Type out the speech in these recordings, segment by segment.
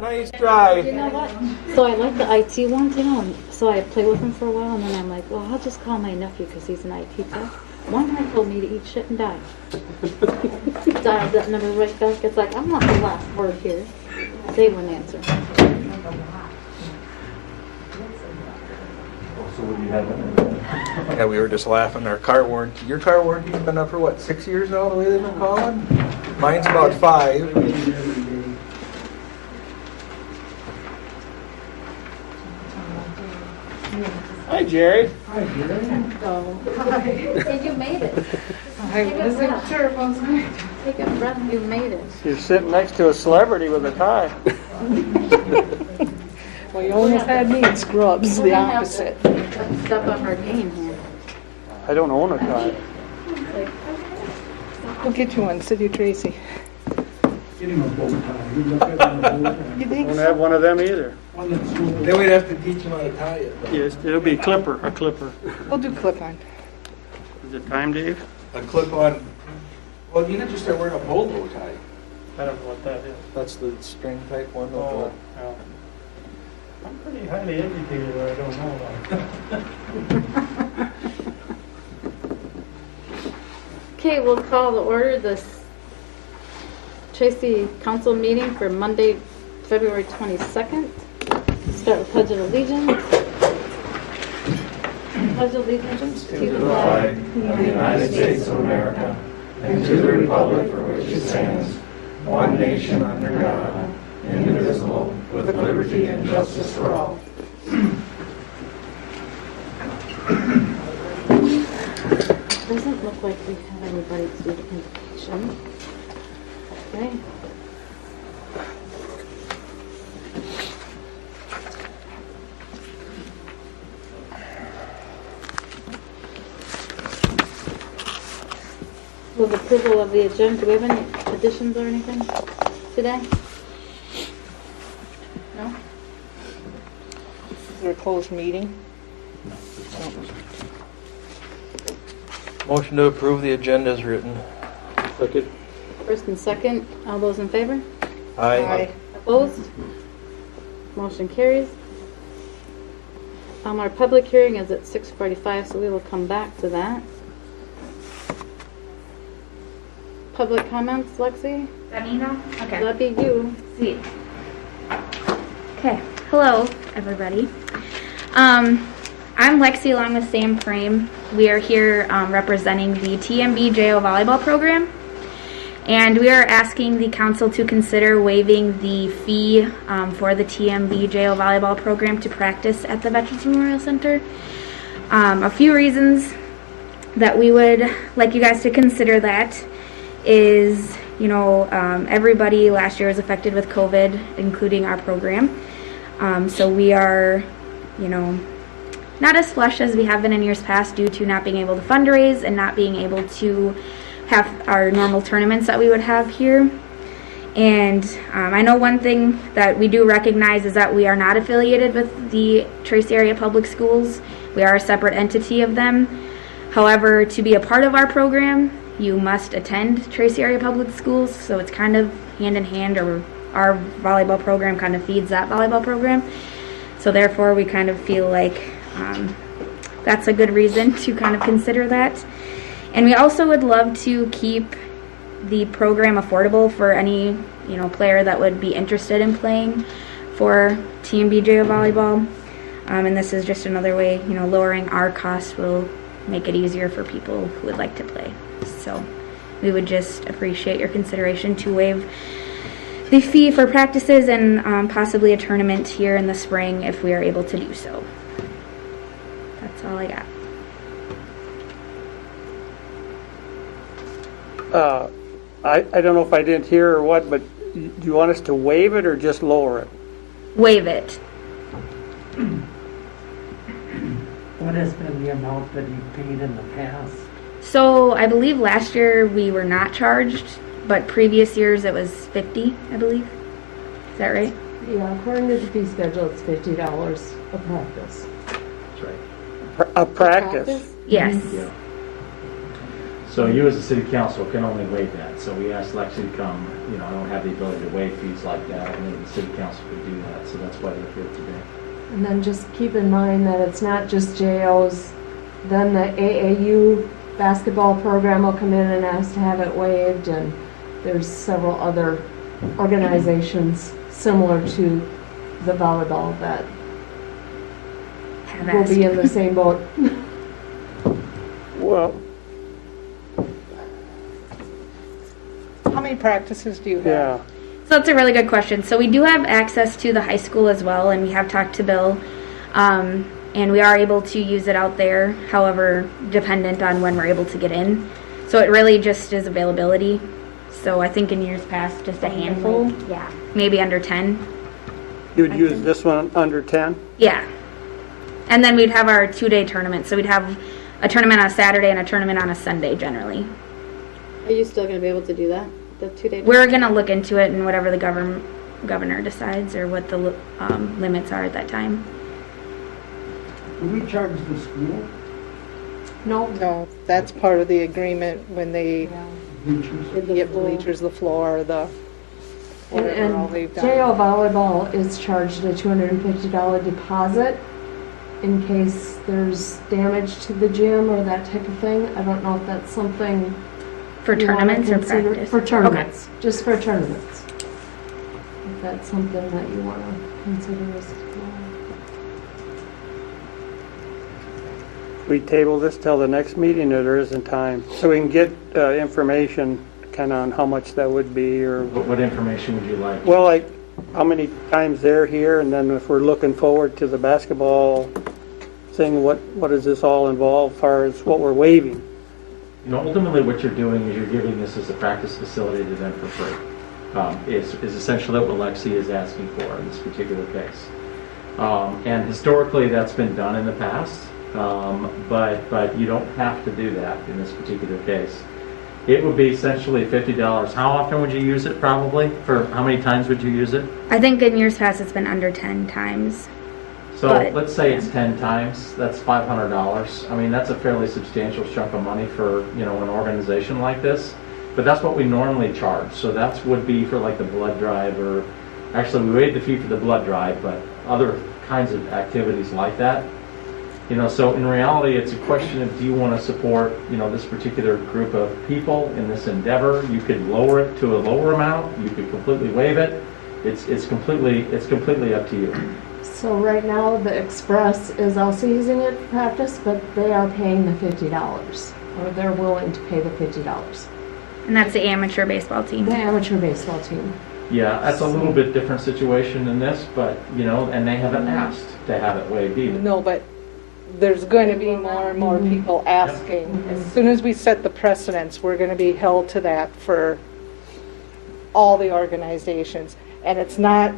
Nice try. You know what? So I like the IT ones, you know, and so I play with them for a while, and then I'm like, well, I'll just call my nephew because he's an IT tech. One guy told me to eat shit and die. Dialed that number right back. It's like, I'm not the last word here. They wouldn't answer. So what do you have? Yeah, we were just laughing. Our car warranty. Your car warranty's been up for what, 6 years now? The way they've been calling. Mine's about 5. Hi, Jerry. Hi, Jerry. Hey, you made it. I wasn't sure if I was going to. Take a breath. You made it. You're sitting next to a celebrity with a tie. Well, you almost had me in scrubs, the opposite. Step up our game here. I don't own a tie. We'll get you one, City Tracy. Get him a bow tie. You look at him a bow tie. You think Don't so? have one of them either. One that's so Then we'd have to teach him how to tie it. Yes, it'll be a clipper. We'll do clip-on. Is it time, Dave? A clip-on. Well, you could just start wearing a polo tie. I don't know what that is. That's the string type one. Oh, yeah. I'm pretty highly educated, but I don't know about it. Okay, we'll call to order this Tracy Council meeting for Monday, February 22nd. Start with Pledge of Allegiance. Pledge of Allegiance to the flag of the United States of America and to the republic for which it stands, one nation under God, indivisible, with liberty and justice for all. Doesn't look like we have anybody to do the invocation. Okay. With approval of the agenda, do we have any additions or anything today? No? Is there a closed meeting? Motion to approve the agenda as written. Second. First and second, all those in favor? Aye. Opposed? Motion carries. Our public hearing is at 6:45, so we will come back to that. Public comments, Lexi? Danina? Okay. That'd be you. Sweet. Okay. Hello, everybody. I'm Lexi along with Sam Frame. We are here representing the TMB JO volleyball program. And we are asking the council to consider waiving the fee for the TMB JO volleyball program to practice at the Veterans Memorial Center. A few reasons that we would like you guys to consider that is, everybody last year was affected with COVID, including our program. So we are, not as flush as we have been in years past due to not being able to fundraise and not being able to have our normal tournaments that we would have here. And I know one thing that we do recognize is that we are not affiliated with the Tracy Area Public Schools. We are a separate entity of them. However, to be a part of our program, you must attend Tracy Area Public Schools, so it's kind of hand in hand, or our volleyball program kind of feeds that volleyball program. So therefore, we kind of feel like that's a good reason to kind of consider that. And we also would love to keep the program affordable for any, player that would be interested in playing for TMBJO volleyball. And this is just another way, lowering our costs will make it easier for people who would like to play. So we would just appreciate your consideration to waive the fee for practices and possibly a tournament here in the spring if we are able to do so. That's all I got. I don't know if I didn't hear or what, but do you want us to waive it or just lower it? Waive it. What has been the amount that you paid in the past? So I believe last year we were not charged, but previous years it was $50, I believe. Is that right? Yeah, according to the fee schedule, it's $50 a practice. That's right. A practice? Yes. Yeah. So you as a city council can only waive that. So we asked Lexi to come. You know, I don't have the ability to waive fees like that, and then the city council could do that. So that's why they're here today. And then just keep in mind that it's not just JOs. Then the AAU basketball program will come in and ask to have it waived, and there's several other organizations similar to the volleyball that will be in the same boat. Well, how many practices do you have? Yeah. So that's a really good question. So we do have access to the high school as well, and we have talked to Bill, and we are able to use it out there, however, dependent on when we're able to get in. So it really just is availability. So I think in years past, just a handful. Yeah, maybe under 10. You'd use this one under 10? Yeah. And then we'd have our 2-day tournament. So we'd have a tournament on a Saturday and a tournament on a Sunday generally. Are you still going to be able to do that? The 2-day? We're going to look into it and whatever the governor decides or what the limits are at that time. Do we charge the school No, that's part of the agreement when they bleachers? get bleachers, the floor, the whatever all And they've done. JO volleyball is charged a $250 deposit in case there's damage to the gym or that type of thing. I don't know if that's something For you wanna tournaments or consider- practice? For tournaments, just for tournaments. If that's something that you want to consider as well. We table this till the next meeting, or there isn't time? So we can get information kind of on how much that would be, or, What information would you like? well, like, how many times they're here, and then if we're looking forward to the basketball thing, what does this all involve as far as what we're waiving? You know, ultimately what you're doing is you're giving this as a practice facility to them for free. Is essentially what Lexi is asking for in this particular case. And historically that's been done in the past, but you don't have to do that in this particular case. It would be essentially $50. How often would you use it probably? For how many times would you use it? I think in years past it's been under 10 times. So But- let's say it's 10 times, that's $500. I mean, that's a fairly substantial chunk of money for, you know, an organization like this. But that's what we normally charge. So that would be for like the blood drive, or actually we waived the fee for the blood drive, but other kinds of activities like that. You know, so in reality, it's a question of, do you want to support, you know, this particular group of people in this endeavor? You could lower it to a lower amount. You could completely waive it. It's completely up to you. So right now, the Express is also using it for practice, but they are paying the $50, or they're willing to pay the $50. And that's the amateur baseball team. The amateur baseball team. Yeah, that's a little bit different situation than this, but, you know, and they haven't asked to have it waived either. No, but there's going to be more and more people asking. As soon as we set the precedents, we're going to be held to that for all the organizations. And it's not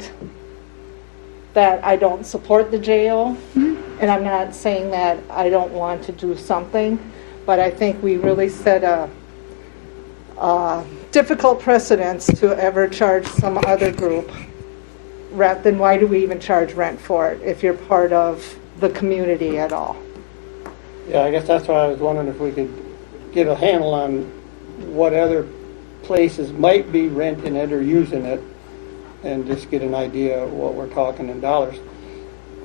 that I don't support the JO, and I'm not saying that I don't want to do something, but I think we really set a difficult precedence to ever charge some other group. Then why do we even charge rent for it if you're part of the community at all? Yeah, I guess that's why I was wondering if we could get a handle on what other places might be renting it or using it, and just get an idea of what we're talking in dollars.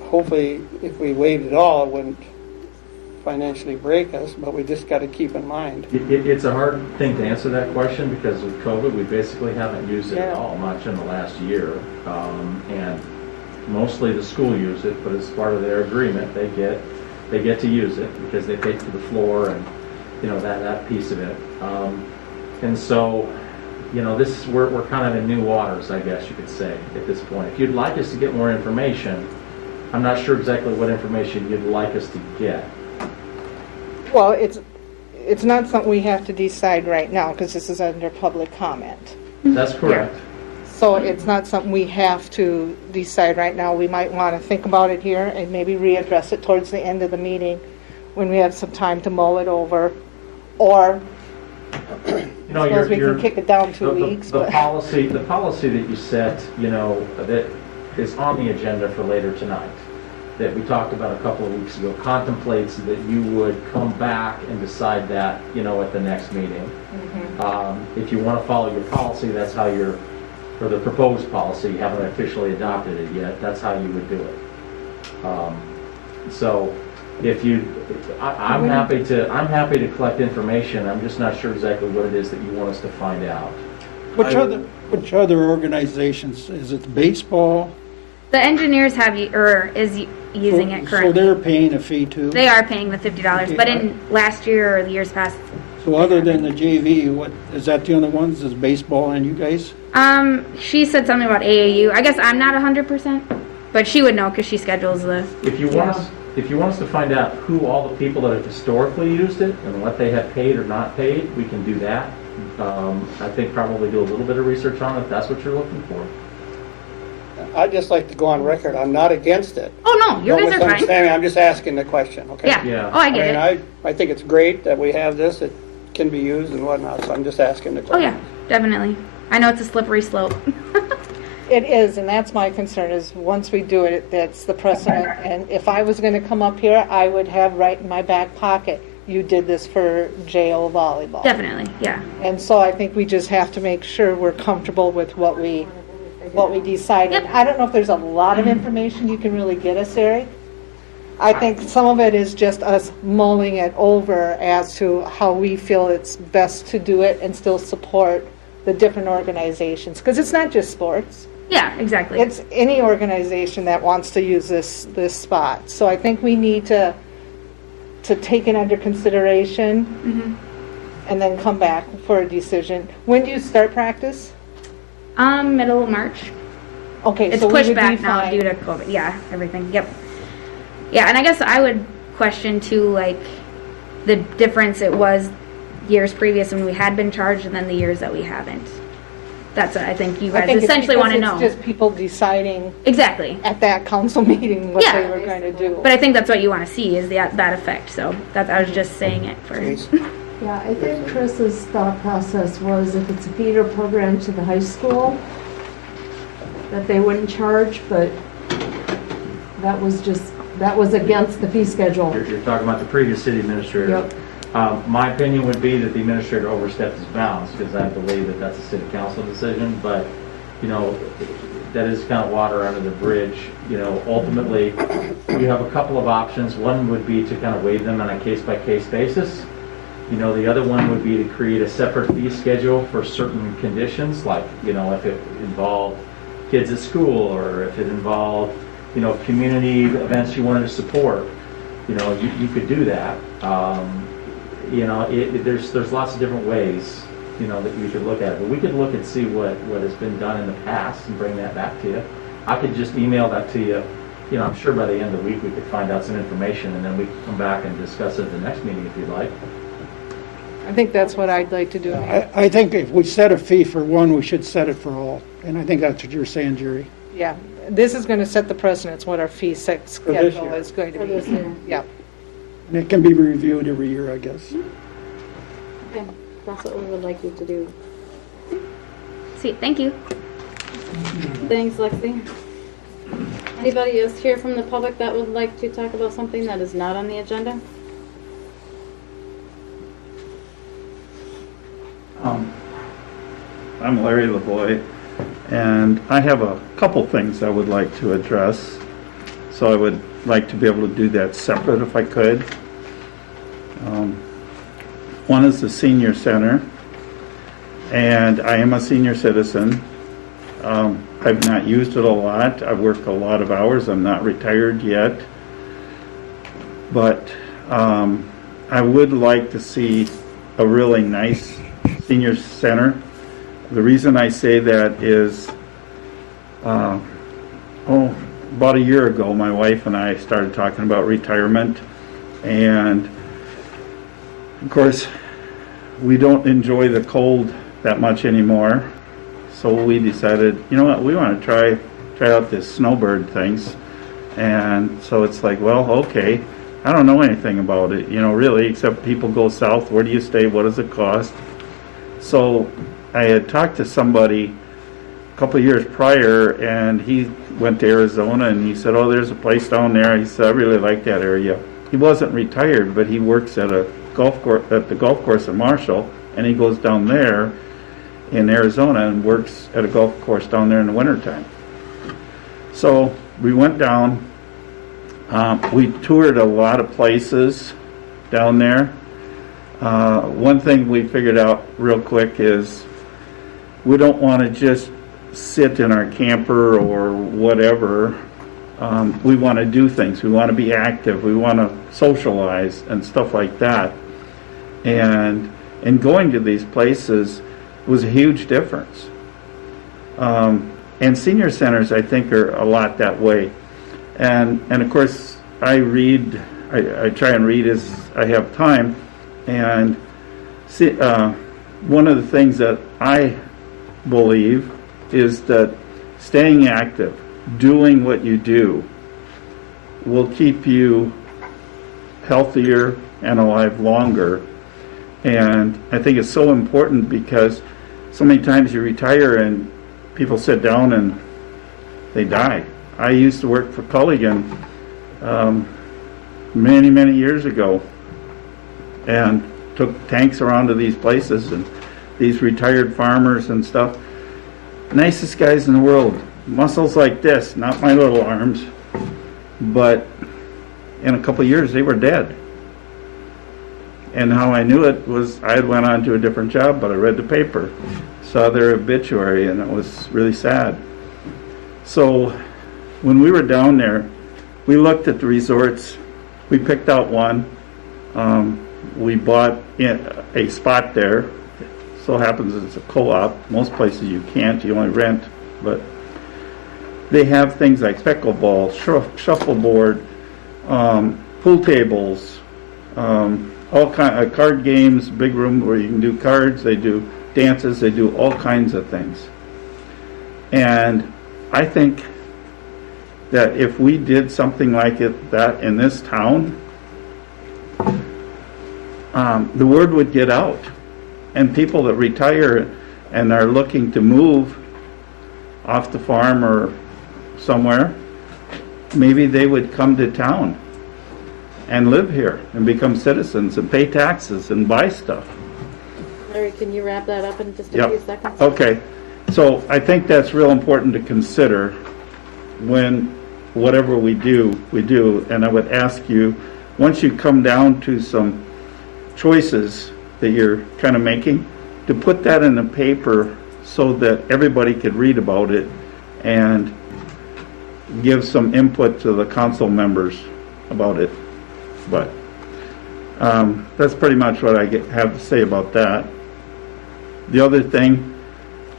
Hopefully, if we waived it all, it wouldn't financially break us, but we just got to keep in mind. It's a hard thing to answer that question because with COVID, we basically haven't used it at all much in the last year. And mostly the school use it, but as part of their agreement, they get to use it because they pay for the floor and, you know, that piece of it. And so, you know, we're kind of in new waters, I guess you could say, at this point. If you'd like us to get more information, I'm not sure exactly what information you'd like us to get. Well, it's not something we have to decide right now because this is under public comment. That's correct. So it's not something we have to decide right now. We might want to think about it here and maybe readdress it towards the end of the meeting when we have some time to mull it over. Or You know, I suppose we can kick it down 2 weeks. The But policy that you set, you know, that is on the agenda for later tonight. that we talked about a couple of weeks ago contemplates that you would come back and decide that, at the next meeting. If you want to follow your policy, that's how or the proposed policy, you haven't officially adopted it yet, that's how you would do it. So if I'm happy to collect information, I'm just not sure exactly what it is that you want us to find out. Which other organizations, is it baseball? The engineers is using it currently. So they're paying a fee too? They are paying the $50, Okay, but in last year or the years past. So other than the JV, what, is that the only ones, is baseball and you guys? She said something about AAU. I guess I'm not 100%, but she would know because she schedules the. If you want us to find out who all the people that have historically used it and what they have paid or not paid, we can do that. I think probably do a little bit of research on it if that's what you're looking for. I'd just like to go on record, I'm not against it. Oh no, you Don't guys are fine. misunderstand me, I'm just asking the question, okay? Yeah. Yeah. Oh, I get it. I think it's great that we have this, it can be used and whatnot, so I'm just asking the Oh question. yeah, definitely. I know it's a slippery slope. It is, and that's my concern, is once we do it, that's the precedent. And if I was going to come up here, I would have right in my back pocket, you did this for JO volleyball. Definitely, yeah. And so I think we just have to make sure we're comfortable with what we decided. Yep. I don't know if there's a lot of information you can really get us, Eric. I think some of it is just us mulling it over as to how we feel it's best to do it and still support the different organizations. Because it's not just sports. Yeah, exactly. It's any organization that wants to use this spot. So I think we need to take it under consideration and then come back for a decision. When do you start practice? Middle of March. Okay, It's so we pushed would be back now fine. due to COVID. Yeah, everything. Yep. Yeah, and I guess I would question too, like the difference it was years previous when we had been charged and then the years that we haven't. That's what I think you I guys think it's essentially want to because know. it's just people deciding Exactly. at that council meeting what Yeah. they were going to do. But I think that's what you want to see is that effect. So I was just saying it for. Yeah, I think Chris's thought process was if it's a feeder program to the high school, that they wouldn't charge, but that was against the fee schedule. You're talking about the previous city administrator. Yep. My opinion would be that the administrator overstepped his bounds, because I believe that that's a city council decision, but, that is kind of water under the bridge. Ultimately, you have a couple of options. One would be to kind of waive them on a case-by-case basis. The other one would be to create a separate fee schedule for certain conditions, like, if it involved kids at school, or if it involved, community events you wanted to support, you could do that. There's lots of different ways, that you could look at it. But we could look and see what has been done in the past and bring that back to you. I could just email that to you. I'm sure by the end of the week we could find out some information, and then we can come back and discuss it at the next meeting if you'd like. I think that's what I'd like to do. I think if we set a fee for one, we should set it for all. And I think that's what you're saying, Jerry. Yeah, this is going to set the precedence, what our fee set schedule year. is going to For this be. year. Yeah. And it can be reviewed every year, I guess. Okay, that's what we would like you to do. Sweet, thank you. Thanks, Lexi. Anybody else here from the public that would like to talk about something that is not on the agenda? I'm Larry LaVoy, and I have a couple things I would like to address. So I would like to be able to do that separate if I could. One is the senior center, and I am a senior citizen. I've not used it a lot. I've worked a lot of hours. I'm not retired yet. But I would like to see a really nice senior center. The reason I say that is, about a year ago, my wife and I started talking about retirement, and of course, we don't enjoy the cold that much anymore. So we decided, you know what, we want to try out this snowbird things, and so it's like, well, okay, I don't know anything about it, really, except people go south. Where do you stay? What does it cost? So I had talked to somebody a couple of years prior, and he went to Arizona, and he said, oh, there's a place down there. He said, I really like that area. He wasn't retired, but he works at a golf course, at the golf course in Marshall, and he goes down there in Arizona and works at a golf course down there in the wintertime. So we went down. We toured a lot of places down there. One thing we figured out real quick is we don't want to just sit in our camper or whatever. We want to do things. We want to be active. We want to socialize and stuff like that. And going to these places was a huge difference. And senior centers, I think, are a lot that way. And of course, I try and read as I have time. And see, one of the things that I believe is that staying active, doing what you do, will keep you healthier and alive longer. And I think it's so important because so many times you retire and people sit down and they die. I used to work for Culligan many, many years ago and took tanks around to these places and these retired farmers and stuff. Nicest guys in the world. Muscles like this, not my little arms. But in a couple of years, they were dead. And how I knew it was I had went on to a different job, but I read the paper, saw their obituary, and it was really sad. So when we were down there, we looked at the resorts. We picked out one. We bought a spot there. So happens it's a co-op. Most places you can't. You only rent. But they have things like pickleball, shuffleboard, pool tables, all kind of card games, big room where you can do cards. They do dances. They do all kinds of things. And I think that if we did something like that in this town, the word would get out. And people that retire and are looking to move off the farm or somewhere, maybe they would come to town and live here and become citizens and pay taxes and buy stuff. Larry, can you wrap that up in just a Yep. few seconds? Okay. So I think that's real important to consider when whatever we do. And I would ask you, once you come down to some choices that you're kind of making, to put that in the paper so that everybody could read about it and give some input to the council members about it. But that's pretty much what I have to say about that. The other thing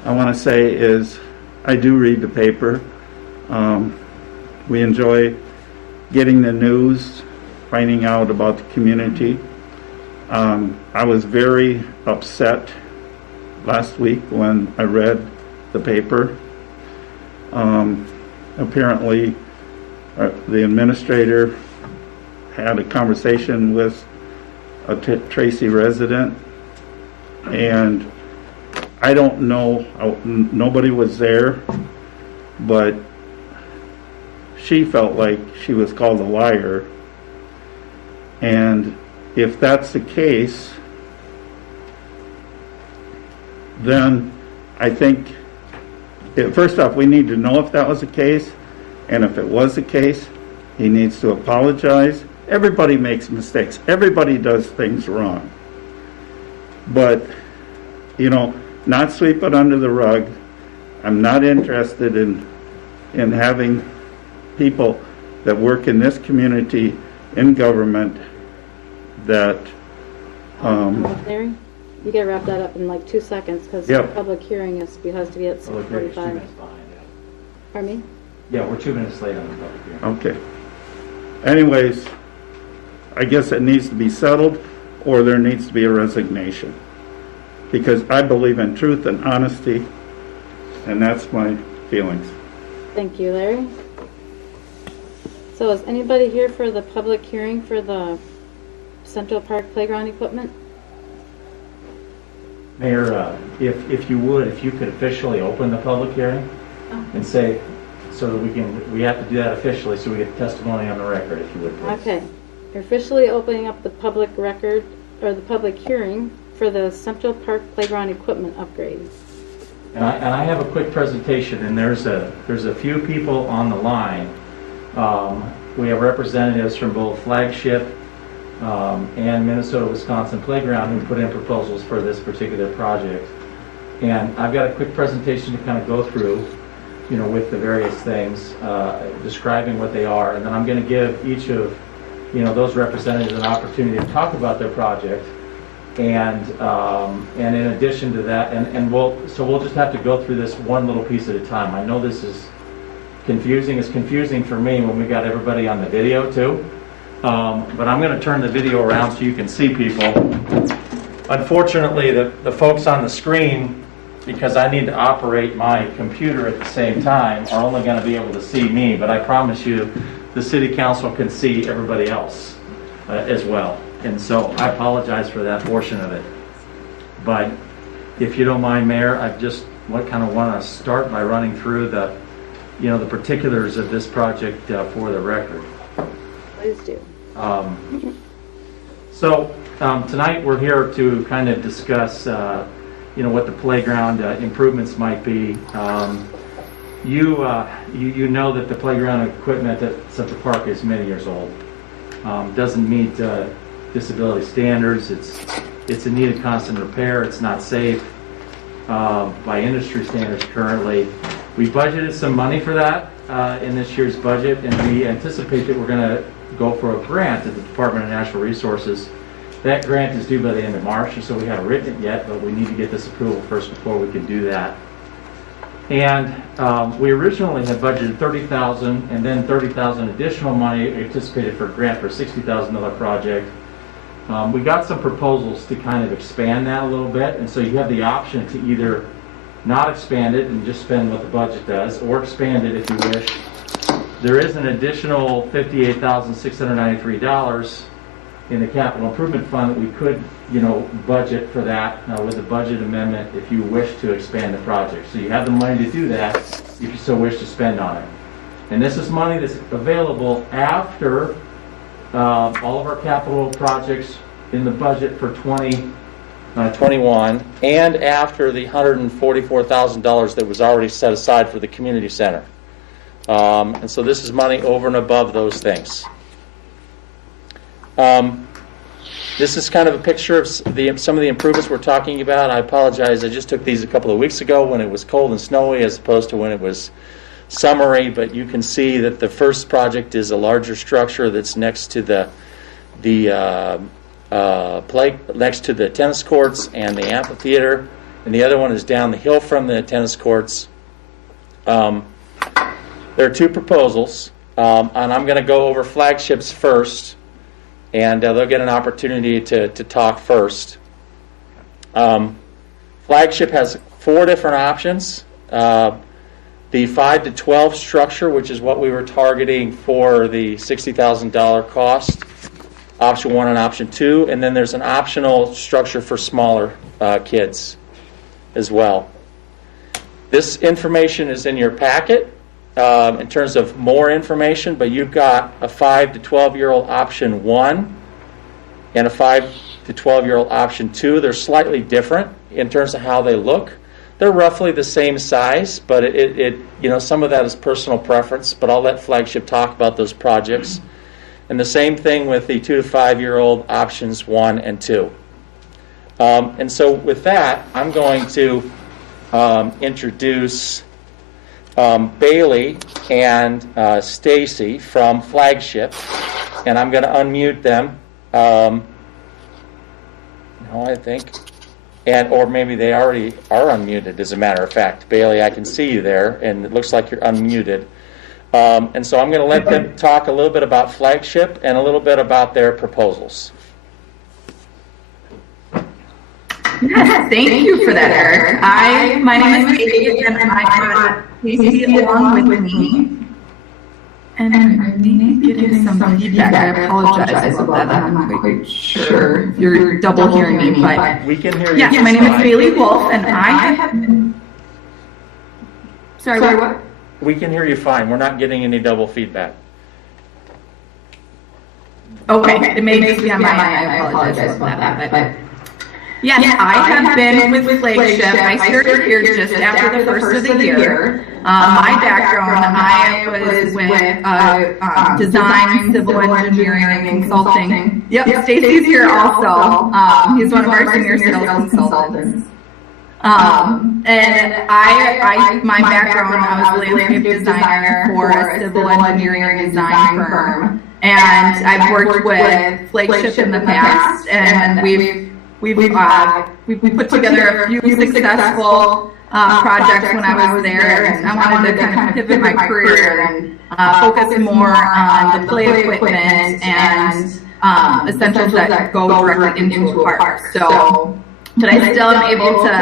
I want to say is I do read the paper. We enjoy getting the news, finding out about the community. I was very upset last week when I read the paper. Apparently, the administrator had a conversation with a Tracy resident, and I don't know, nobody was there, but she felt like she was called a liar. And if that's the case, then I think, first off, we need to know if that was the case, and if it was the case, he needs to apologize. Everybody makes mistakes. Everybody does things wrong. But, not sweep it under the rug. I'm not interested in having people that work in this community in government that Larry, you gotta wrap that up in like 2 seconds because Yep. the public hearing has to be at Public hearing is 2 6:45. minutes behind. Pardon me? Yeah, we're 2 minutes late on the public hearing. Okay. Anyways, I guess it needs to be settled, or there needs to be a resignation. Because I believe in truth and honesty, and that's my feelings. Thank you, Larry. So is anybody here for the public hearing for the Central Park playground equipment? Mayor, if you would, if you could officially open the public hearing and say, so that we have to do that officially, so we get testimony on the record, if you would, please. Okay. You're officially opening up the public record, or the public hearing for the Central Park Playground Equipment upgrade. And I have a quick presentation, and there's a few people on the line. We have representatives from both Flagship and Minnesota-Wisconsin Playground who put in proposals for this particular project. And I've got a quick presentation to kind of go through, with the various things, describing what they are, and then I'm going to give each of, those representatives an opportunity to talk about their project. And in addition to that, we'll just have to go through this one little piece at a time. I know this is confusing. It's confusing for me when we got everybody on the video too. But I'm going to turn the video around so you can see people. Unfortunately, the folks on the screen, because I need to operate my computer at the same time, are only going to be able to see me. But I promise you, the city council can see everybody else as well. And so I apologize for that portion of it. But if you don't mind, Mayor, I just want to start by running through the particulars of this project for the record. Please do. Tonight we're here to kind of discuss, what the playground improvements might be. You know that the playground equipment at Central Park is many years old. Doesn't meet disability standards. It's in need of constant repair. It's not safe by industry standards currently. We budgeted some money for that in this year's budget, and we anticipate that we're going to go for a grant at the Department of Natural Resources. That grant is due by the end of March, and so we haven't written it yet, but we need to get this approval first before we can do that. And we originally had budgeted $30,000 and then $30,000 additional money anticipated for a grant for a $60,000 project. We got some proposals to kind of expand that a little bit, and so you have the option to either not expand it and just spend what the budget does, or expand it if you wish. There is an additional $58,693 in the capital improvement fund that we could, budget for that with a budget amendment if you wish to expand the project. So you have the money to do that if you so wish to spend on it. And this is money that's available after all of our capital projects in the budget for 2021, and after the $144,000 that was already set aside for the community center. And so this is money over and above those things. This is kind of a picture of some of the improvements we're talking about. I apologize, I just took these a couple of weeks ago when it was cold and snowy as opposed to when it was summery, but you can see that the first project is a larger structure that's next to the next to the tennis courts and the amphitheater, and the other one is down the hill from the tennis courts. There are two proposals, and I'm going to go over Flagships first, and they'll get an opportunity to talk first. Flagship has 4 different options. The 5 to 12 structure, which is what we were targeting for the $60,000 cost, option 1 and option 2, and then there's an optional structure for smaller kids as well. This information is in your packet in terms of more information, but you've got a 5 to 12-year-old option 1 and a 5 to 12-year-old option 2. They're slightly different in terms of how they look. They're roughly the same size, but it some of that is personal preference, but I'll let Flagship talk about those projects. And the same thing with the 2 to 5-year-old options 1 and 2. And so with that, I'm going to introduce Bailey and Stacy from Flagship, and I'm going to unmute them. I think. Or maybe they already are unmuted, as a matter of fact. Bailey, I can see you there, and it looks like you're unmuted. And so I'm going to let them talk a little bit about Flagship and a little bit about their proposals. Yes, thank you for that, Eric. My name is Tracy, and I brought Tracy along with me. And I may be getting some feedback. I apologize about that. I'm not quite sure if you're double hearing me, but We can hear you. yes, my name is Bailey Wolf, and I have. Sorry, what? We can hear you fine. We're not getting any double feedback. Okay, it may just be on my end. I apologize about that, but. Yes, I have been with Flagship. I started here just after the first of the year. My background, I was with design, civil engineering, and consulting. Yep, Stacy's here also. He's one of our senior sales consultants. And my background, I was a landscape designer for a civil engineering design firm. And I've worked with Flagship in the past, and we've put together a few successful projects when I was there, and I wanted to kind of pivot my career and focus more on the play equipment and essentials that go directly into a park. So, but I still am able to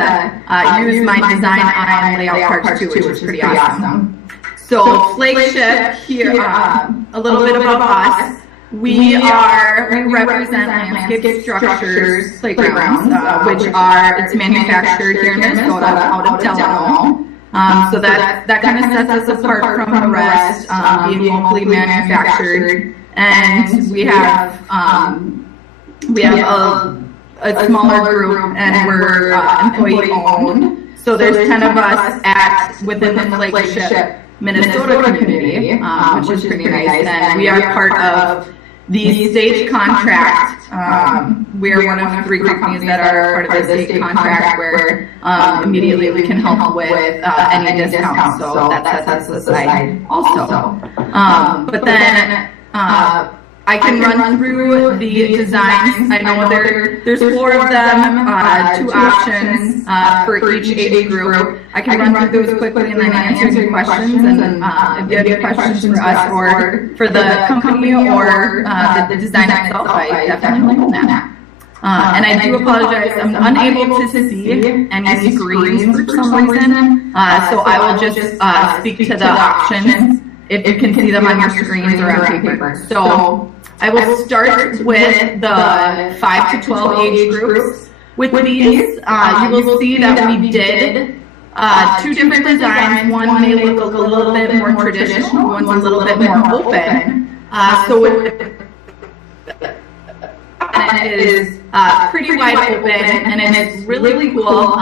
use my design on layout parts too, which is pretty awesome. So Flagship here, a little bit about us. We represent landscape structures, playgrounds, which it's manufactured here in Minnesota out of Delano. So that kind of sets us apart from the rest, being locally manufactured. And we have a smaller group, and we're employee owned. So there's 10 of us within the Flagship Minnesota community, which is pretty nice. And we are part of the state contract. We're one of 3 companies that are part of the state contract where immediately we can help with any discounts. So that sets us aside also. But then I can run through the designs. I know there's 4 of them, 2 options for each age group. I can run through those quickly and then answer some questions. And if you have any questions for us or for the company or the design itself, I definitely welcome that. And I do apologize, I'm unable to see any screens for some reason. So I will just speak to the options if you can see them on your screens or on paper. So I will start with the 5 to 12 age groups. With these, you will see that we did 2 different designs. One may look a little bit more traditional, one's a little bit more open. So it is pretty wide open, and it's really cool.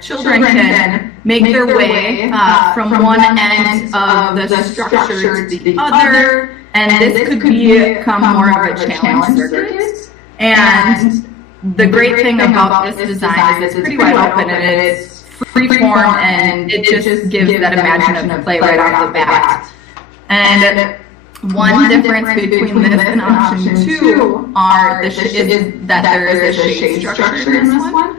Children can make their way from one end of the structure to the other, and this could become more of a challenge circuit. And the great thing about this design is it's pretty wide open, and it's free form, and it just gives that imaginative play right off the bat. And one difference between this and option 2 is that there is a shade structure in this one.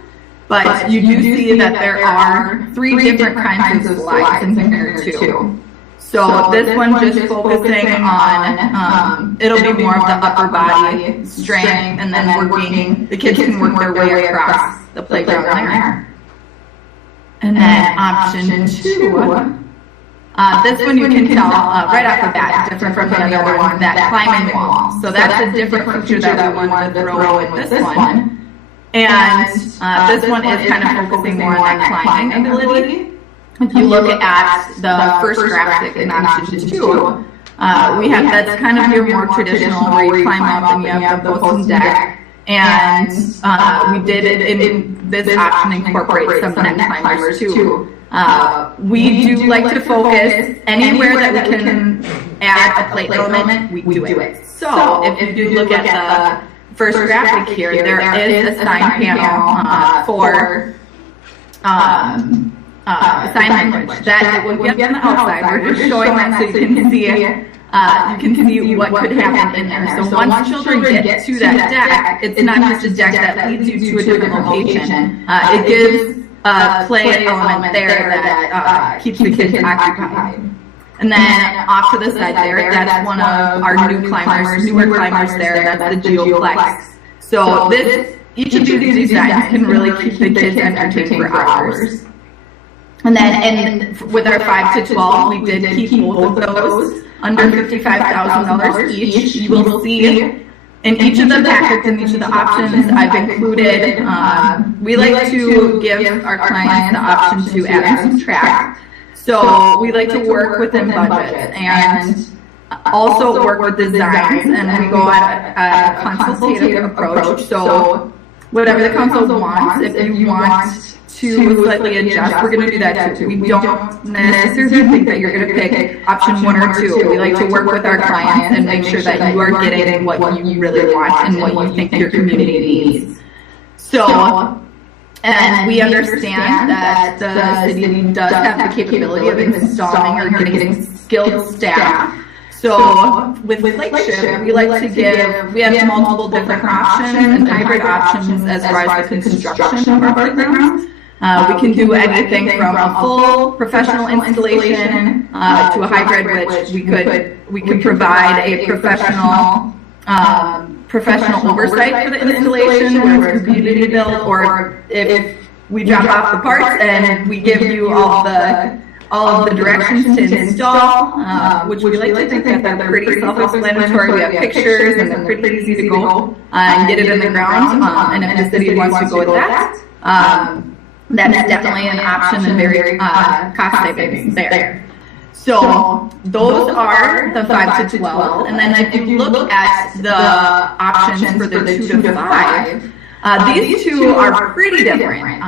But you do see that there are 3 different kinds of slides in here too. So this one just focusing on, it'll be more of the upper body strength, and then the kids can work their way across the playground there. And then option 2, this one you can tell right off the bat, different from the other one, that climbing wall. So that's a different feature that we wanted to throw in with this one. And this one is kind of focusing more on that climbing ability. If you look at the first graphic in option 2, that's kind of your more traditional where you climb up and you have the post and deck. And we did it in this option incorporate some neck climbers too. We do like to focus anywhere that we can add a plate element, we do it. So if you do look at the first graphic here, there is a sign panel for sign language. That will be on the outside. We're just showing that so you can see what could happen in there. So once children get to that deck, it's not just a deck that leads you to a different location. It gives a play element there that keeps the kids occupied. And then off to the side there, that's one of our newer climbers there. That's the Geoplex. So each of these designs can really keep the kids entertained for hours. And then with our 5 to 12, we did keep both of those under $55,000 each. You will see in each of the packets and each of the options I've included, we like to give our clients the option to add and subtract. So we like to work within budgets and also work with designs, and we go at a consultative approach. So whatever the council wants, if you want to slightly adjust, we're going to do that too. We don't necessarily think that you're going to pick option 1 or 2. We like to work with our clients and make sure that you are getting what you really want and what you think your community needs. So, and we understand that the city does have the capability of installing or getting skilled staff. So with Flagship, we like to give, we have multiple different options and hybrid options as far as the construction of our playgrounds. We can do anything from a full professional installation to a hybrid, which we could provide a professional oversight for the installation, whether it's community built, or if we drop off the parts and we give you all of the directions to install, which we like to think that they're pretty self-explanatory. We have pictures and they're pretty easy to go and get it in the ground. And if the city wants to go with that, that is definitely an option and very cost savings there. So those are the 5 to 12. And then if you look at the options for the 2 to 5, these two are pretty different.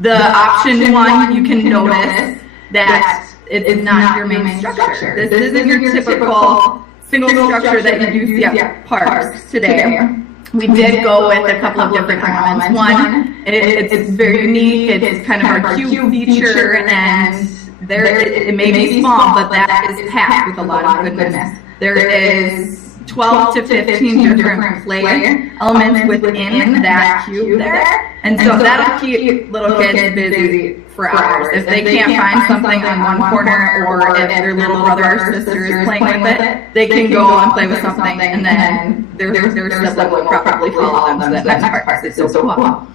The option 1, you can notice that it's not your main structure. This isn't your typical single structure that you do see at parks today. We did go with a couple of different elements. One, it's very unique. It's kind of our cube feature, and it may be small, but that is packed with a lot of goodness. There is 12 to 15 different play elements within that cube there. And so that'll keep little kids busy for hours. If they can't find something on one corner, or if their little brother or sister is playing with it, they can go and play with something, and then their sibling will probably follow them to the next part. It's so cool.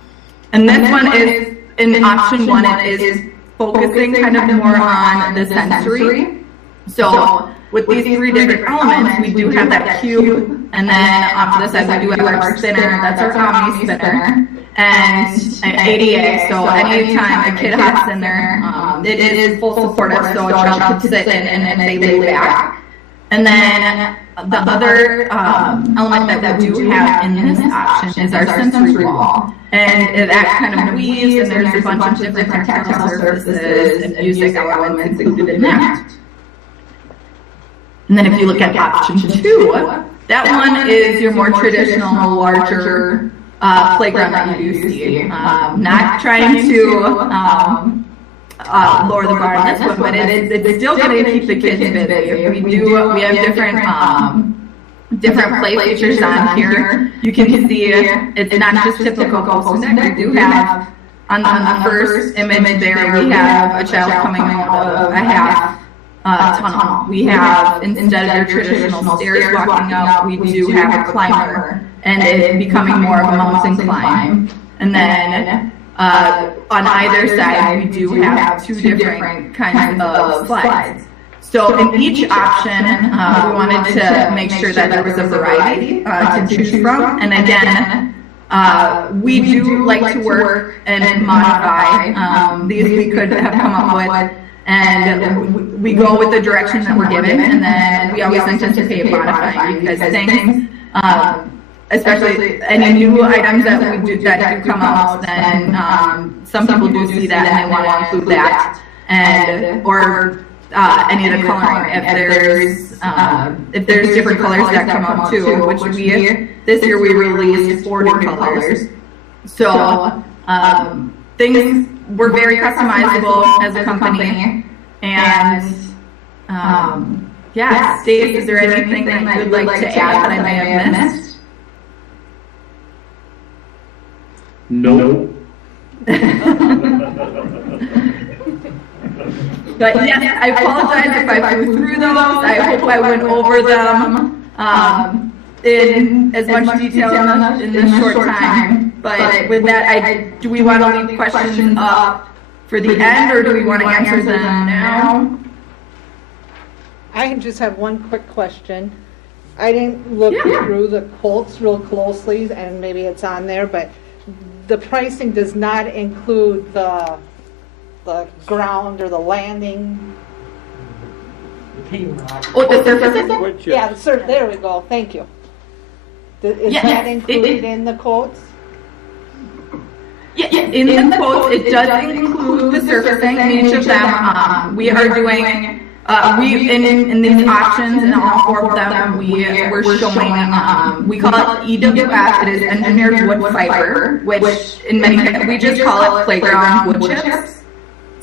And this one is, in option 1, it is focusing kind of more on the sensory. So with these 3 different elements, we do have that cube, and then off to the side we do have our spinner. That's our Omni spinner, and an ADA. So anytime a kid hops in there, it is full supportive, so a child can sit in and they lay back. And then the other element that we do have in this option is our sensory wall. And that kind of weaves, and there's a bunch of different tactile surfaces and music elements included in that. And then if you look at option 2, that one is your more traditional, larger playground that you do see. Not trying to lower the bar on this one, but it's still going to keep the kids busy. We have different play features on here. You can see it's not just typical coastal deck. We do have on the first image there, we have a child coming out of a half tunnel. We have, instead of your traditional stairs walking up, we do have a climber, and it becoming more of a mountain climb. And then on either side, we do have 2 different kinds of slides. So in each option, we wanted to make sure that there was a variety to choose from. And again, we do like to work and modify. These we could have come up with, and we go with the direction that we're given, and then we always anticipate modifying, because things, especially any new items that do come out, then some people do see that and they want to include that, and or any of the coloring. If there's different colors that come out too, which this year we released 4 different colors. So things were very customizable as a company, and yeah, Steve, is there anything that you would like to add that I may have missed? No. But yes, I apologize if I flew through those. I hope I went over them in as much detail in this short time. But with that, do we want to leave questions up for the end, or do we want to answer them now? I just have one quick question. I didn't look through the quotes real closely, and maybe it's on there, but the pricing does not include the ground or the landing. Oh, the surface? Yeah, the surface. There we go. Thank you. Is that included in the quotes? Yeah, in the quotes, it does include the surfacing in each of them. We are doing, in these options, in all four of them, we're showing, we call it EWF, it is engineered wood fiber, which in many, we just call it playground wood chips.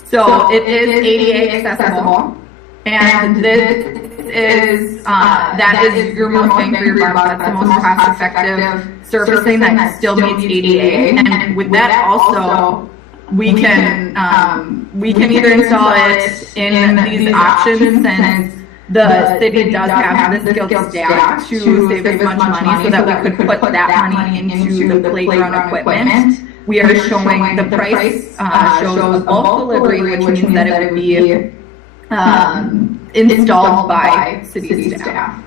So it is ADA accessible, and this is, that is your most bang for your buck, that's the most cost effective surfacing that still meets ADA, and with that also, we can either install it in these options, since the city does have the skilled staff to save as much money, so that we could put that money into the playground equipment. We are showing the price shows bulk delivery, which means that it would be installed by city staff.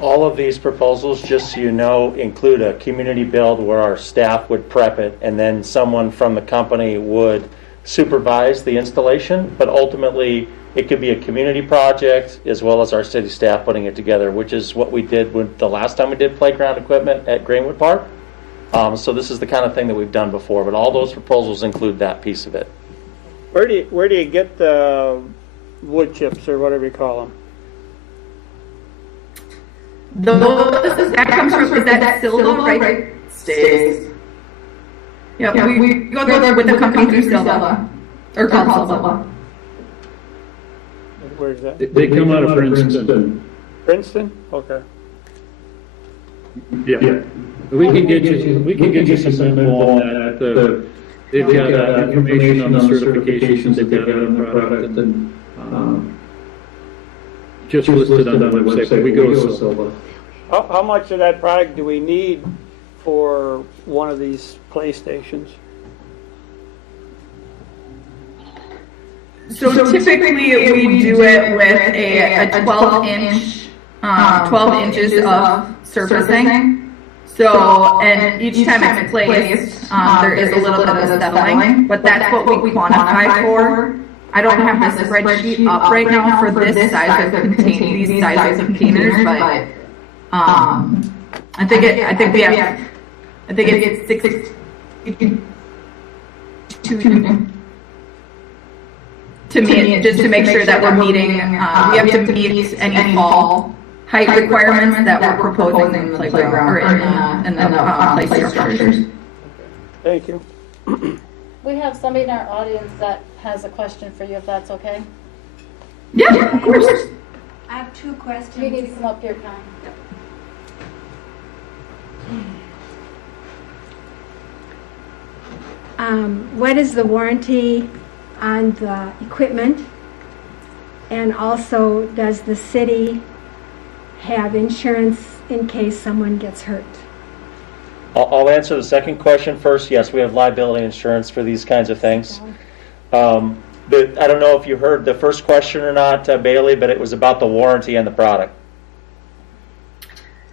All of these proposals, just so you know, include a community build where our staff would prep it, and then someone from the company would supervise the installation. But ultimately, it could be a community project as well as our city staff putting it together, which is what we did with the last time we did playground equipment at Greenwood Park. So this is the kind of thing that we've done before, but all those proposals include that piece of it. Where do you get the wood chips or whatever you call them? That comes from, is that Silva, right? Stays. Yeah, we go there with the company through Silva, or called Silva. Where's that? They come out of Princeton. Princeton? Okay. Yeah. We can get you some info on that. They've got information on the certifications they've got on the product, and just listed on the website. We go to Silva. How much of that product do we need for one of these PlayStations? So typically we do it with a 12-inch, 12 inches of surfacing. So, and each time it's placed, there is a little bit of settling, but that's what we quantify for. I don't have the spreadsheet up right now for this size of these sizes of containers, but I think it's 62 to meet, just to make sure that we're meeting, we have to meet any fall height requirements that we're proposing in the playground, or in the play structures. Thank you. We have somebody in our audience that has a question for you, if that's okay. Yeah, of course. I have two questions. You need to come up here, Con. What is the warranty on the equipment? And also, does the city have insurance in case someone gets hurt? I'll answer the second question first. Yes, we have liability insurance for these kinds of things. I don't know if you heard the first question or not, Bailey, but it was about the warranty on the product.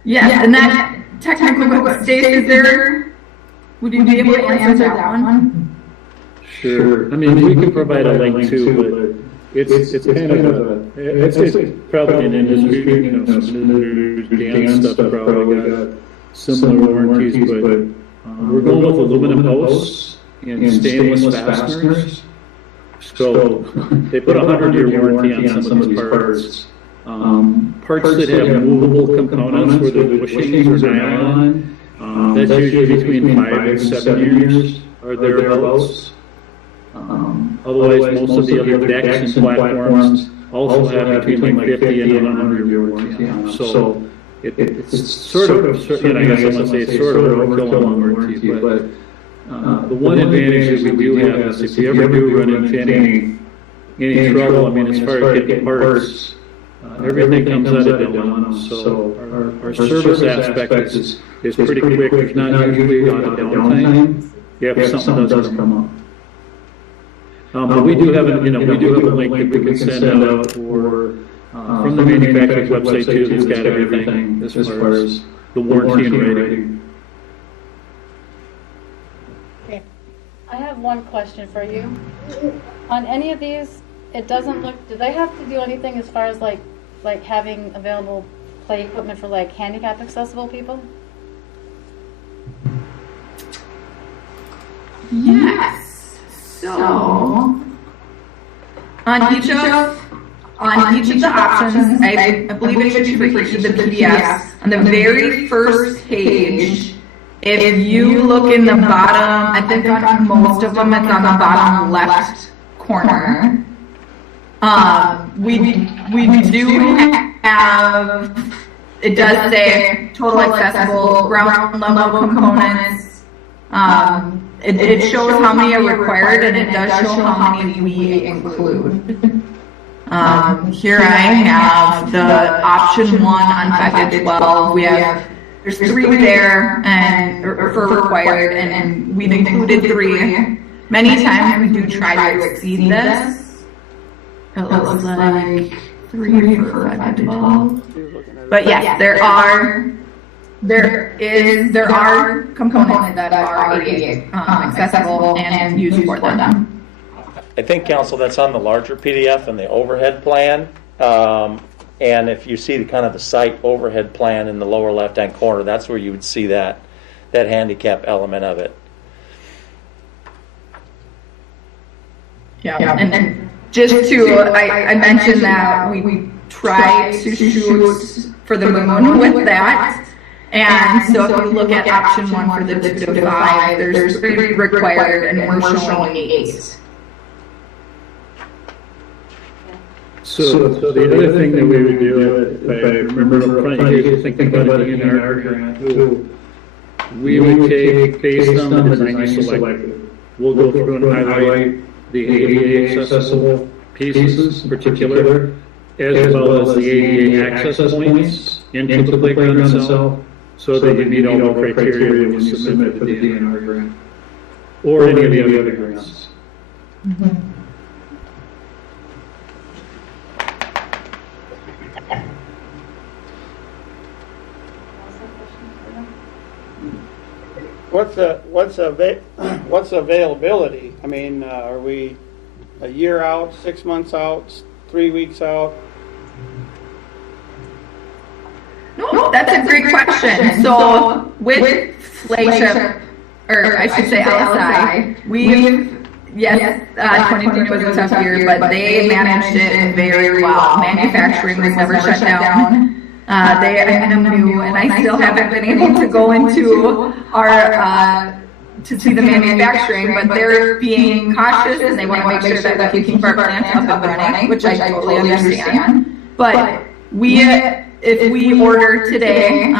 Yes, and that technically what stays there, would you be able to answer that one? Sure. I mean, we can provide a link to, but it's kind of it's probably an industry, some Dan stuff probably got similar warranties, but we're going with aluminum posts and stainless fasteners. So they put a 100-year warranty on some of these parts. Parts that have movable components where the bushings are nylon, that's usually between 5 and 7 years or thereabouts. Otherwise, most of the other decks and platforms also have between like 50 and 100 year warranty on them. So it's sort of, I guess I must say, it's sort of a overkill on warranty. But the one advantage that we do have is if you ever do run into any trouble, I mean, as far as getting parts, everything comes out of Delano. So our service aspect is pretty quick. There's not usually a lot of downtime if something does come up. But we do have a link that we can send out for from the manufacturer's website too, that's got everything as far as the warranty and rating. I have one question for you. On any of these, it doesn't look, do they have to do anything as far as like having available play equipment for like handicap accessible people? Yes. So on each of the options, I believe it should be for each of the PDFs. On the very first page, if you look in the bottom, I think on most of them it's on the bottom left corner. We do have, it does say total accessible ground level components. It shows how many are required, and it does show how many we include. Here I have the option 1 on 5 to 12. There's 3 there and for required, and we've included 3. Many times we do try to exceed this. It looks like 3 for 5 to 12. But yes, there are components that are ADA accessible and used for them. I think, Council, that's on the larger PDF and the overhead plan. And if you see the kind of the site overhead plan in the lower left-hand corner, that's where you would see that handicap element of it. Yeah, and just to, I mentioned that we try to shoot for the moon with that. And so if you look at option 1 for the 2 to 5, there's 3 required, and we're showing 8. So the other thing that we would do, if I remember up front, you guys thinking about the DNR grant too, we would take, based on the design you selected, we'll go through and highlight the ADA accessible pieces in particular, as well as the ADA access points into the playground itself, so that you meet all the criteria when you submit for the DNR grant, or any of the other grants. Mm-hmm. What's the availability? I mean, are we a year out, 6 months out, 3 weeks out? No, that's a great question. So with flagship, or I should say LSI, we've, yes, 2020 was a tough year, but they managed it very well. Manufacturing was never shut down. I'm new, and I still haven't been able to go into our to see the manufacturing, but they're being cautious and they want to make sure that we can keep our plant up and running, which I totally understand. But if we order today,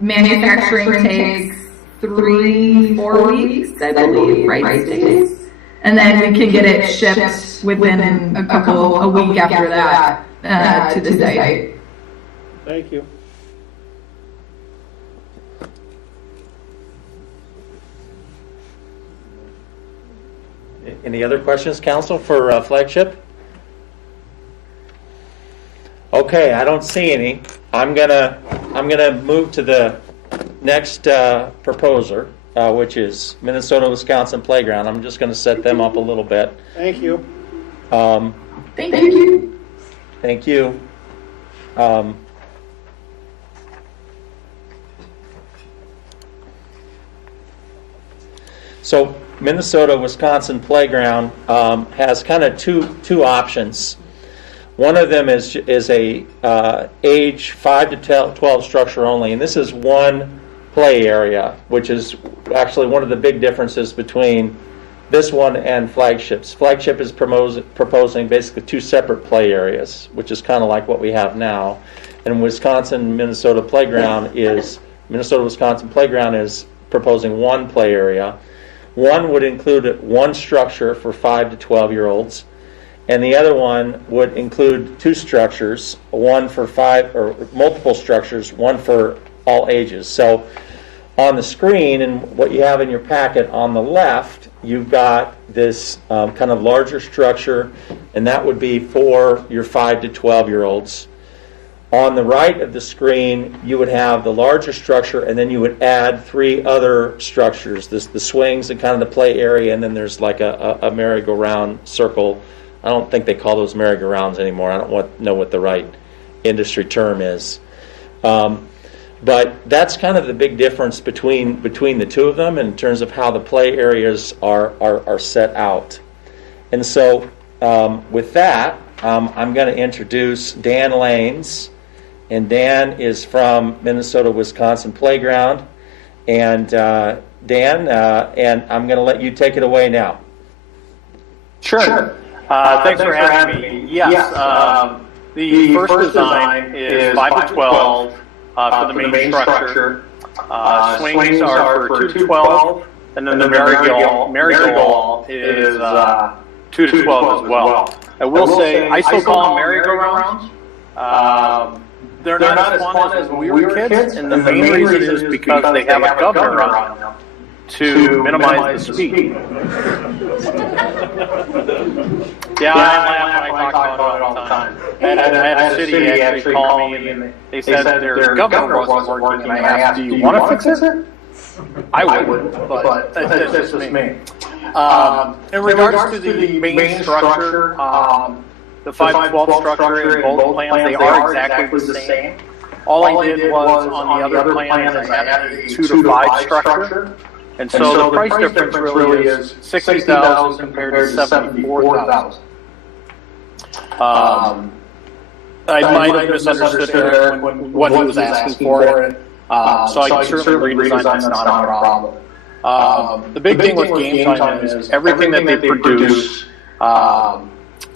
manufacturing takes 3-4 weeks, I believe, right, Stace? And then we can get it shipped within a week after that to the site. Thank you. Any other questions, Council, for flagship? Okay, I don't see any. I'm gonna move to the next proposer, which is Minnesota-Wisconsin Playground. I'm just going to set them up a little bit. Thank you. Thank you. Thank you. So Minnesota-Wisconsin Playground has kind of two options. One of them is a age 5 to 12 structure only, and this is one play area, which is actually one of the big differences between this one and Flagship's. Flagship is proposing basically 2 separate play areas, which is kind of like what we have now. And Minnesota-Wisconsin Playground is proposing one play area. One would include one structure for 5 to 12-year-olds, and the other one would include 2 structures, one for 5, or multiple structures, one for all ages. So On the screen, and what you have in your packet on the left, you've got this kind of larger structure, and that would be for your 5 to 12-year-olds. On the right of the screen, you would have the larger structure, and then you would add 3 other structures, the swings and kind of the play area, and then there's like a merry-go-round circle. I don't think they call those merry-go-rounds anymore. I don't know what the right industry term is. But that's kind of the big difference between the two of them in terms of how the play areas are set out. And so with that, I'm going to introduce Dan Lanes. And Dan is from Minnesota-Wisconsin Playground. And Dan, and I'm going to let you take it away now. Sure. Thanks for having me. Yes, the first design is 5 to 12 for the main structure. Swings are for 2 to 12, and then the merry-go-round is 2 to 12 as well. I will say, I still call them merry-go-rounds. They're not as fun as when we were kids, and the main reason is because they have a governor on them to minimize the speed. Yeah, I laugh when I talk about it all the time. I had a city actually call me, and they said their governor wasn't working, and I asked, do you want to fix it? I would, but that's just me. In regards to the main structure, the 5 to 12 structure in both plans, they are exactly the same. All I did was, on the other plan, I added a 2 to 5 structure. And so the price difference really is $60,000 compared to $74,000. I might have misunderstood Eric what he was asking for it. So I can certainly redesign, that's not a problem. The big thing with Game Time is everything that they produce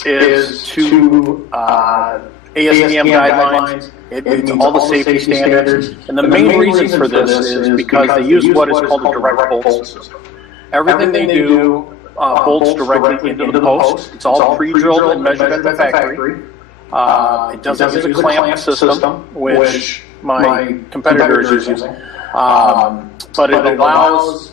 is to ASTM guidelines. It meets all the safety standards. And the main reason for this is because they use what is called a direct bolt system. Everything they do bolts directly into the post. It's all pre-drilled and measured at the factory. It doesn't use a clamp system, which my competitor is using. But it allows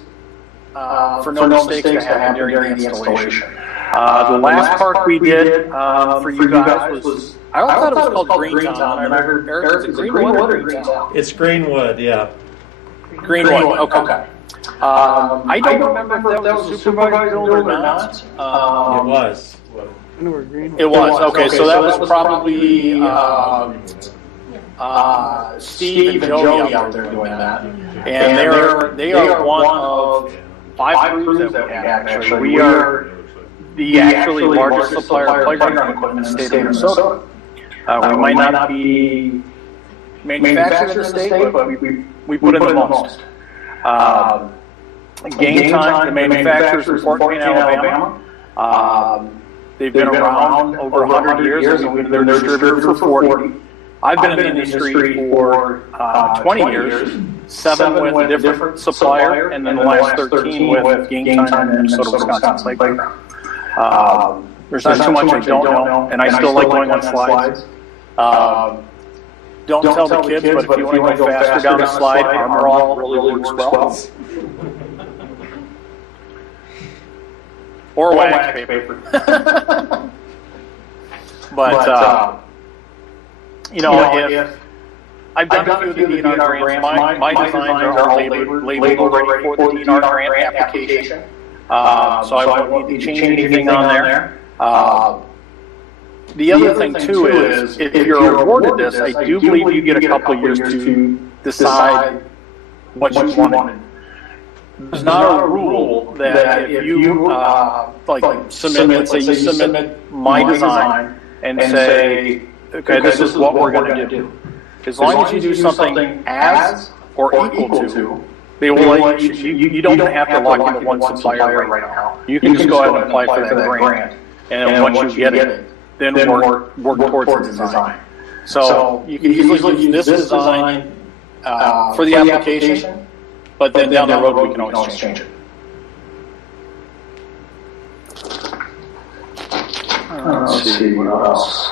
for no mistakes to happen during the installation. The last park we did for you guys was, I thought it was called Greentown. And I heard, Eric, is it Greenwood or Greentown? It's Greenwood, yeah. Greenwood, okay. I don't remember if that was a supervisor build or not. It was. It was, okay, so that was probably Steve and Joey out there doing that. And they are one of 5 crews that we have, actually. We are the actually largest supplier of playground equipment in the state of Minnesota. We might not be manufactured in the state, but we put in the most. Game Time, the manufacturers in Fort Payne, Alabama. They've been around over 100 years, and we've been their distributor for 40. I've been in the industry for 20 years, 7 with a different supplier, and then the last 13 with Game Time and Minnesota, Wisconsin Playground. There's not too much I don't know, and I still like going on slides. Don't tell the kids, but if you want to go faster down the slide, Armor All really works well. Or wax paper. But, you know, if I've done a few of the DNR grants, my designs are all labeled already for the DNR grant application. So I won't need to change anything on there. The other thing, too, is if you're awarded this, I do believe you get a couple of years to decide what you wanted. There's not a rule that if you submit, let's say you submit my design and say, okay, this is what we're going to do. As long as you do something as or equal to, they will let you don't have to lock into one supplier right now. You can just go ahead and apply for that grant, and then once you get it, then work towards the design. So you can easily use this design for the application, but then down the road we can always change it. Let's see what else.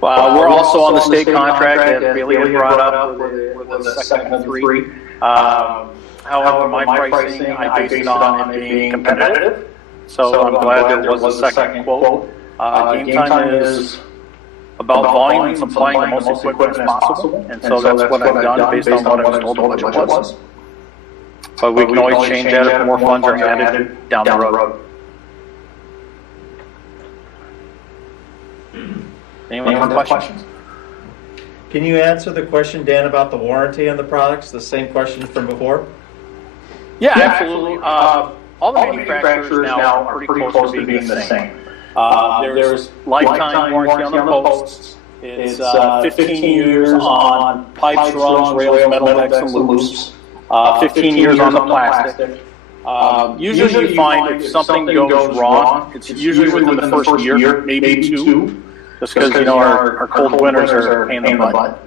We're also on the state contract that Bailey had brought up with the second of 3. However, my pricing, I based it on it being competitive. So I'm glad there was a second quote. Game time is about volume and supplying the most equipment as possible. And so that's what I've done based on what I was told the budget was. But we can always change that if more funds are added down the road. Anyone have questions? Can you answer the question, Dan, about the warranty on the products? The same question from before? Yeah, absolutely. All the manufacturers now are pretty close to being the same. There's lifetime warranty on the posts. It's 15 years on pipes, rungs, rails, metal decks, and loops. 15 years on the plastic. Usually you find if something goes wrong, it's usually within the first year, maybe two, just because, you know, our cold winters are a pain in the butt.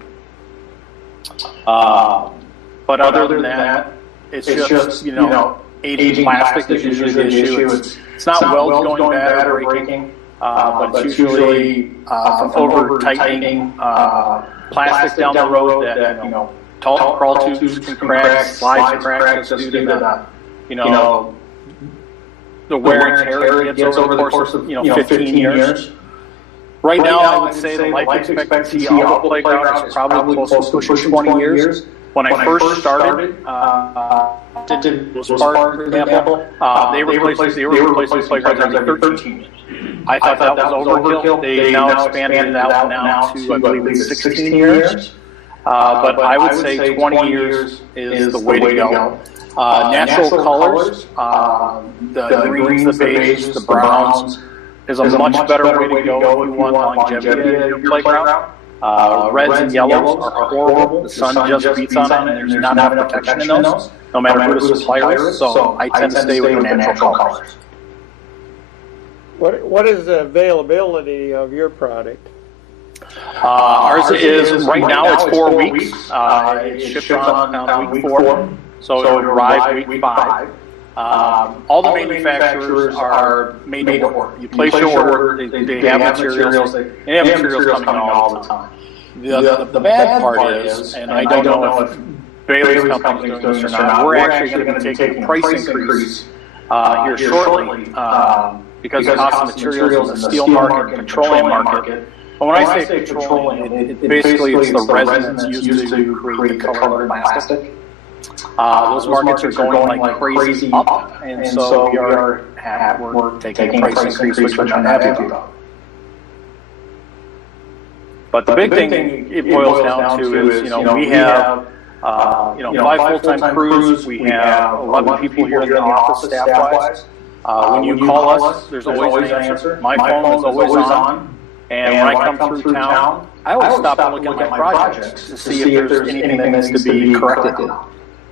But other than that, it's just, you know, aging plastic is usually the issue. It's not welds going bad or breaking, but it's usually from over-tightening plastic down the road that, you know, tall crawl tubes can crack, slides crack just due to the, you know, the wear and tear it gets over the course of, you know, 15 years. Right now, I would say the life expectancy of the playground is probably close to pushing 20 years. When I first started, was part, for example, they were replacing playgrounds every 13 years. I thought that was overkill. They now expanded that now to, I believe, it's 16 years. But I would say 20 years is the way to go. Natural colors, the greens, the beiges, the browns, is a much better way to go if you want longevity in your playground. Reds and yellows are horrible. The sun just beats on it, and there's not enough protection in those, no matter who the supplier is. So I tend to stay with the natural colors. What is the availability of your product? Ours is, right now, it's 4 weeks. It ships on week 4, so it would arrive week 5. All the manufacturers are made to order. You place your order, they have materials, they have materials coming in all the time. The bad part is, and I don't know if Bailey's company is doing this or not, we're actually going to be taking a price increase here shortly because of the cost of materials in the steel market and petroleum market. But when I say petroleum, basically it's the resin that's used to create the colored plastic. Those markets are going like crazy up, and so we're taking a price increase, which I'm happy about. But the big thing it boils down to is, you know, we have 5 full-time crews. We have 11 people here in the office staff-wise. When you call us, there's always an answer. My phone is always on. And when I come through town, I always stop and look at my projects to see if there's anything that needs to be corrected.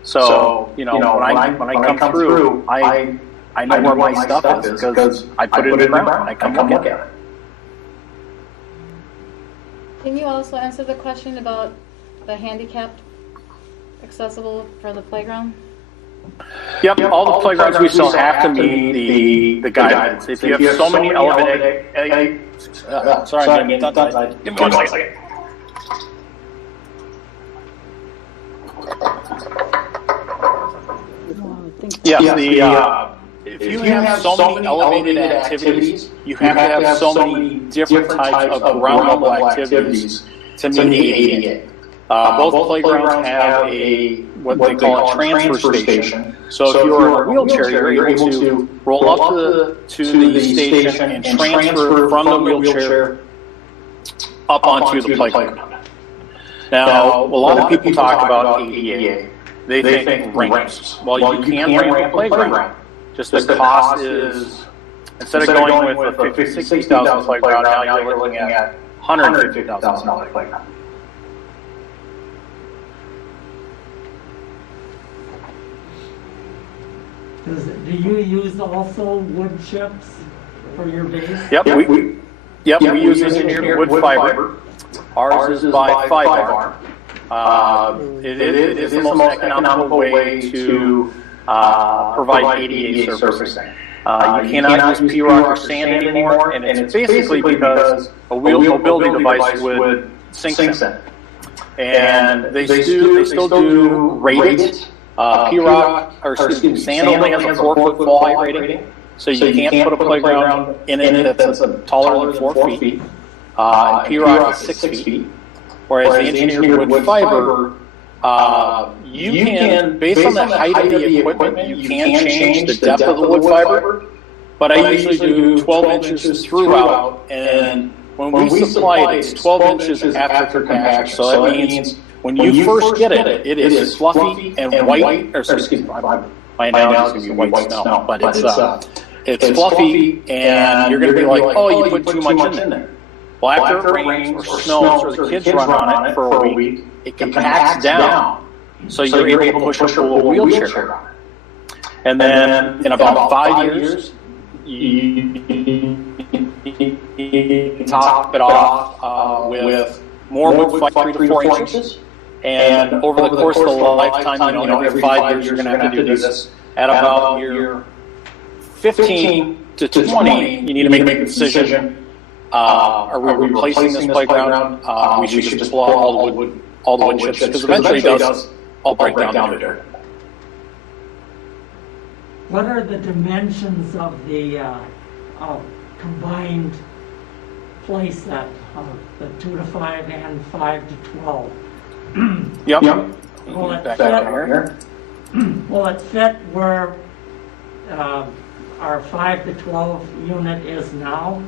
So, you know, when I come through, I know where my stuff is because I put it in the ground. I come look at it. Can you also answer the question about the handicapped accessible for the playground? Yep, all the playgrounds we sell have to meet the guidelines. If you have so many elevated, sorry, give me 1 second. If you have so many elevated activities, you have to have so many different types of ground level activities to meet the ADA. Both playgrounds have what they call a transfer station. So if you're in a wheelchair, you're able to roll up to the station and transfer from the wheelchair up onto the playground. Now, a lot of people talk about ADA. They think ramps. Well, you can ramp a playground. Just the cost is, instead of going with a $50,000, $60,000 playground, now you're looking at $150,000 playground. Do you use also wood chips for your base? Yep, we use engineered wood fiber. Ours is by 5-bar. It is the most economical way to provide ADA surfacing. You cannot use P-rock or sand anymore, and it's basically because a building device would sink in. and they still do rated. P-Rock, or excuse me, Sand only has a 4-foot fall height rating, so you can't put a playground in it that's taller than 4 feet. And P-Rock is 6 feet. Whereas the engineered wood fiber, you can, based on the height of the equipment, you can change the depth of the wood fiber. But I usually do 12 inches throughout, and when we supply it, it's 12 inches after compaction. So that means when you first get it, it is fluffy and white, or excuse me, my analogy is going to be white snow, but it's fluffy, and you're going to be like, oh, you put too much in there. Well, after it rains or snows or the kids run on it for a week, it compacts down, so you're able to push a little wheelchair on it. And then in about 5 years, you top it off with more wood, like 3 to 4 inches. And over the course of the lifetime, every 5 years, you're going to have to do this. At about year 15 to 20, you need to make a decision. Are we replacing this playground? We should just pull out all the wood chips, because eventually it does all break down to dirt. What are the dimensions of the combined playset, the 2 to 5 and 5 to 12? Yep. Will it Here. will it fit where our 5 to 12 unit is now?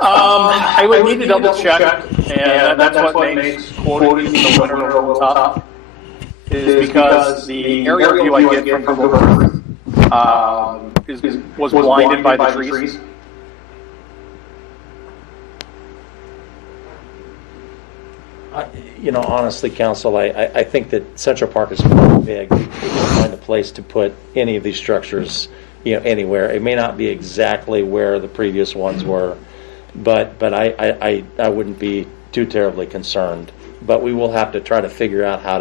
I would need to double check, and that's what makes quoting the winner a little tough, is because the aerial view I get from Google Earth was blinded by the trees. Honestly, Council, I think that Central Park is pretty big. We can find a place to put any of these structures, anywhere. It may not be exactly where the previous ones were, but I wouldn't be too terribly concerned. But we will have to try to figure out how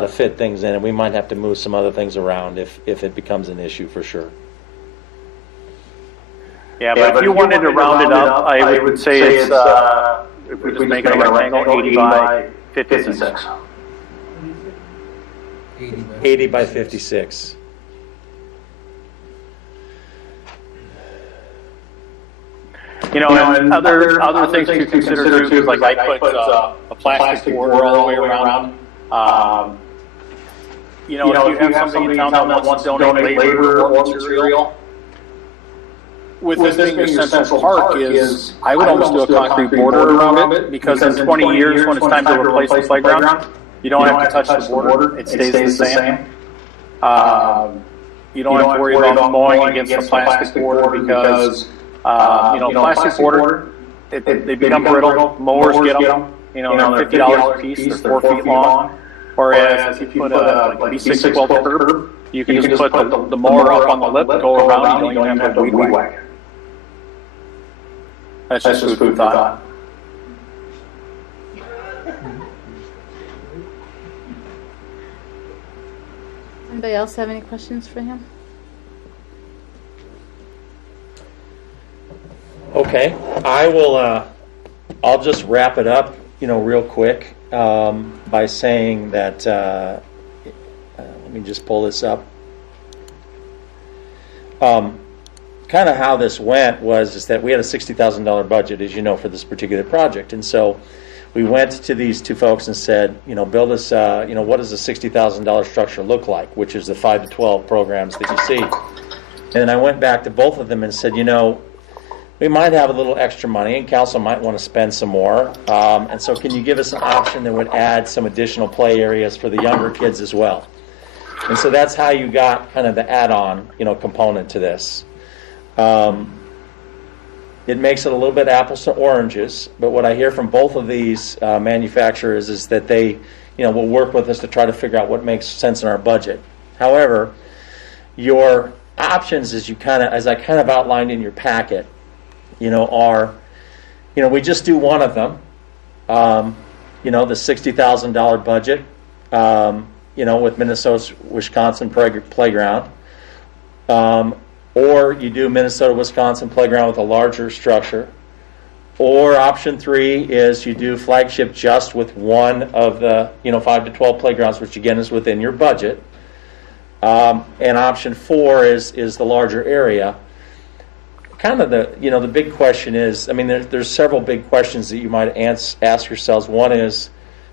to fit things in, and we might have to move some other things around if it becomes an issue for sure. Yeah, but if you wanted to round it up, I would say it's, if we just make it a rectangle, 80 by 56. 80 by 56. And other things to consider too, like I put a plastic border all the way around. If you have somebody in town that wants to donate labor or material, with this being your central park, is I would almost do a concrete border around it, because in 20 years, when it's time to replace the playground, you don't have to touch the border; it stays the same. You don't have to worry about mowing against the plastic border, because plastic border, they become brittle. Mowers get them. They're $50 a piece. They're 4 feet long. Whereas if you put a B6 12 curb, you can just put the mower up on the lip, go around. You don't even have to weed whack. That's just food for thought. Anybody else have any questions for him? Okay, I will. I'll just wrap it up, real quick by saying that. Let me just pull this up. Kind of how this went is that we had a $60,000 budget, as you know, for this particular project, and so we went to these two folks and said, build us, what does a $60,000 structure look like, which is the 5 to 12 programs that you see. And then I went back to both of them and said, we might have a little extra money, and council might want to spend some more. And so can you give us an option that would add some additional play areas for the younger kids as well? And so that's how you got kind of the add-on, component to this. It makes it a little bit apples to oranges, but what I hear from both of these manufacturers is that they, will work with us to try to figure out what makes sense in our budget. However, your options, as I kind of outlined in your packet, are, we just do one of them, the $60,000 budget, with Minnesota's Wisconsin playground, or you do Minnesota-Wisconsin playground with a larger structure, Or option 3 is you do flagship just with one of the 5 to 12 playgrounds, which again is within your budget. And option 4 is the larger area. Kind of the big question is, I mean, there's several big questions that you might ask yourselves. One is,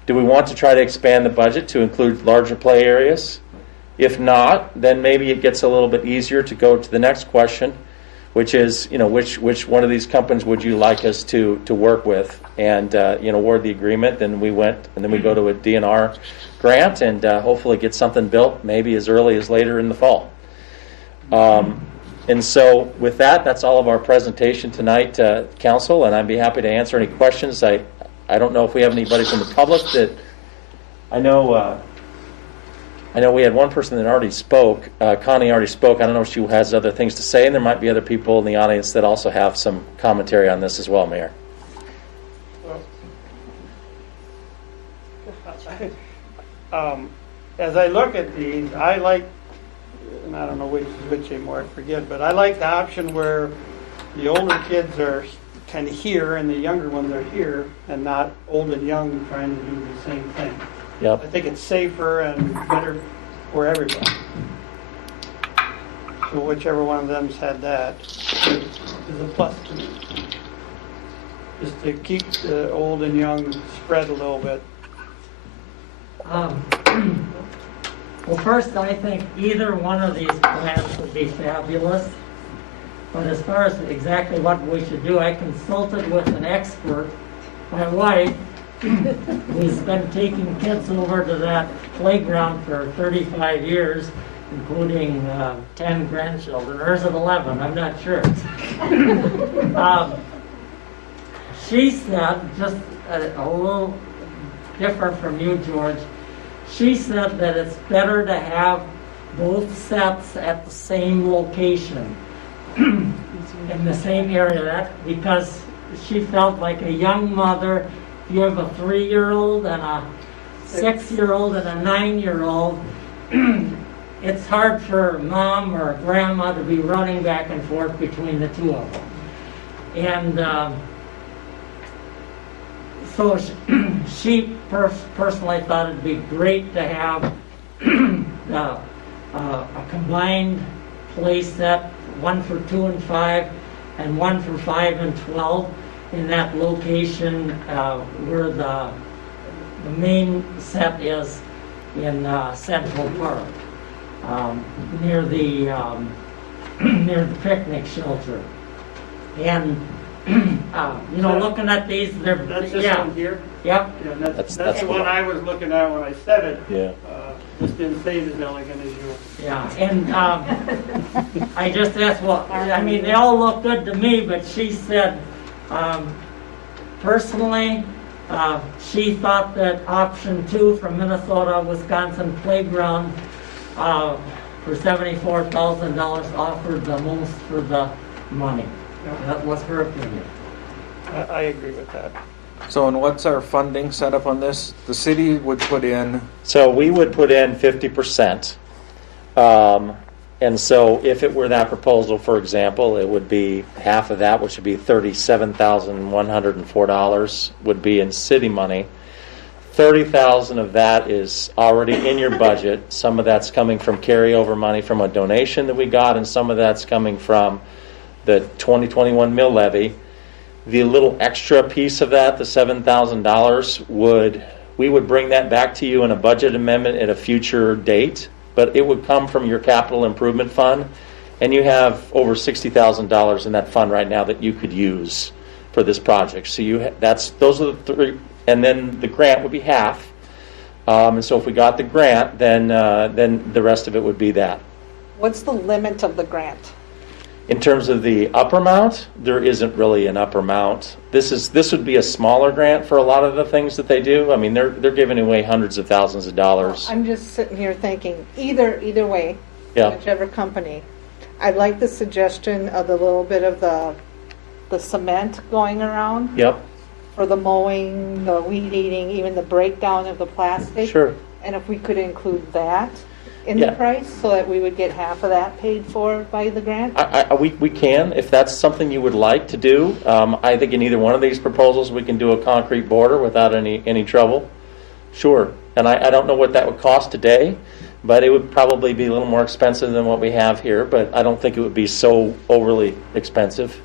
do we want to try to expand the budget to include larger play areas? If not, then maybe it gets a little bit easier to go to the next question, which is, which one of these companies would you like us to work with, and award the agreement. Then we go to a DNR grant and hopefully get something built maybe as early as later in the fall. And so with that, that's all of our presentation tonight, Council, and I'd be happy to answer any questions. I don't know if we have anybody from the public that I know we had one person that already spoke. Connie already spoke. I don't know if she has other things to say, and there might be other people in the audience that also have some commentary on this as well, Mayor. As I look at these, I like, and I don't know which anymore, I forget, but I like the option where the older kids are kind of here and the younger ones are here, and not old and young trying to do the same thing. Yep. I think it's safer and better for everyone. So whichever one of them's had that is a plus to me. Just to keep the old and young spread a little bit. Well, first, I think either one of these plans would be fabulous. But as far as exactly what we should do, I consulted with an expert, my wife, who's been taking kids over to that playground for 35 years, including 10 grandchildren, or is it 11? I'm not sure. She said, just a little different from you, George, she said that it's better to have both sets at the same location, in the same area, because she felt like a young mother, if you have a 3-year-old and a 6-year-old and a 9-year-old, it's hard for mom or grandma to be running back and forth between the two of them. And so she personally thought it'd be great to have a combined play set, one for 2 and 5 and one for 5 and 12 in that location where the main set is in Central Park, near the picnic shelter. And looking at these, That's this one here? Yep. Yeah, that's the one I was looking at when I said it. Yeah. Just didn't say it as elegant as you. Yeah, and I just asked, they all look good to me, but she said, personally, she thought that option 2 from Minnesota, Wisconsin Playground for $74,000 offered the most for the money. That was her opinion. I agree with that. So, and what's our funding setup on this? The city would put in... So we would put in 50%. And so if it were that proposal, for example, it would be half of that, which would be $37,104 would be in city money. $30,000 of that is already in your budget. Some of that's coming from carryover money from a donation that we got, and some of that's coming from the 2021 mill levy. The little extra piece of that, the $7,000, we would bring that back to you in a budget amendment at a future date, but it would come from your capital improvement fund, and you have over $60,000 in that fund right now that you could use for this project. So those are the three, and then the grant would be half. And so if we got the grant, then the rest of it would be that. What's the limit of the grant? In terms of the upper amount, there isn't really an upper amount. This would be a smaller grant for a lot of the things that they do. I mean, they're giving away hundreds of thousands of dollars. I'm just sitting here thinking, either way, Yeah. whichever company. I like the suggestion of the little bit of the cement going around. Yep. For the mowing, the weed eating, even the breakdown of the plastic. Sure. And if we could include that in the Yeah. price so that we would get half of that paid for by the grant? We can, if that's something you would like to do. I think in either one of these proposals, we can do a concrete border without any trouble. Sure. And I don't know what that would cost today, but it would probably be a little more expensive than what we have here, but I don't think it would be so overly expensive.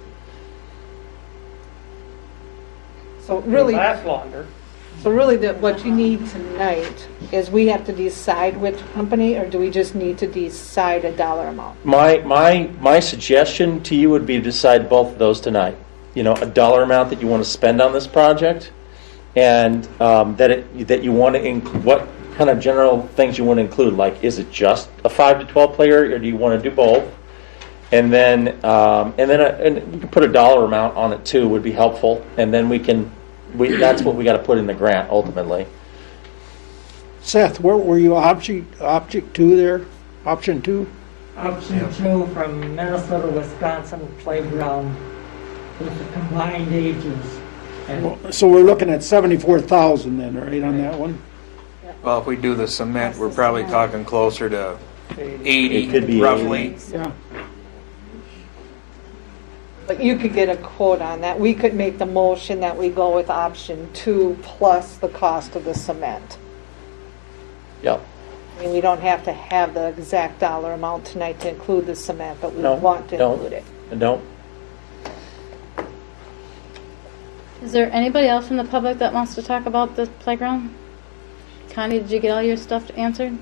So really, Last longer. what you need tonight is we have to decide which company, or do we just need to decide a dollar amount? My suggestion to you would be to decide both of those tonight. You know, a dollar amount that you want to spend on this project, and that you want to what kind of general things you want to include. Like, is it just a 5 to 12 player, or do you want to do both? And then you can put a dollar amount on it too, would be helpful. And then that's what we got to put in the grant ultimately. Seth, where were you object 2 there? Option 2? Option 2 from Minnesota, Wisconsin playground with the combined ages. And So we're looking at 74,000 then, right, on that one? Well, if we do the cement, we're probably talking closer to 80, It could be roughly. 80. Yeah. But you could get a quote on that. We could make the motion that we go with option 2 plus the cost of the cement. Yep. I mean, we don't have to have the exact dollar amount tonight to include the cement, but we No, want to don't. include it. Don't. Is there anybody else from the public that wants to talk about the playground? Connie, did you get all your stuff answered?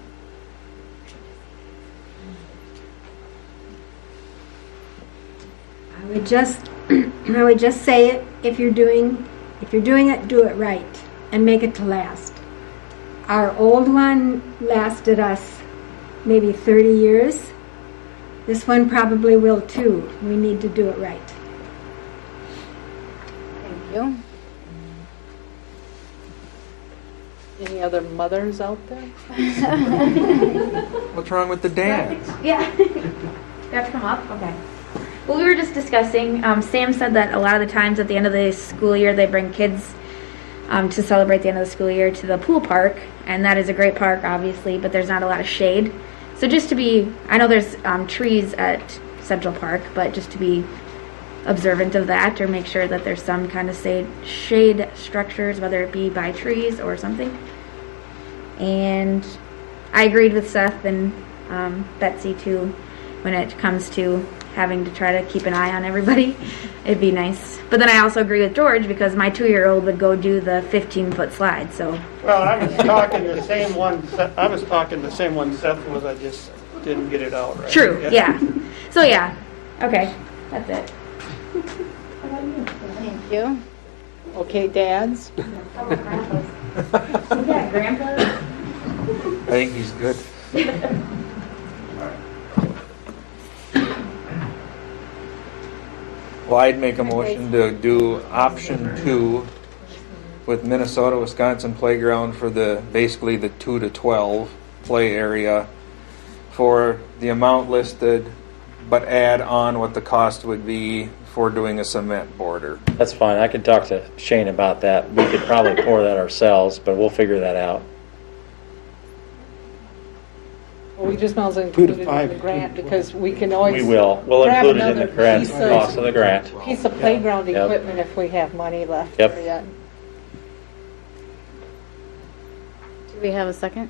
I would just say it, if you're doing it, do it right and make it to last. Our old one lasted us maybe 30 years. This one probably will too. We need to do it right. Thank you. Any other mothers out there? What's wrong with the dance? Yeah. You have to come up? Okay. Well, we were just discussing, Sam said that a lot of the times at the end of the school year, they bring kids to celebrate the end of the school year to the pool park, and that is a great park, obviously, but there's not a lot of shade. So just to be, I know there's trees at Central Park, but just to be observant of that, or make sure that there's some kind of shade structures, whether it be by trees or something. And I agreed with Seth and Betsy too when it comes to having to try to keep an eye on everybody. It'd be nice. But then I also agree with George because my 2-year-old would go do the 15-foot slide, so. Well, I was talking the same one Seth was, I just didn't get it out right. True, yeah. So yeah, okay, that's it. Thank you. Okay, dads? Yeah, grandpa. I think he's good. Well, I'd make a motion to do option 2 with Minnesota, Wisconsin playground for basically the 2 to 12 play area for the amount listed, but add on what the cost would be for doing a cement border. That's fine. I could talk to Shane about that. We could probably pour that ourselves, but we'll figure that out. Well, we just might as well 2 include to it in 5, the 2 to grant 12. because we can always. We will. We'll grab include it in the another grant piece cost of the grant. Piece of playground Yep. equipment if we have money left Yep. for that. Do we have a second?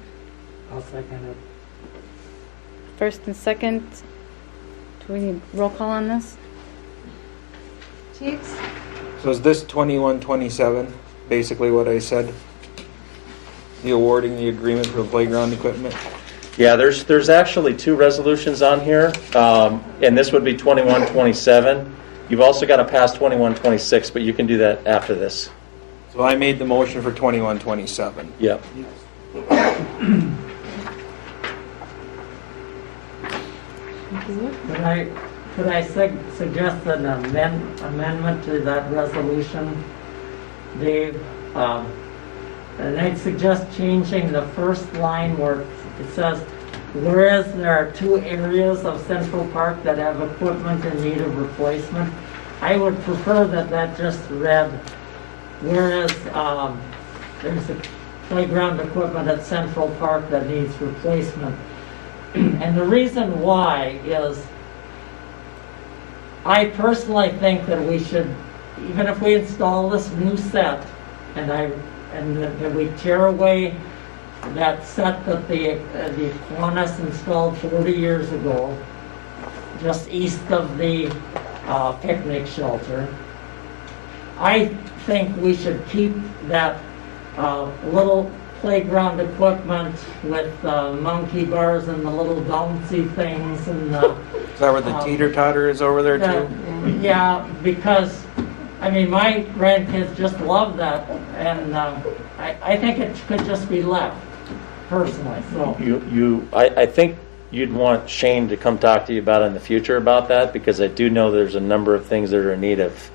I'll second it. First and second. Do we need roll call on this? Cheeks? So is this 2127, basically what I said? The awarding the agreement for playground equipment? Yeah, there's actually 2 resolutions on here, and this would be 2127. You've also got to pass 2126, but you can do that after this. So I made the motion for 2127. Yep. Could I suggest an amendment to that resolution, Dave? And I'd suggest changing the first line where it says, whereas there are 2 areas of Central Park that have equipment in need of replacement. I would prefer that just read, whereas there's a playground equipment at Central Park that needs replacement. And the reason why is I personally think that we should, even if we install this new set and that we tear away that set that the Kiwanis installed 40 years ago, just east of the picnic shelter, I think we should keep that little playground equipment with monkey bars and the little bouncy things and Is that where the teeter-totter is over there too? yeah, because I mean my grandkids just love that, and I think it could just be left personally. So I think you'd want Shane to come talk to you about it in the future about that, because I do know there's a number of things that are in need of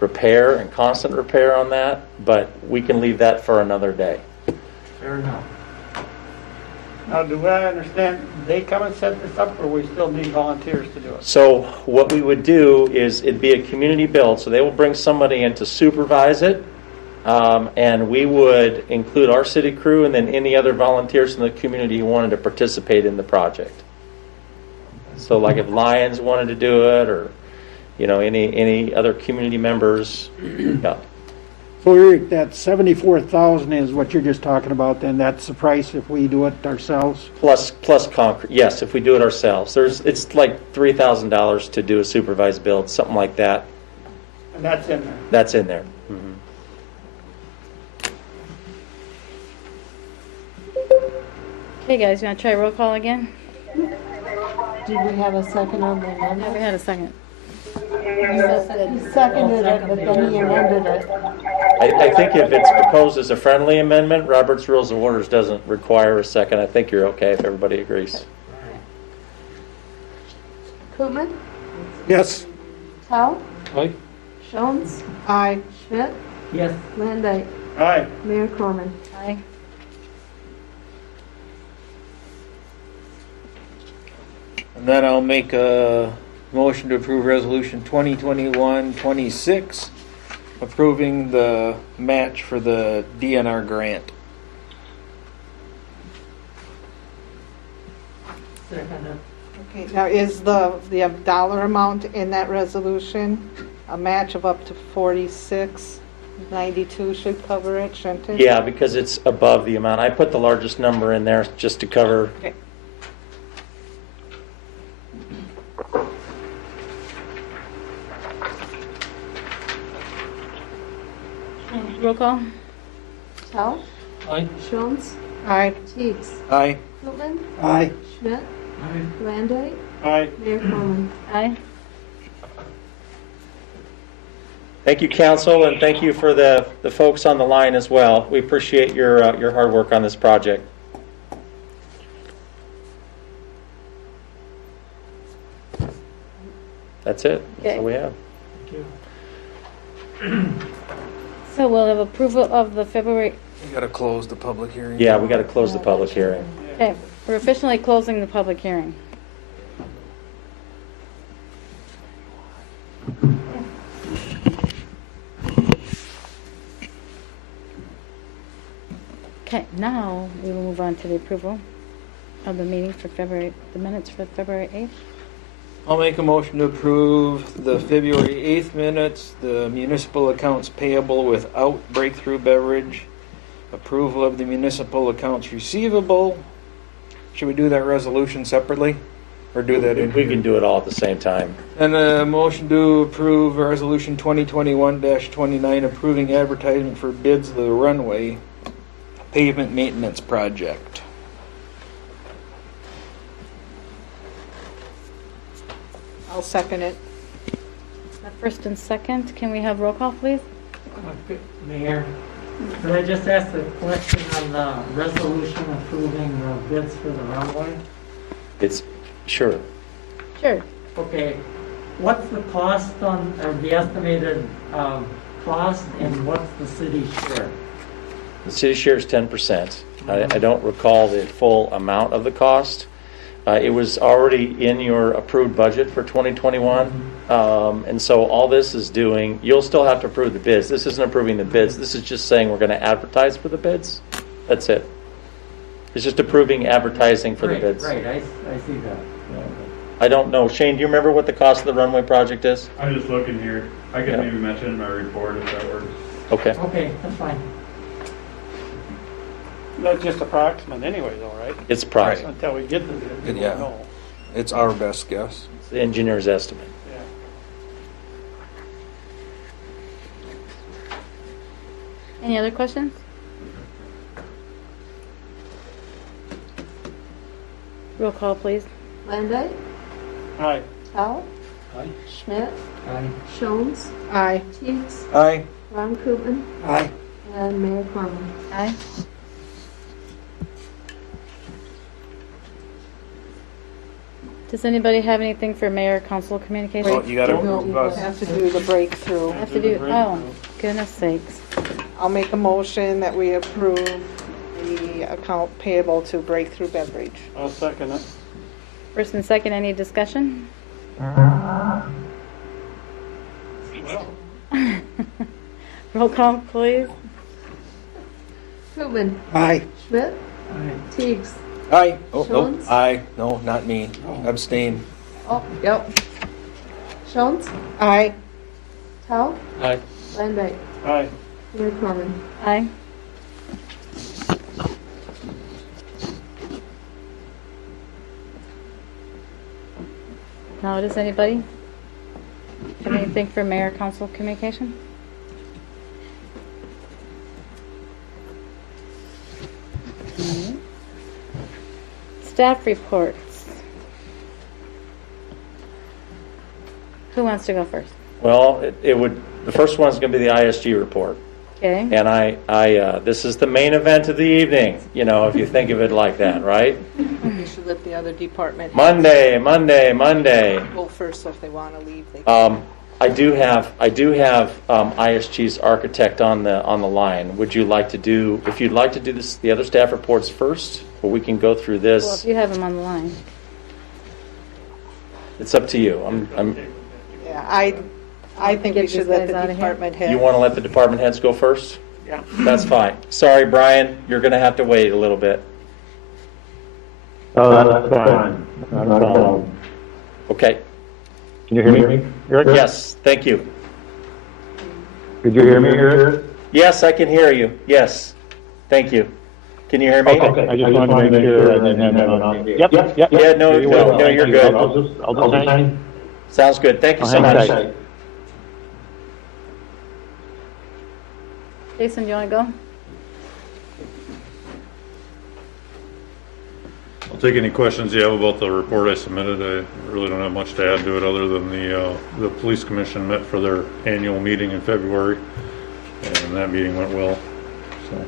repair and constant repair on that, but we can leave that for another day. Fair enough. Now, do I understand, they come and set this up, or we still need volunteers to do it? So what we would do is it'd be a community build, so they will bring somebody in to supervise it, and we would include our city crew and then any other volunteers in the community who wanted to participate in the project. So like if Lions wanted to do it, or any other community members, yeah. So Eric, that 74,000 is what you're just talking about, then that's the price if we do it ourselves? Plus concrete, yes, if we do it ourselves. It's like $3,000 to do a supervised build, something like that. And that's in there. That's in there. Mm-hmm. Okay, guys, you want to try roll call again? Did we have a second on the amendment? Never had a second. He seconded it, but then he amended it. I think if it's proposed as a friendly amendment, Robert's Rules of Orders doesn't require a second. I think you're okay if everybody agrees. Koopman? Yes. Tao? Aye. Jones? Aye. Schmidt? Yes. Landau? Aye. Mayor Corman? Aye. And then I'll make a motion to approve resolution 2021-26, approving the match for the DNR grant. Second. Okay, now is the dollar amount in that resolution, a match of up to 46.92 should cover it, shouldn't it? Yeah, because it's above the amount. I put the largest number in there just to cover. Okay. Roll call. Tao? Aye. Jones? Aye. Teagues? Aye. Koopman? Aye. Schmidt? Landau? Aye. Mayor Corman? Aye. Thank you, council, and thank you for the folks on the line as well. We appreciate your hard work on this project. That's it. That's all we have. So we'll have approval of the February. You gotta close the public hearing. Yeah, we got to close the public hearing. Okay, we're officially closing the public hearing. Okay, now we will move on to the approval of the meeting for February, the minutes for February 8th. I'll make a motion to approve the February 8th minutes, the municipal accounts payable without Breakthrough Beverage, approval of the municipal accounts receivable. Should we do that resolution separately? Or do that in We here? can do it all at the same time. And a motion to approve resolution 2021-29, approving advertisement for bids of the runway pavement maintenance project. I'll second it. The first and second, can we have roll call, please? Mayor, could I just ask a question on the resolution approving the bids for the runway? It's sure. Sure. Okay, what's the cost on, or the estimated cost, and what's the city's share? The city share is 10%. I don't recall the full amount of the cost. It was already in your approved budget for 2021. And so all this is doing, you'll still have to approve the bids. This isn't approving the bids. This is just saying we're going to advertise for the bids. That's it. It's just approving advertising for the bids. Right, I see that. I don't know. Shane, do you remember what the cost of the runway project is? I'm just looking here. I could Yeah. maybe mention in my report if that works. Okay. Okay, that's fine. That's just approximate anyway, though, right? It's price. Until we get the bid, we Yeah. won't know. It's our best guess. It's the engineer's estimate. Yeah. Any other questions? Roll call, please. Landay, Aye. Tao, Aye. Schmidt, Aye. Jones, Aye. Teagues, Aye. Ron Koopman, Aye. and Mayor Corman. Aye. Does anybody have anything for mayor council communication? Well, you gotta No, approve we'll us. have to do the breakthrough. I have to do, oh, goodness sakes. I'll make a motion that we approve the account payable to Breakthrough Beverage. I'll second it. First and second, any discussion? Roll call, please. Koopman, Aye. Schmidt, Aye. Teagues, Aye. Oh, nope. Jones? Aye. No, not me. Abstain. oh, yep. Jones, Aye. Tao, Aye. Landay, Aye. Mayor Corman. Aye. Now, does anybody have anything for mayor council communication? Alright. Staff reports. Who wants to go first? Well, the first one's going to be the ISG report. Okay. And this is the main event of the evening, if you think of it like that, right? We should let the other department Monday. go first, so if they want to leave, they can. I do have ISG's architect on the line. Would you like to do, if you'd like to do this, the other staff reports first, or we can go through this? Well, if you have them on the line. It's up to you. Yeah, I think we Get should these let guys the outta here. department head. You want to let the department heads go first? Yeah. That's fine. Sorry, Brian, you're going to have to wait a little bit. Oh, that's fine. Not a problem. Okay. Can you hear me? Eric? Yes, thank you. Could you hear me, Eric? Yes, I can hear you. Yes. Thank you. Can you hear me? Okay, I just wanted to make sure I didn't have that on. Yep. Yeah, no, you're good. I'll just hang. Sounds good. Thank you so I'll hang much. tight. Jason, do you want to go? I'll take any questions you have about the report I submitted. I really don't have much to add to it other than the police commission met for their annual meeting in February, and that meeting went well. So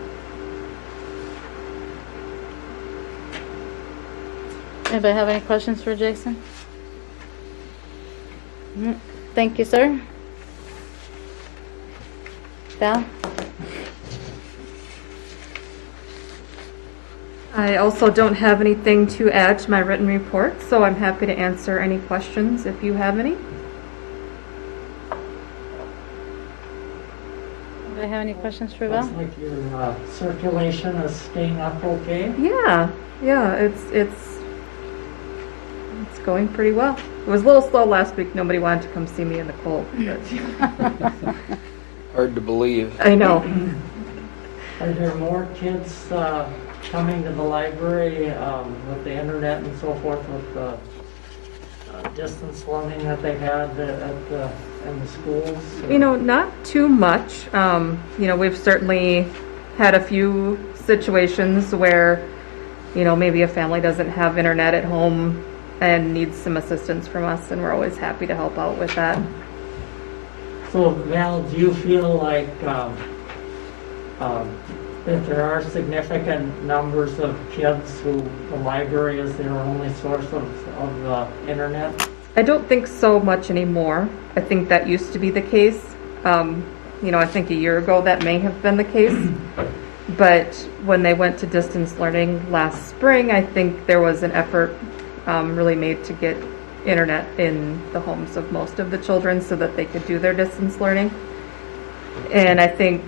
Anybody have any questions for Jason? Thank you, sir. Val? I also don't have anything to add to my written report, so I'm happy to answer any questions if you have any. Do I have any questions for Val? Looks like your circulation is staying up okay. Yeah, it's going pretty well. It was a little slow last week. Nobody wanted to come see me in the cold. But Hard to believe. I know. Are there more kids coming to the library with the internet and so forth with the distance learning that they had in the schools? Not too much. We've certainly had a few situations where, maybe a family doesn't have internet at home and needs some assistance from us, and we're always happy to help out with that. So Val, do you feel like that there are significant numbers of kids who the library is their only source of the internet? I don't think so much anymore. I think that used to be the case. I think a year ago that may have been the case. But when they went to distance learning last spring, I think there was an effort really made to get internet in the homes of most of the children so that they could do their distance learning. And I think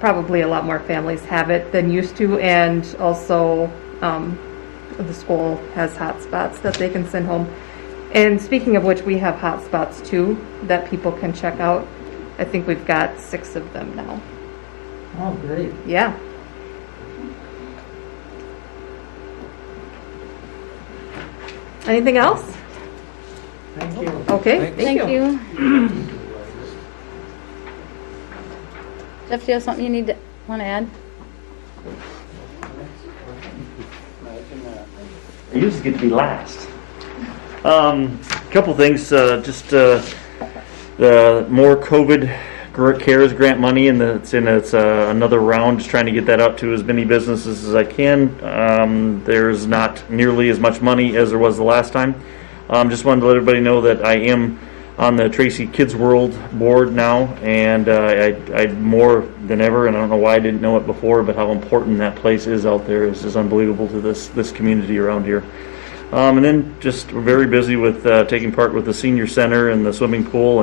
probably a lot more families have it than used to, and also The school has hotspots that they can send home. And speaking of which, we have hotspots too that people can check out. I think we've got 6 of them now. Oh, great. Yeah. Anything else? Thank you. Okay, thank you. Jeff, do you have something you want to add? I usually get to be last. Couple things, the more COVID CARES grant money, and it's another round, just trying to get that out to as many businesses as I can. There's not nearly as much money as there was the last time. Just wanted to let everybody know that I am on the Tracy Kids World board now, and I more than ever, and I don't know why I didn't know it before, but how important that place is out there is just unbelievable to this community around here. And then just we're very busy with taking part with the senior center and the swimming pool,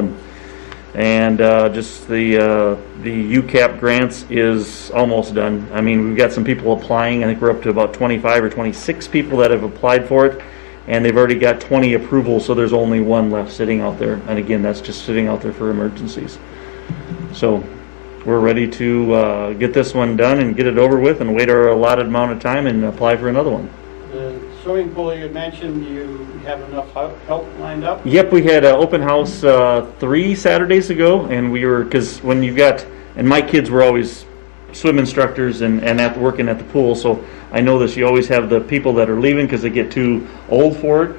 and just the UCAP grants is almost done. I mean, we've got some people applying. I think we're up to about 25 or 26 people that have applied for it, and they've already got 20 approvals, so there's only 1 left sitting out there. And again, that's just sitting out there for emergencies. So we're ready to get this one done and get it over with and wait our allotted amount of time and apply for another one. The swimming pool you mentioned, you have enough help lined up? Yep, we had an open house 3 Saturdays ago, and we were, because when you've got, and my kids were always swim instructors and working at the pool, so I know that you always have the people that are leaving because they get too old for it.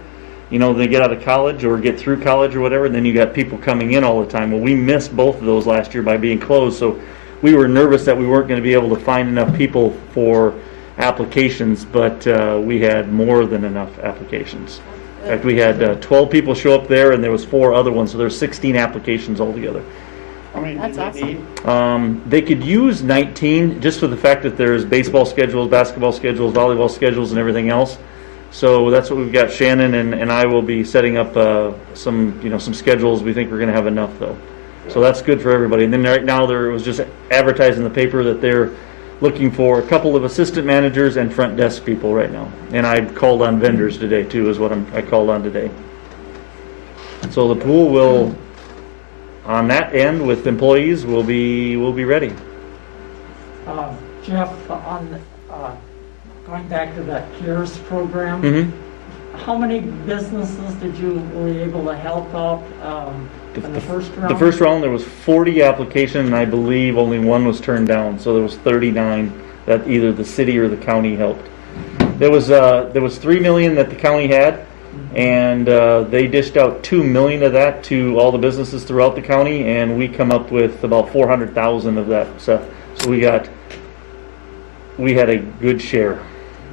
You know, they get out of college or get through college or whatever, and then you got people coming in all the time. Well, we missed both of those last year by being closed, so we were nervous that we weren't going to be able to find enough people for applications, but we had more than enough applications. In fact, we had 12 people show up there, and there was 4 other ones, so there's 16 applications altogether. How many That's did they awesome. need? They could use 19 just for the fact that there's baseball schedules, basketball schedules, volleyball schedules, and everything else. So that's what we've got. Shannon and I will be setting up some schedules. We think we're going to have enough though, so that's good for everybody. And then right now there was just advertised in the paper that they're looking for a couple of assistant managers and front desk people right now. And I called on vendors today too, is what I called on today. So the pool will, on that end with employees, will be ready. Jeff, on going back to that CARES program, how many businesses were you able to help out in the first round? The first round there was 40 applications, and I believe only 1 was turned down. So there was 39 that either the city or the county helped. There was $3 million that the county had, and they dished out $2 million of that to all the businesses throughout the county, and we come up with about $400,000 of that stuff. So we had a good share.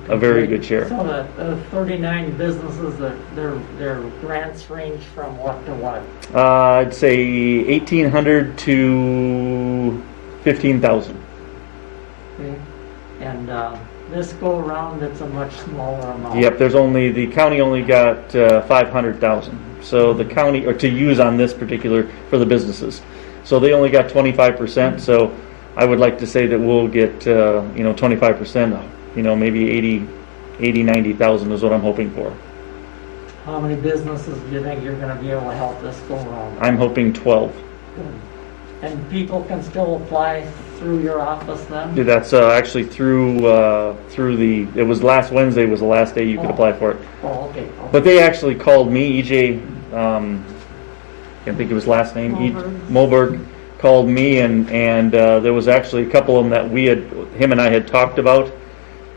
A very good share. So the 39 businesses, their grants range from what to what? I'd say 1,800 to 15,000. Okay. And this go around, it's a much smaller amount. Yep. The county only got 500,000. So the county, or to use on this particular for the businesses. So they only got 25%. So I would like to say that we'll get 25%. Maybe 90,000 is what I'm hoping for. How many businesses do you think you're going to be able to help this go around? I'm hoping 12. Good. And people can still apply through your office then? That's actually through it was last Wednesday was the last day you could apply for it. Oh, okay. But they actually called me, EJ, can't think of his last name, Moberg called me, and there was actually a couple of them that him and I had talked about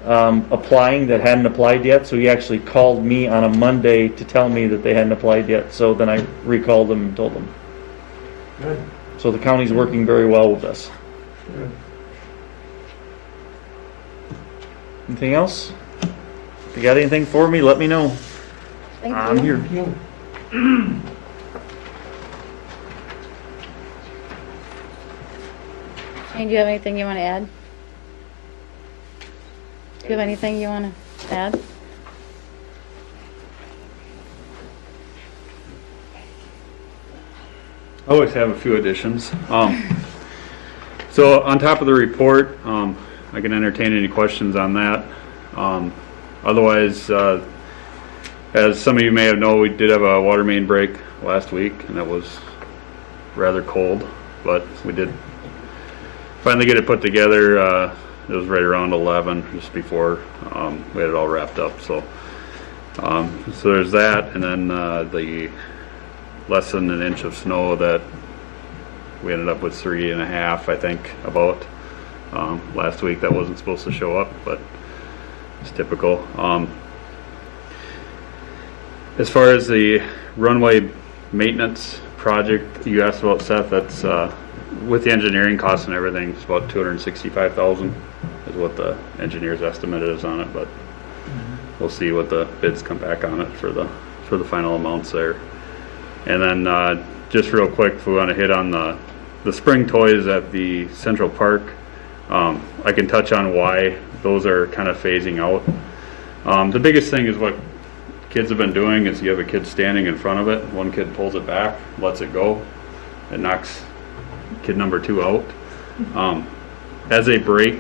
applying that hadn't applied yet, so he actually called me on a Monday to tell me that they hadn't applied yet, so then I recalled them and told them. Good. So the county's working very well with us. Good. Anything else? If you got anything for me, let me know. I'm here. Thank you. Shane, do you have anything you want to add? Do you have anything you want to add? I always have a few additions. So on top of the report, I can entertain any questions on that. Otherwise, as some of you may have known, we did have a water main break last week, and it was rather cold, but we did finally get it put together. It was right around 11, just before we had it all wrapped up. So there's that, and then the less than an inch of snow that we ended up with 3.5, I think, about last week. That wasn't supposed to show up, but it's typical. As far as the runway maintenance project you asked about, Seth, that's with the engineering costs and everything, it's about $265,000 is what the engineer's estimate is on it, but we'll see what the bids come back on it for the final amounts there. And then just real quick, if we want to hit on the spring toys at the Central Park, I can touch on why those are kind of phasing out. The biggest thing is what kids have been doing is you have a kid standing in front of it, one kid pulls it back, lets it go, it knocks kid number 2 out. As a break,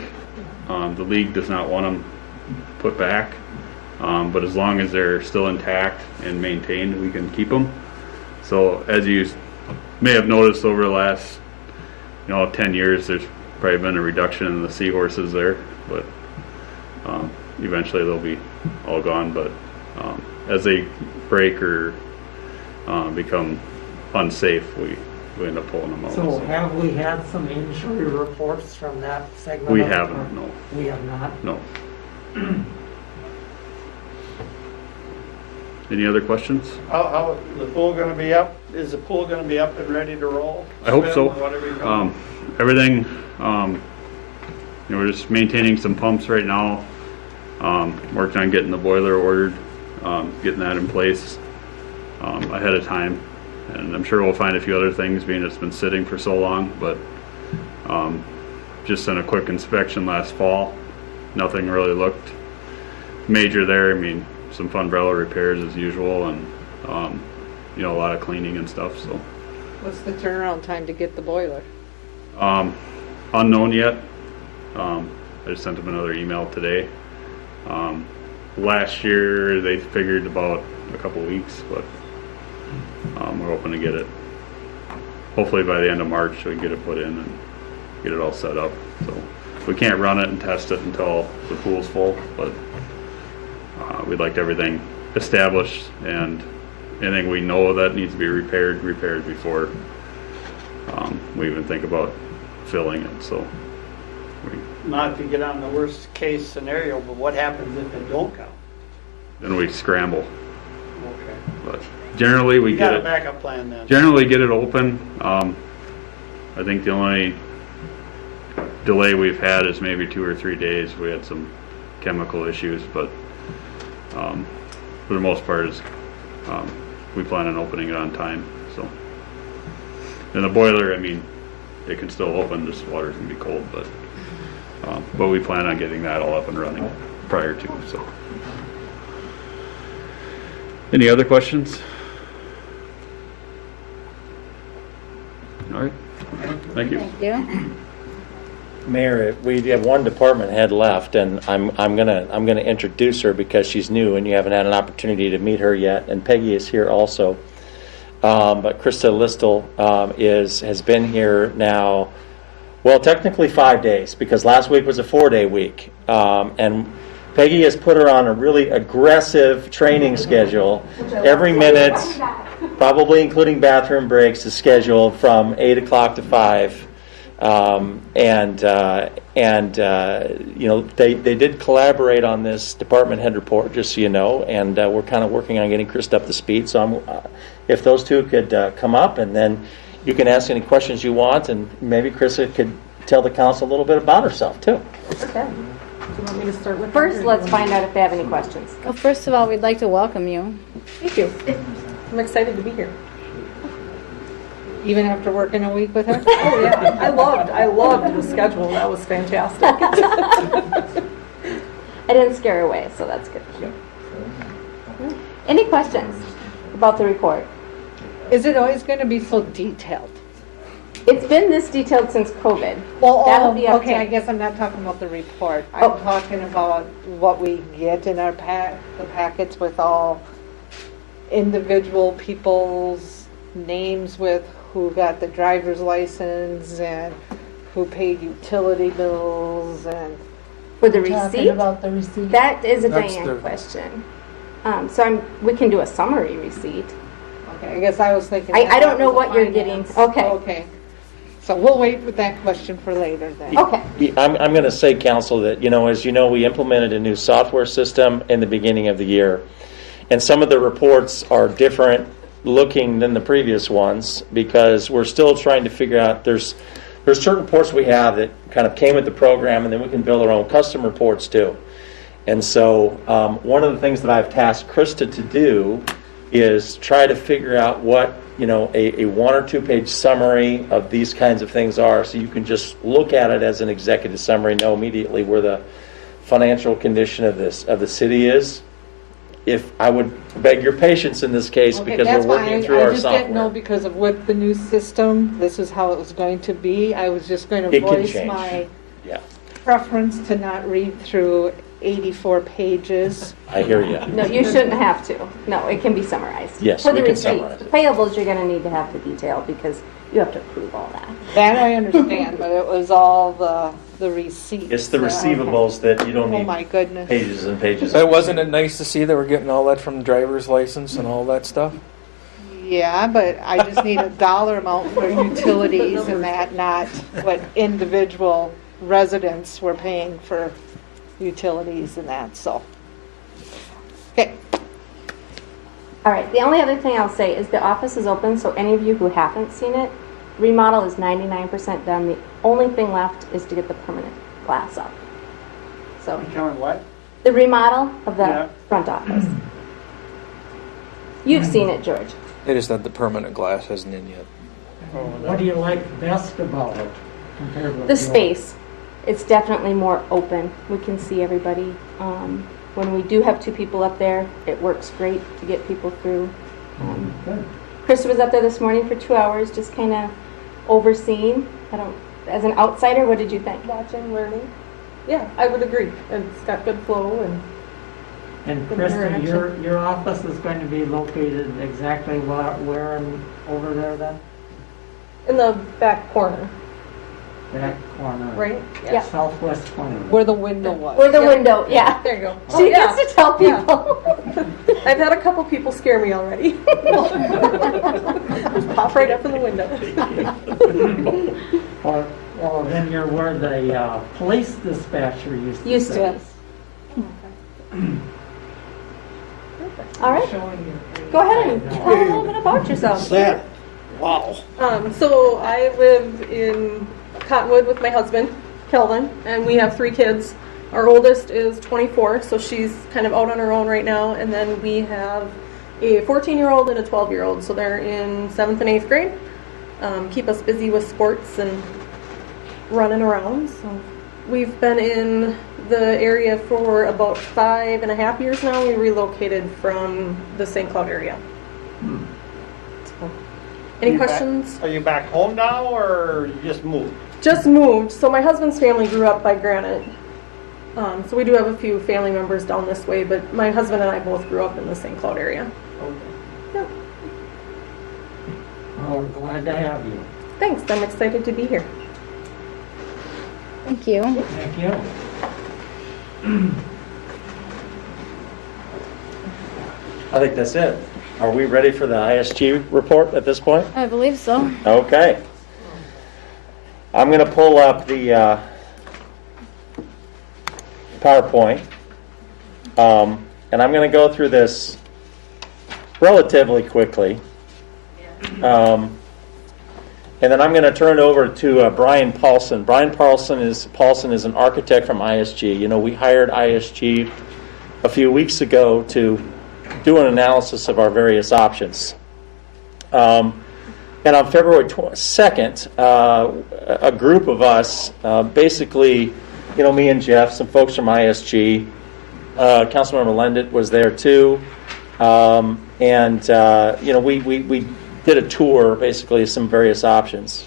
the league does not want them put back, but as long as they're still intact and maintained, we can keep them. So as you may have noticed over the last 10 years, there's probably been a reduction in the seahorses there, but eventually they'll be all gone. But as they break or become unsafe, we end up pulling them out. So have we had some injury reports from that segment? We haven't, no. We have not? No. Any other questions? How the pool going to be up? Is the pool going to be up and ready to roll? I hope so. Whatever you're doing? Everything, we're just maintaining some pumps right now. Working on getting the boiler ordered, getting that in place ahead of time. And I'm sure we'll find a few other things, being it's been sitting for so long, but just in a quick inspection last fall, nothing really looked major there. I mean, some umbrella repairs as usual, and a lot of cleaning and stuff. So, What's the turnaround time to get the boiler? Unknown yet. I just sent them another email today. Last year they figured about a couple weeks, but we're hoping to get it hopefully by the end of March, so we can get it put in and get it all set up. So we can't run it and test it until the pool's full, but we'd like everything established, and anything we know that needs to be repaired before we even think about filling it. So Not to get on the worst case scenario, but what happens if it don't come? then we scramble. Okay. But generally we You get got a it. backup plan then? Generally get it open. I think the only delay we've had is maybe 2 or 3 days. We had some chemical issues, but for the most part, we plan on opening it on time. So, and the boiler, I mean, it can still open. Just water's gonna be cold, but we plan on getting that all up and running prior to. So, any other questions? All right. Thank you. Mayor, we have one department head left, and I'm gonna introduce her because she's new and you haven't had an opportunity to meet her yet. And Peggy is here also, but Krista Listel has been here now. Well, technically 5 days, because last week was a 4-day week, and Peggy has put her on a really aggressive training schedule. Every minute, probably including bathroom breaks, is scheduled from 8 o'clock to 5. They did collaborate on this department head report, just so you know, and we're kind of working on getting Krista up to speed. So if those two could come up, and then you can ask any questions you want, and maybe Krista could tell the council a little bit about herself too. Okay. Do you want me to start with First, let's find out if they have any questions. Well, first of all, we'd like to welcome you. Thank you. I'm excited to be here. Even after working a week with her? Oh yeah, I loved the schedule. That was fantastic. I didn't scare her away, so that's good. Any questions about the report? Is it always going to be so detailed? It's been this detailed since COVID. Well, That'll be up okay, to- I guess I'm not talking about the report. I'm talking about what we get in our the packets with all individual people's names with who got the driver's license and who paid utility bills and. For the Talking receipt? about the receipt. That is a That's Diane the- question. So we can do a summary receipt. Okay, I guess I was thinking. I that don't know was what you're finance. getting. Okay. Okay. So we'll wait with that question for later then. Okay. I'm going to say, council, that, as you know, we implemented a new software system in the beginning of the year. And some of the reports are different looking than the previous ones because we're still trying to figure out, there's certain reports we have that kind of came with the program, and then we can build our own custom reports too. And so one of the things that I've tasked Krista to do is try to figure out what a 1 or 2 page summary of these kinds of things are, so you can just look at it as an executive summary, know immediately where the financial condition of the city is. If I would beg your patience in this case, Okay, because that's we're working fine. through I our just software. didn't know because of with the new system, this is how it was going to be. I was just going to It can voice change. my Yeah, preference to not read through 84 pages. I hear you. No, you shouldn't have to. No, it can be summarized. Yes, For the we can receipt. summarize The payables, you're going to need to have the detail because you have to approve all that. That I understand, but it was all the receipts. It's the receivables that you don't Oh need my goodness. pages and pages. But wasn't it nice to see that we're getting all that from the driver's license and all that stuff? Yeah, but I just need a dollar amount for utilities and that, not what individual residents were paying for utilities and that, so. Okay. All right, the only other thing I'll say is the office is open, so any of you who haven't seen it, remodel is 99% done. The only thing left is to get the permanent glass up. So what? the remodel of the Yeah. front office. You've seen it, George. They just said the permanent glass hasn't in yet. What do you like best about it compared with The old? space, it's definitely more open. We can see everybody. When we do have 2 people up there, it works great to get people through. Good. Chris was up there this morning for 2 hours, just kind of overseeing. As an outsider, what did you think? Watching, learning. Yeah, I would agree. It's got good flow and. And Good Krista, interaction. your office is going to be located exactly where and over there then? In the back corner, Back corner. right? Yeah. Southwest corner. Where the window was. Where the window, yeah. There you go. She gets to tell people. I've had a couple people scare me already. Pop right up in the window. Well, then you're where the police dispatcher used to Used to. sit. All right. Go ahead and tell a little bit about yourself. That, wow. So I live in Cottonwood with my husband, Kelvin, and we have 3 kids. Our oldest is 24, so she's kind of out on her own right now. And then we have a 14-year-old and a 12-year-old, so they're in 7th and 8th grade. Keep us busy with sports and running around. So we've been in the area for about 5.5 years now. We relocated from the St. Cloud area. So, any questions? Are you back home now, or you just moved? Just moved. So my husband's family grew up by Granite. So we do have a few family members down this way, but my husband and I both grew up in the St. Cloud area. Yep. Well, we're glad to have you. Thanks. I'm excited to be here. Thank you. Thank you. I think that's it. Are we ready for the ISG report at this point? I believe so. Okay. I'm going to pull up the PowerPoint, and I'm going to go through this relatively quickly. And then I'm going to turn it over to Brian Paulson. Brian Paulson is an architect from ISG. You know, we hired ISG a few weeks ago to do an analysis of our various options. And on February 2nd, a group of us, basically, you know, me and Jeff, some folks from ISG, Councilmember Lendit was there too, and you know, we did a tour, basically, of some various options.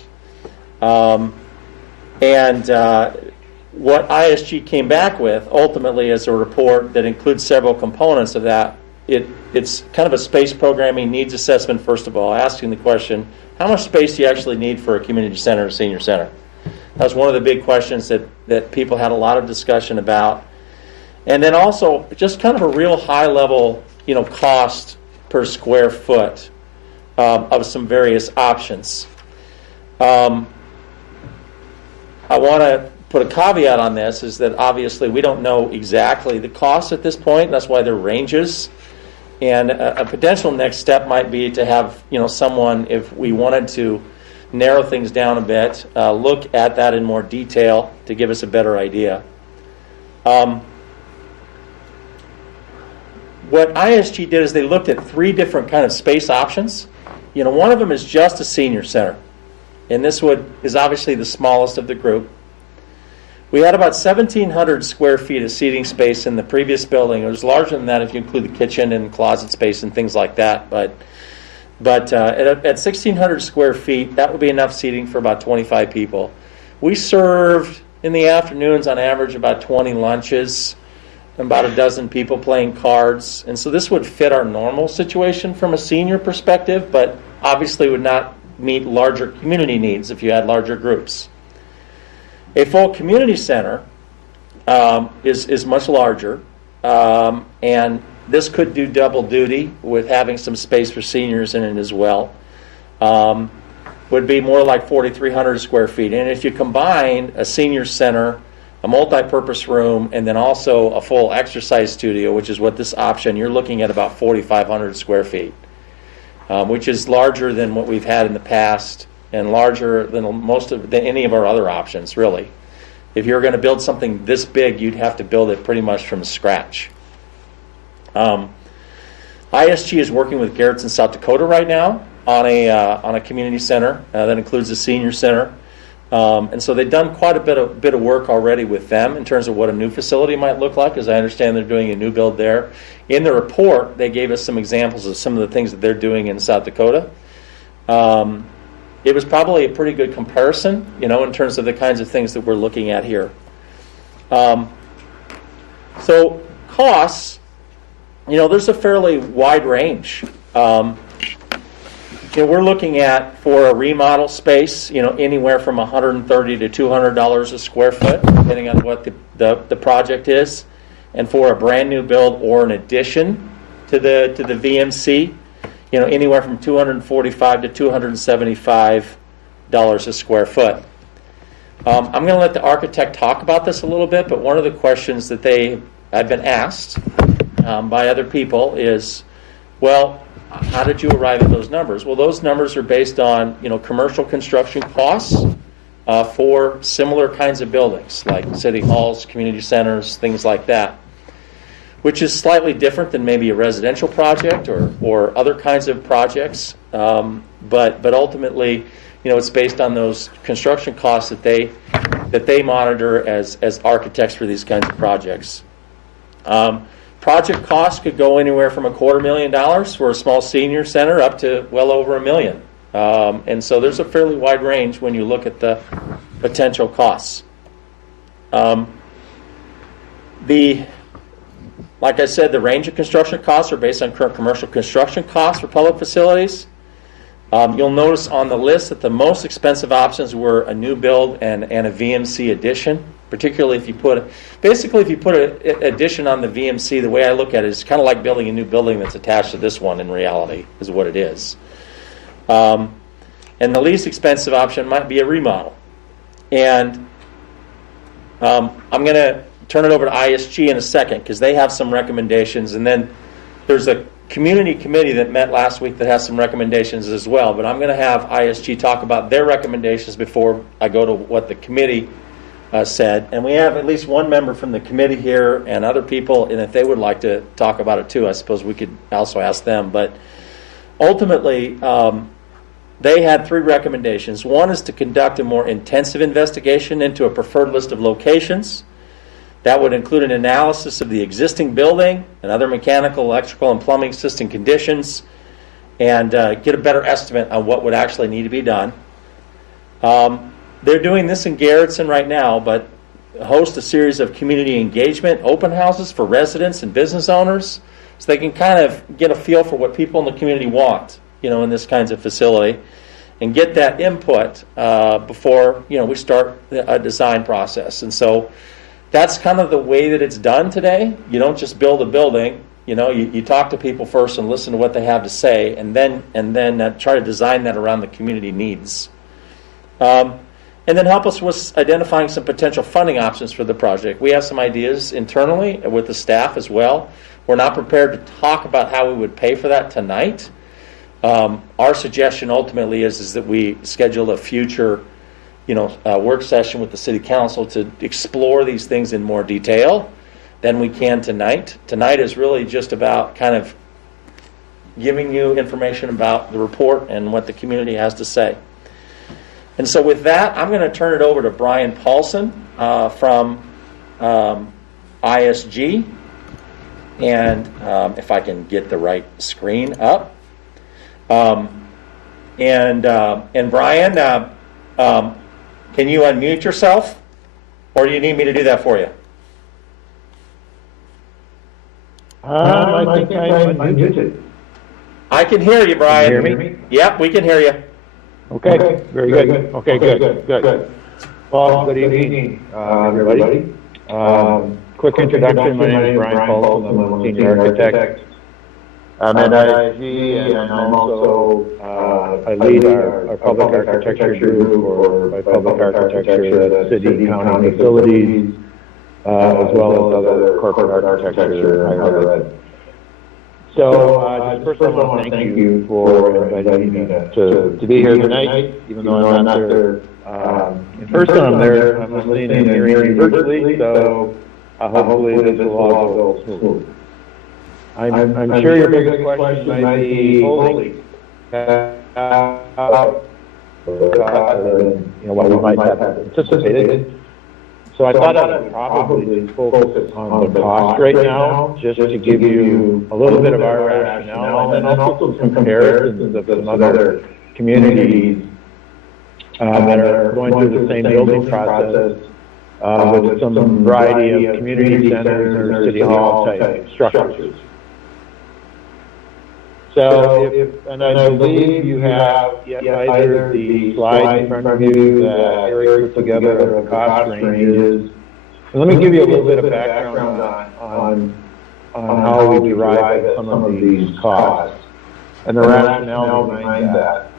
What ISG came back with ultimately is a report that includes several components of that. It's kind of a space programming needs assessment, first of all, asking the question, how much space do you actually need for a community center or senior center? That was one of the big questions that people had a lot of discussion about. And then also just kind of a real high level, cost per square foot of some various options. I want to put a caveat on this, is that obviously we don't know exactly the cost at this point. That's why there are ranges. And a potential next step might be to have someone, if we wanted to narrow things down a bit, look at that in more detail to give us a better idea. What ISG did is they looked at 3 different kind of space options. One of them is just a senior center, and this is obviously the smallest of the group. We had about 1,700 square feet of seating space in the previous building. It was larger than that if you include the kitchen and closet space and things like that. But at 1,600 square feet, that would be enough seating for about 25 people. We served in the afternoons on average about 20 lunches, about a dozen people playing cards. And so this would fit our normal situation from a senior perspective, but obviously would not meet larger community needs if you had larger groups. A full community center is much larger, and this could do double duty with having some space for seniors in it as well. Would be more like 4,300 square feet. And if you combine a senior center, a multi-purpose room, and then also a full exercise studio, which is what this option, you're looking at about 4,500 square feet, which is larger than what we've had in the past, and larger than any of our other options, really. If you're going to build something this big, you'd have to build it pretty much from scratch. ISG is working with Garrett's in South Dakota right now on a community center that includes a senior center. And so they've done quite a bit of work already with them in terms of what a new facility might look like. As I understand, they're doing a new build there. In the report, they gave us some examples of some of the things that they're doing in South Dakota. It was probably a pretty good comparison, in terms of the kinds of things that we're looking at here. So costs, there's a fairly wide range. We're looking at, for a remodel space, anywhere from $130 to $200 a square foot, depending on what the project is. And for a brand new build or an addition to the VMC, anywhere from $245 to $275 a square foot. I'm going to let the architect talk about this a little bit, but one of the questions that I've been asked by other people is, well, how did you arrive at those numbers? Well, those numbers are based on commercial construction costs for similar kinds of buildings, like city halls, community centers, things like that, which is slightly different than maybe a residential project or other kinds of projects. But ultimately, it's based on those construction costs that they monitor as architects for these kinds of projects. Project costs could go anywhere from $250,000 for a small senior center up to well over $1 million. And so there's a fairly wide range when you look at the potential costs. Like I said, the range of construction costs are based on current commercial construction costs for public facilities. You'll notice on the list that the most expensive options were a new build and a VMC addition. Particularly if you put an addition on the VMC, the way I look at it is kind of like building a new building that's attached to this one in reality, is what it is. And the least expensive option might be a remodel. And I'm going to turn it over to ISG in a second because they have some recommendations. And then there's a community committee that met last week that has some recommendations as well. But I'm going to have ISG talk about their recommendations before I go to what the committee said. And we have at least one member from the committee here and other people, and if they would like to talk about it too, I suppose we could also ask them. But ultimately, they had 3 recommendations. One is to conduct a more intensive investigation into a preferred list of locations. That would include an analysis of the existing building and other mechanical, electrical, and plumbing system conditions, and get a better estimate on what would actually need to be done. they're doing this in Garrettson right now, but host a series of community engagement open houses for residents and business owners so they can kind of get a feel for what people in the community want, in this kinds of facility, and get that input before, we start a design process. And so that's kind of the way that it's done today. You don't just build a building. You talk to people first and listen to what they have to say, and then try to design that around the community needs. And then help us with identifying some potential funding options for the project. We have some ideas internally with the staff as well. We're not prepared to talk about how we would pay for that tonight. Our suggestion ultimately is that we schedule a future, work session with the city council to explore these things in more detail than we can tonight. Tonight is really just about kind of giving you information about the report and what the community has to say. And so with that, I'm going to turn it over to Brian Paulson from ISG. And if I can get the right screen up. And Brian, can you unmute yourself? Or do you need me to do that for you? I think I'm unmuted. I can hear you, Brian. Can you hear me? Yep, we can hear you. Okay, very good. Okay, good. Well, good evening, everybody. Quick introduction, my name is Brian Paulson. I'm a senior architect. I'm at ISG, and I'm also, I lead our public architecture group, or by public architecture, the city, county facilities, as well as other corporate architecture, higher ed. So, just first of all, I want to thank you for inviting me to be here tonight, even though I'm not there in person. I'm there, I'm listening and hearing you virtually, so hopefully this will all go smooth. I'm sure your biggest question might be, holy, what we might have anticipated. So I thought I would probably focus on the cost right now, just to give you a little bit of our rationale, and then also some comparisons of some other communities that are going through the same building process with some variety of community centers or city hall type structures. So, and I believe you have either the slides in front of you that Eric put together of the cost ranges. And let me give you a little bit of background on how we derive at some of these costs and the rationale behind that.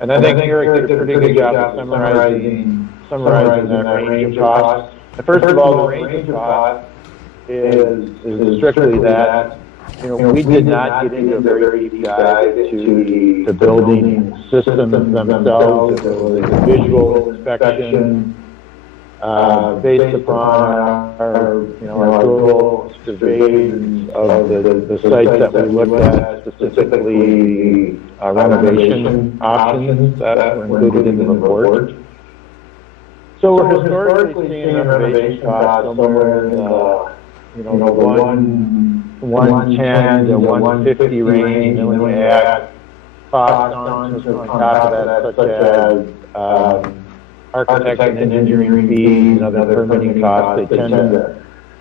And I think Eric did a pretty good job of summarizing that range of costs. And first of all, the range of costs is strictly that. We did not get into a very deep dive to the building systems themselves. It was a visual inspection based upon our Google surveys of the sites that we looked at, specifically renovation options that were included in the report. So we're historically seeing renovation costs somewhere in the 110 to 150 range, and then we add costs on top of that, such as architect and engineering fees and other permitting costs. They tend to,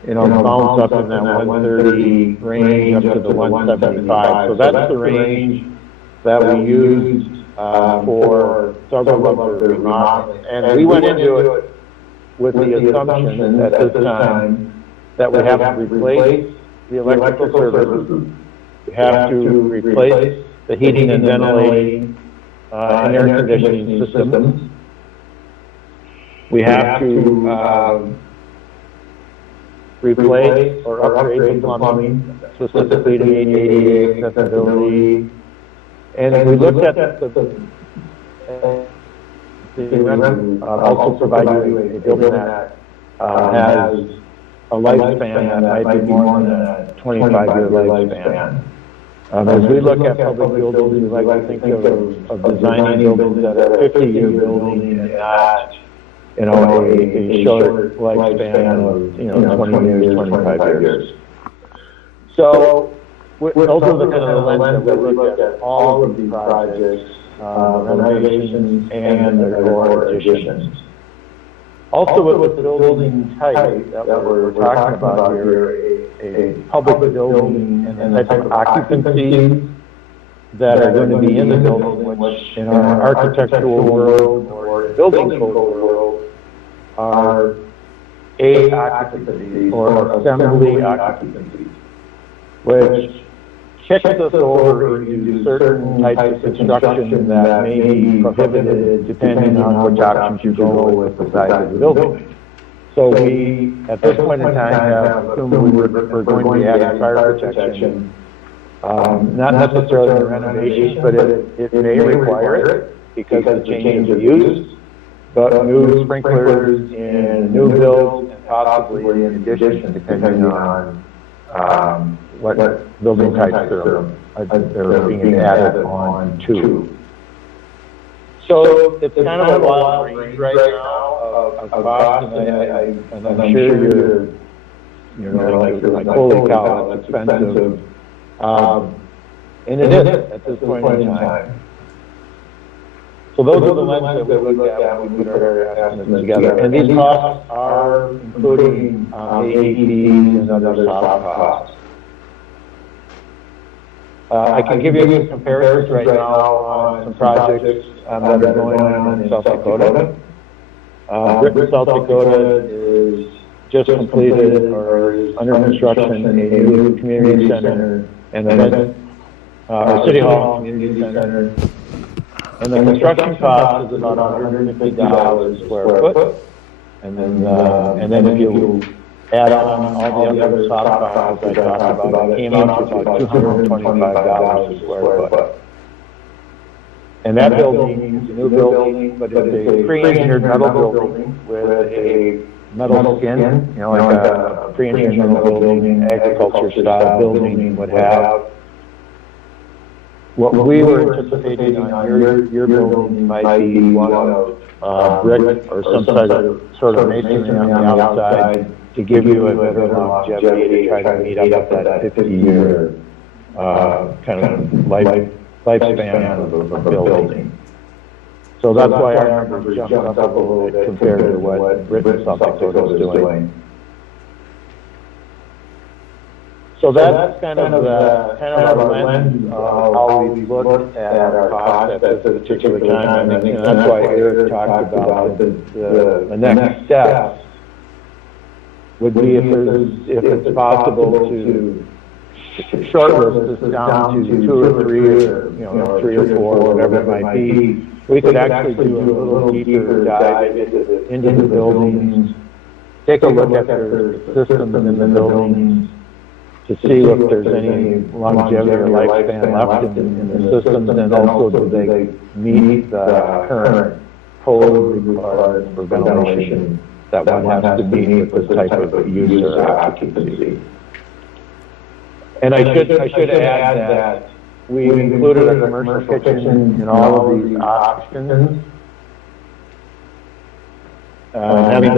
bounce up in that 130 range up to the 175. So that's the range that we used for several of the remodeling. And we went into it with the assumption at this time that we have to replace the electrical services, we have to replace the heating and ventilating and air conditioning systems. We have to replace or upgrade the plumbing, specifically the ADA accessibility. And we looked at the also provide you a building that has a lifespan that might be more than a 25-year lifespan. As we look at public buildings, we like to think of designing buildings that are 50-year buildings and not, a short lifespan of 20 years, 25 years. So those are the kind of the lens that we look at all of these projects renovations and or additions. Also, with the building type that we're talking about here, a public building and the type of occupancies that are going to be in the building, which in our architectural world or building code world are A occupancies or assembly occupancies, which kicks us over into certain types of construction that may be prohibited depending on which options you go with the size of the building. So we, at this point in time, have assumed we're going to be adding fire protection, not necessarily in renovations, but it may require it because of the change of use, but new sprinklers in new builds and possibly in addition, depending on what building types are being added on to. So it's kind of a wild range right now of cost, and I'm sure you're like, holy cow, that's expensive. And it is at this point in time. So those are the lenses that we look at when we put our estimates together. And these costs are including AEPs and other soft costs. I can give you some comparisons right now on some projects that are going on in South Dakota. Britain, South Dakota is just completed or is under construction a new community center and event, City Hall Community Center. And the construction cost is about $150 square foot. And then if you add on all the other soft costs I talked about, it came out to about $225 a square foot. And that building is a new building, but it's a pre-engineered metal building with a metal skin, like a pre-engineered metal building, agriculture style building would have. What we were anticipating on your building might be one of brick or some sort of masonry on the outside to give you a better longevity to try to meet up with that 50-year kind of lifespan of a building. So that's why our numbers jumped up a little bit compared to what Britain, South Dakota is doing. So that's kind of our lens of how we look at our costs at this particular time, and that's why Eric talked about the next steps would be if it's possible to shortlist this down to 2 or 3 or 3 or 4, whatever it might be. We could actually do a little deeper dive into the buildings, take a look at their systems in the buildings, to see if there's any longevity or lifespan left in the systems, and also do they meet the current code required for ventilation that one has to meet with this type of use or occupancy. And I should add that we included a commercial kitchen in all of these options. Having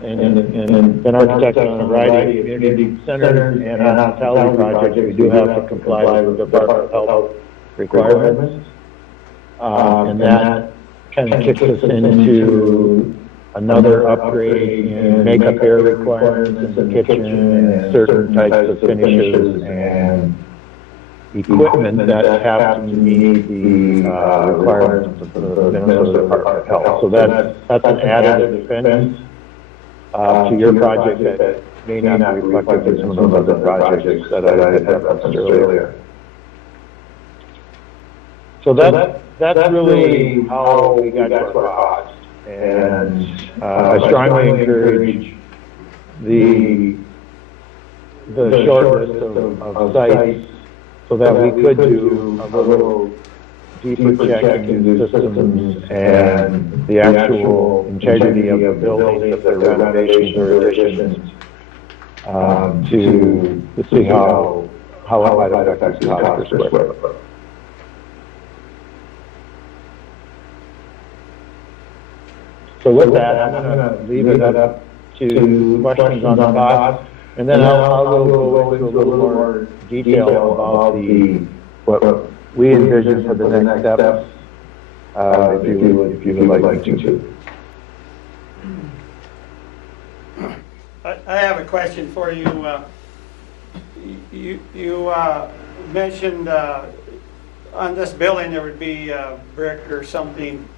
been architects on a variety of community centers and hospitality projects, we do have to comply with Department of Health requirements. And that kind of kicks us into another upgrade in makeup air requirements in the kitchen and certain types of finishes and equipment that have to meet the requirements of the Minnesota Department of Health. So that's an added expense to your project that may not be reflected in some of those other projects that I had referenced earlier. So that's really how we got to our cost. And I strongly encourage the short list of sites so that we could do a little deeper check into the systems and the actual integrity of the building, if they're renovations or additions, to see how it might affect the cost per square foot. So with that, I'm going to leave it up to questions on the cost, and then I'll go into a little more detail about what we envision for the next steps if you would like to. I have a question for you. You mentioned on this building there would be brick or something.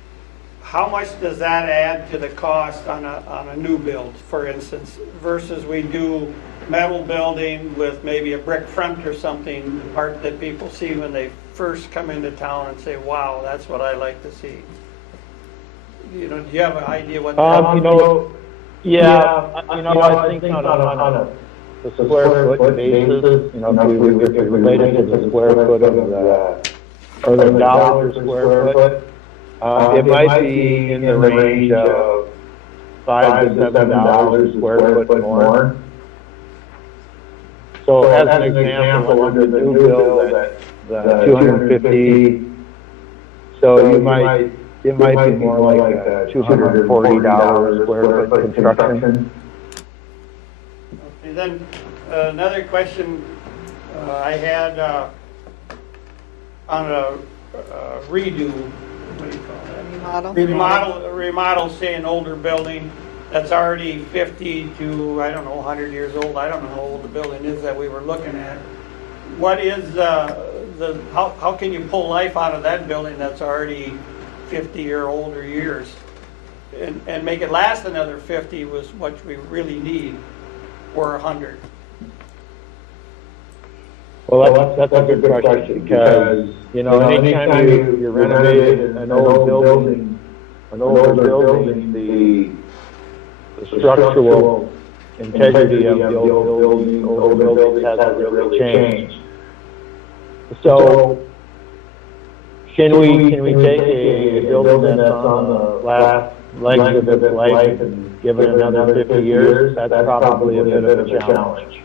How much does that add to the cost on a new build, for instance, versus we do metal building with maybe a brick front or something, the part that people see when they first come into town and say, wow, that's what I like to see. You know, do you have an idea what that I think on the square foot basis, if we relate it to the square foot of or the dollar per square foot, it might be in the range of $5 to $7 a square foot more. So as an example, under the new build, the 250, so it might be more like a $240 square foot construction. And then another question I had on a redo, what do you call that? Remodel, say an older building that's already 50 to, I don't know, 100 years old. I don't know how old the building is that we were looking at. What is how can you pull life out of that building that's already 50 or older years and make it last another 50 was what we really need, or 100? Well, that's a good question, because, anytime you renovate an old building, the structural integrity of the old building hasn't really changed. So, can we take a building that's on the last legs of its life and give it another 50 years? That's probably a bit of a challenge.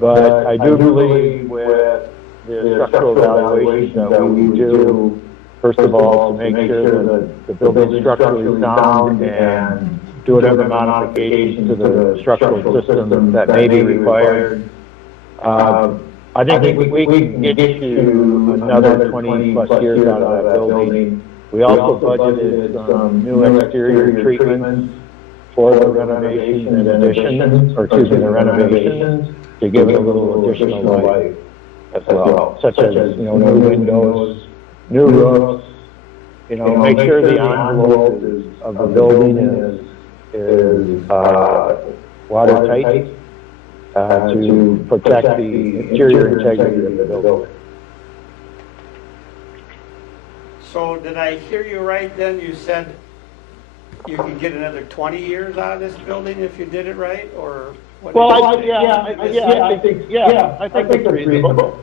But I do believe with the structural evaluation that we do, first of all, to make sure that the building is structurally sound and do whatever modifications to the structural system that may be required. I think we can get you another 20 plus years out of that building. We also budgeted some new exterior treatments for the renovations and additions, the renovations, to give it a little additional life as well, such as, new windows, new roofs, make sure the envelope of the building is watertight to protect the interior integrity of the building. So did I hear you right then? You said you could get another 20 years out of this building if you did it right, or what? Well, I think it's reasonable.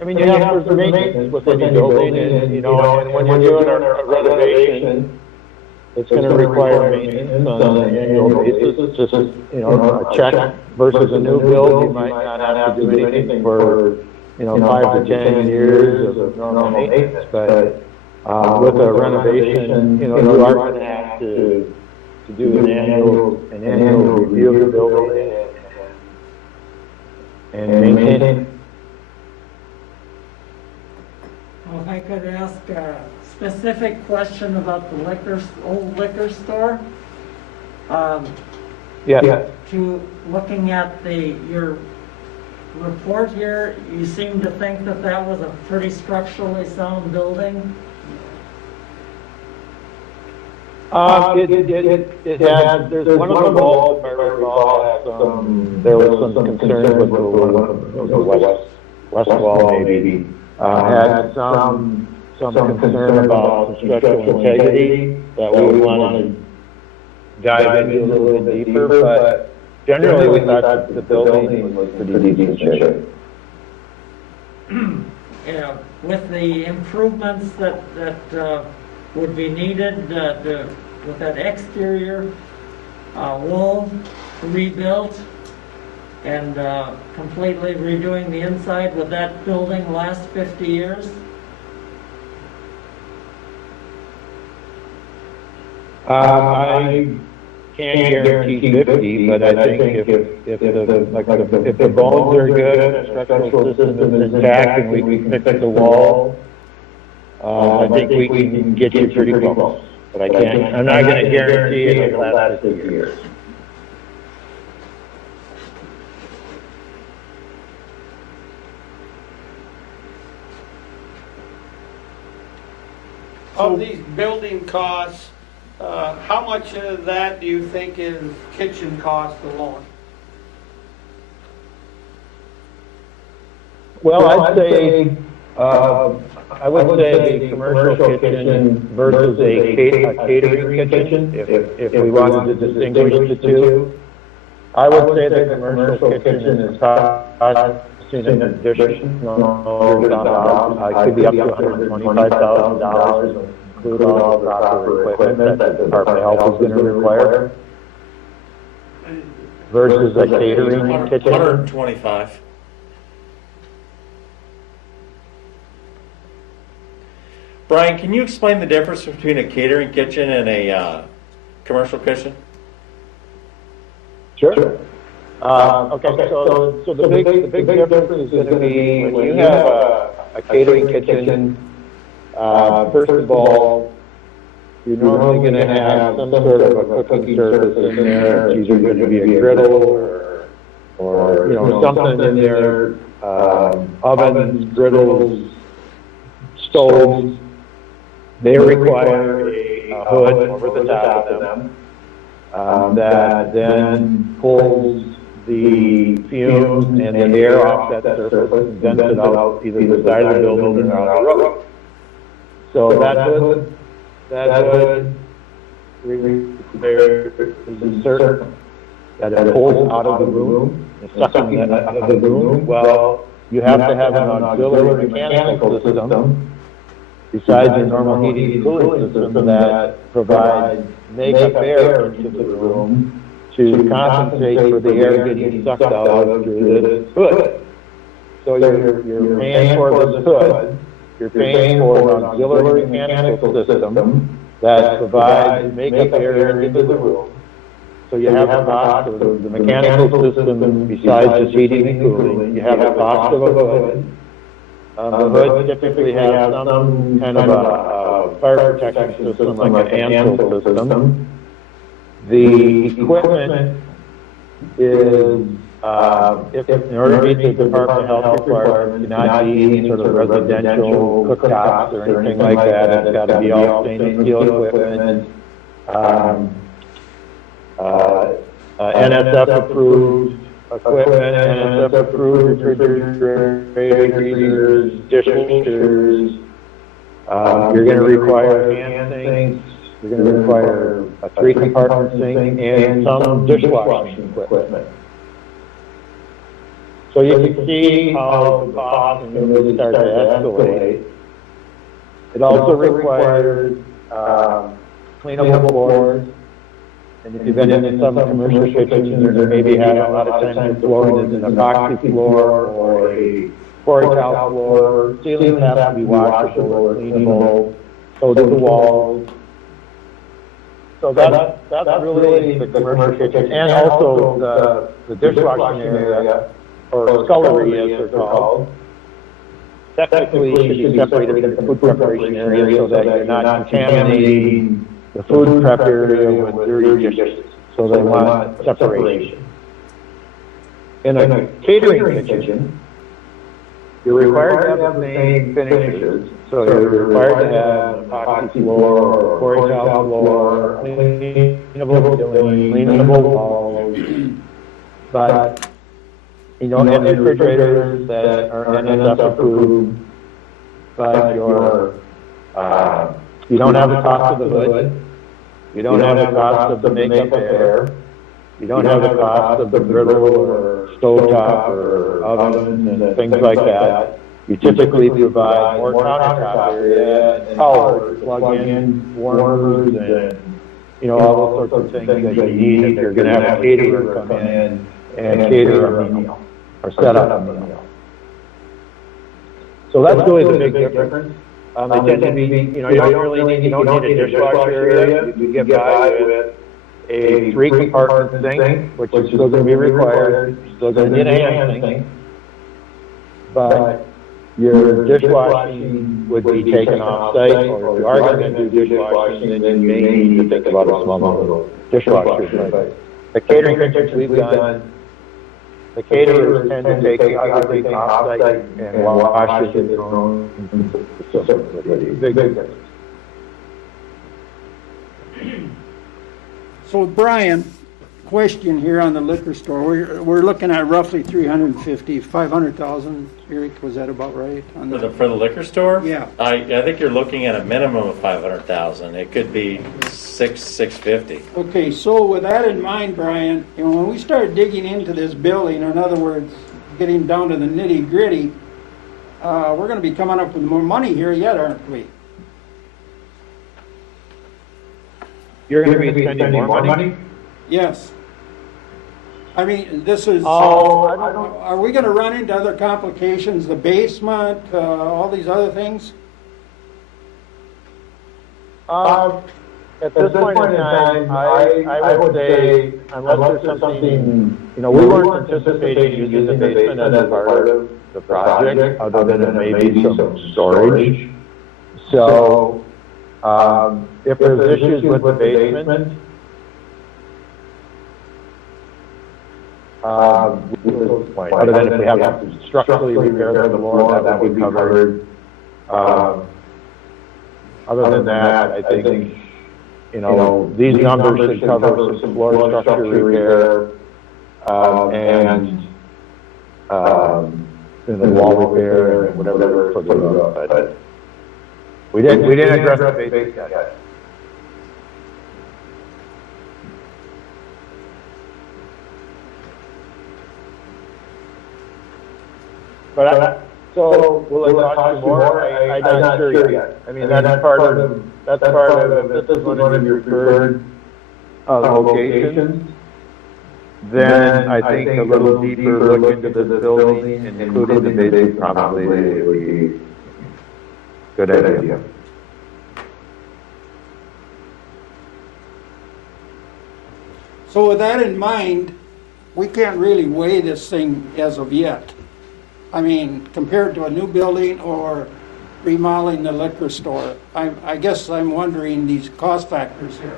I mean, you have to maintenance with any building, and when you're doing a renovation, it's going to require maintenance on an annual basis. Just a check versus a new build, you might not have to do anything for 5 to 10 years of normal maintenance, but with a renovation, you are going to have to do an annual review of the building and maintain it. Well, if I could ask a specific question about the old liquor store. To looking at your report here, you seem to think that was a pretty structurally sound building. It had, there's one of the walls, if I recall, there was some concern with the west wall maybe, had some concern about structural integrity that we wanted to dive into a little bit deeper, but generally we thought that the building was pretty decent shape. Yeah, with the improvements that would be needed with that exterior wall rebuilt and completely redoing the inside, would that building last 50 years? can't guarantee 50, but I think if the bones are good and the structural system is intact and we can fix the wall, I think we can get you pretty close. But I'm not going to guarantee it'll last 50 years. Of these building costs, how much of that do you think is kitchen cost alone? Well, I would say the commercial kitchen versus a catering kitchen, if we wanted to distinguish the two. I would say the commercial kitchen is costing an additional $100,000. Could be up to $125,000, include all the proper equipment that the Department of Health is going to require, versus a catering kitchen. 125. Brian, can you explain the difference between a catering kitchen and a commercial kitchen? Sure. Okay, so the big difference is going to be when you have a catering kitchen. First of all, you're normally going to have some sort of a cooking service in there. It's either going to be a griddle or something in there. Ovens, griddles, stoves. They require a hood over the top of them that then pulls the fumes and the air off that surface and vents it out either the side of the building or on the roof. So that hood requires a insert that pulls out of the room and sucking it out of the room. Well, you have to have an auxiliary mechanical system besides your normal heating and cooling system that provides makeup air into the room to compensate for the air getting sucked out through this hood. So you're paying for this hood, you're paying for an auxiliary mechanical system that provides makeup air into the room. So you have a cost of the mechanical system besides just heating and cooling. You have a cost of a hood. The hood typically has some kind of a fire protection system, like an ANSEL system. The equipment is, in order to meet the Department of Health requirements, cannot be any sort of residential cooktops or anything like that. It's got to be all stainless steel equipment. NSF approved equipment, NSF approved refrigerators, freezers, dishwashers. You're going to require hand sinks. You're going to require a 3-compartment sink and some dishwashing equipment. So you can see how the cost can really start to escalate. It also requires cleanable floors. And if you've been in some commercial kitchens, or maybe had a lot of times the floor is an epoxy floor or a quarry tile floor, ceilings have to be washable or cleanable, so do the walls. So that's really the commercial kitchen. And also the dishwashing area, or scullery as they're called, technically should be separated from the food preparation area so that you're not contaminating the food prep area with dirty dishes, so they want separation. In a catering kitchen, you're required to have the same finishes, so you're required to have an epoxy floor, or quarry tile floor, cleanable ceiling, cleanable walls, but, and refrigerators that are NSF approved, but you don't have the cost of the hood. You don't have the cost of the makeup air. You don't have the cost of the griddle or stovetop or ovens and things like that. You typically provide more countertop area and power to plug in warmers and all those sorts of things that you need if you're going to have a caterer come in and cater a meal or set up a meal. So that's really the big difference. They tend to be, you don't need a dishwasher area. You can get by with a 3-compartment sink, which is still going to be required, still going to need a hand sink, but your dishwashing would be taken off-site, or if you are going to do dishwashing, then you may need to think about a small little dishwasher. But the catering kitchens we've done, the caterers tend to take everything off-site and wash it in their own facility. Big difference. So Brian, question here on the liquor store. We're looking at roughly 350, 500,000. Eric, was that about right? On For the liquor store? Yeah. I think you're looking at a minimum of 500,000. It could be 650. Okay, so with that in mind, Brian, when we start digging into this building, or in other words, getting down to the nitty gritty, we're going to be coming up with more money here yet, aren't we? You're going to be spending more money? Yes. I mean, this is, I don't know. are we going to run into other complications, the basement, all these other things? At this point in time, I would say, unless there's something, we weren't anticipating using the basement as a part of the project, other than maybe some storage. So, if there's issues with the basement, other than if we have to structurally repair the floor, that would be covered. Other than that, I think, these numbers should cover some floor structure repair, and the wall repair and whatever for the roof. But we didn't address the basics yet. But so will it cost you more? I'm not sure yet. I mean, that's part of this is one of your preferred locations. Then I think a little deeper look into this building, and including the basement, probably would be a good idea. So with that in mind, we can't really weigh this thing as of yet. I mean, compared to a new building or remodeling the liquor store, I guess I'm wondering these cost factors here.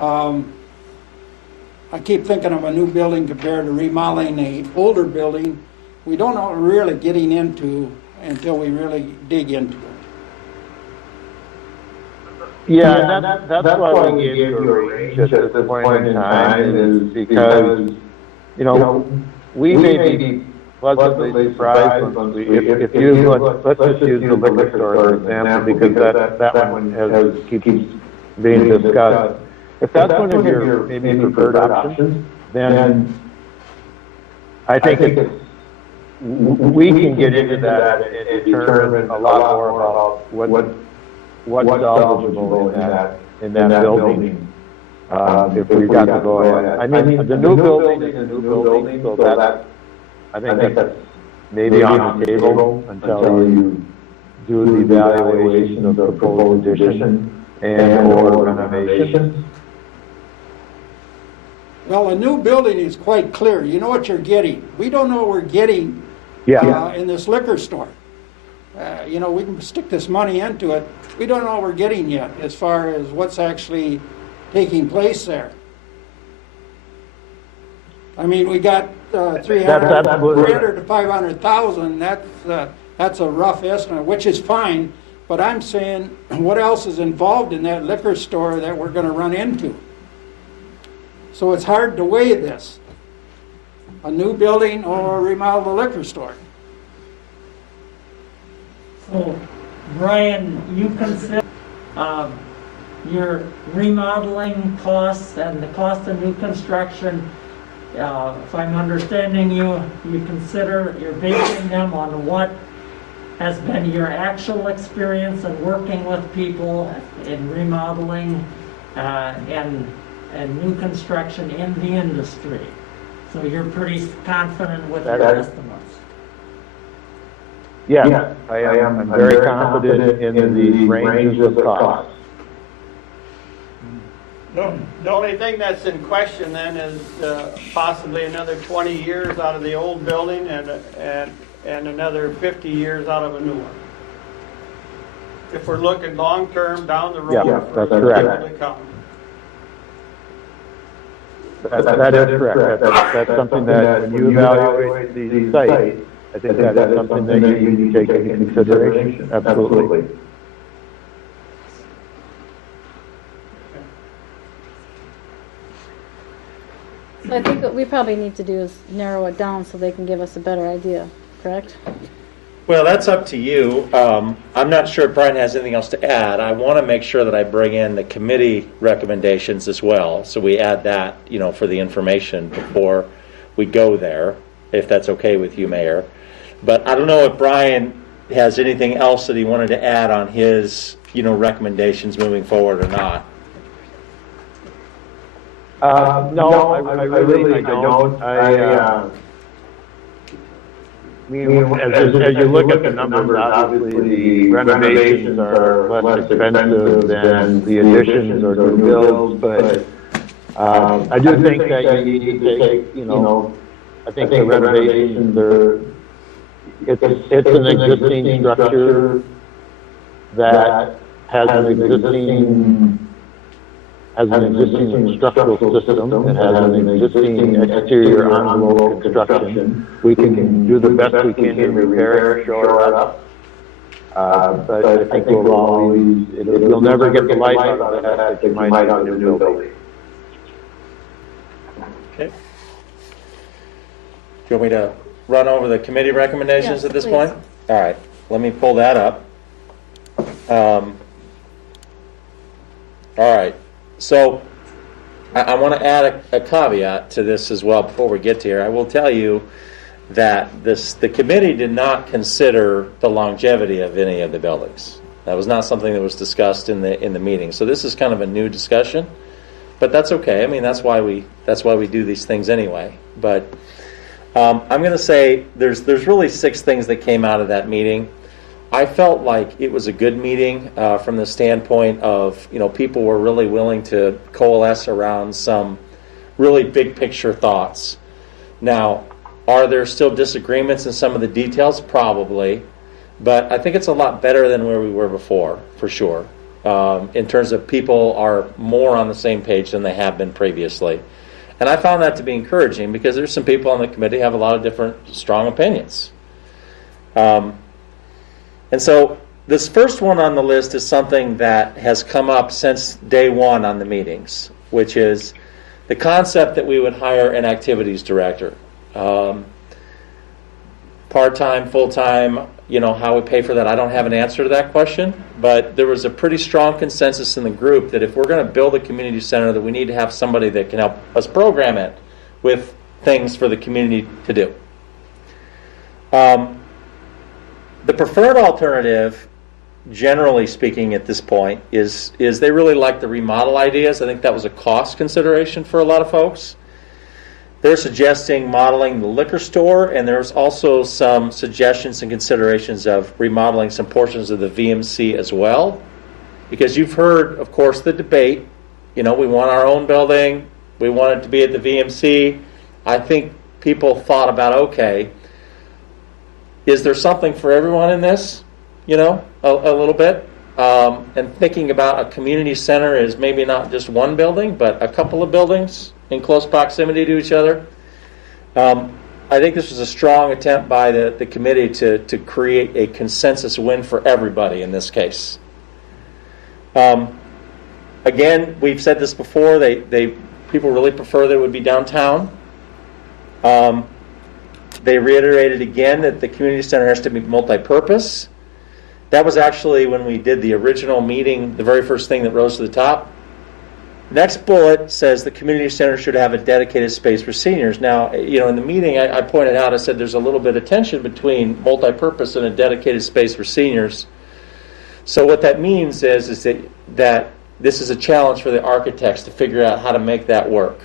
I keep thinking of a new building compared to remodeling a older building. We don't know what we're really getting into until we really dig into it. Yeah, that's why we gave you a range at this point in time, is because, we may be pleasantly surprised if you, let's just use the liquor store as an example, because that one keeps being discussed. If that's one of your maybe preferred options, then I think we can get into that and determine a lot more about what's eligible in that building. If we got to go ahead. I mean, the new building is a new building, so that, I think that's maybe on the table until you do the evaluation of the proposed addition and/or renovation. Well, a new building is quite clear. You know what you're getting. We don't know what we're getting in this liquor store. We can stick this money into it. We don't know what we're getting yet as far as what's actually taking place there. I mean, we got 300 to 500,000. That's a rough estimate, which is fine. But I'm saying, what else is involved in that liquor store that we're going to run into? So it's hard to weigh this. A new building or remodel the liquor store. So, Brian, you consider your remodeling costs and the cost of new construction, if I'm understanding you consider you're basing them on what has been your actual experience in working with people in remodeling and new construction in the industry. So you're pretty confident with your estimates. Yeah, I am. I'm very confident in the ranges of costs. No, the only thing that's in question then is possibly another 20 years out of the old building and another 50 years out of a new one. If we're looking long-term down the road Yeah, for that's the correct. people to come. That is correct. That's something that when you evaluate the site, I think that is something that you need to take into consideration. Absolutely. So I think what we probably need to do is narrow it down so they can give us a better idea, correct? Well, that's up to you. I'm not sure if Brian has anything else to add. I want to make sure that I bring in the committee recommendations as well, so we add that, for the information before we go there, if that's okay with you, Mayor. But I don't know if Brian has anything else that he wanted to add on his, recommendations moving forward or not. No, I really don't. As you look at the numbers, obviously the renovations are less expensive than the additions or new builds, but I do think that you need to take, I think the renovations it's an existing structure that has an existing structural system. It has an existing exterior envelope construction. We can do the best we can to repair it, shore it up. But I think you'll never get the life out of that you might on a new building. Okay. Do you want me to run over the committee recommendations at this point? All right. Let me pull that up. All right. So I want to add a caveat to this as well before we get to here. I will tell you that the committee did not consider the longevity of any of the buildings. That was not something that was discussed in the meeting. So this is kind of a new discussion, but that's okay. I mean, that's why we do these things anyway. But I'm going to say there's really 6 things that came out of that meeting. I felt like it was a good meeting from the standpoint of, people were really willing to coalesce around some really big picture thoughts. Now, are there still disagreements in some of the details? Probably. But I think it's a lot better than where we were before, for sure, in terms of people are more on the same page than they have been previously. And I found that to be encouraging because there's some people on the committee who have a lot of different strong opinions. And so this first one on the list is something that has come up since day one on the meetings, which is the concept that we would hire an activities director. Part-time, full-time, how we pay for that, I don't have an answer to that question, but there was a pretty strong consensus in the group that if we're going to build a community center, that we need to have somebody that can help us program it with things for the community to do. The preferred alternative, generally speaking at this point, is they really like the remodel ideas. I think that was a cost consideration for a lot of folks. They're suggesting modeling the liquor store, and there's also some suggestions and considerations of remodeling some portions of the VMC as well. Because you've heard, of course, the debate. We want our own building. We want it to be at the VMC. I think people thought about, okay, is there something for everyone in this? A little bit. And thinking about a community center is maybe not just one building, but a couple of buildings in close proximity to each other. I think this was a strong attempt by the committee to create a consensus win for everybody in this case. Again, we've said this before, people really prefer that it would be downtown. They reiterated again that the community center has to be multi-purpose. That was actually when we did the original meeting, the very first thing that rose to the top. Next bullet says the community center should have a dedicated space for seniors. Now, in the meeting, I pointed out, I said there's a little bit of tension between multi-purpose and a dedicated space for seniors. So what that means is that this is a challenge for the architects to figure out how to make that work.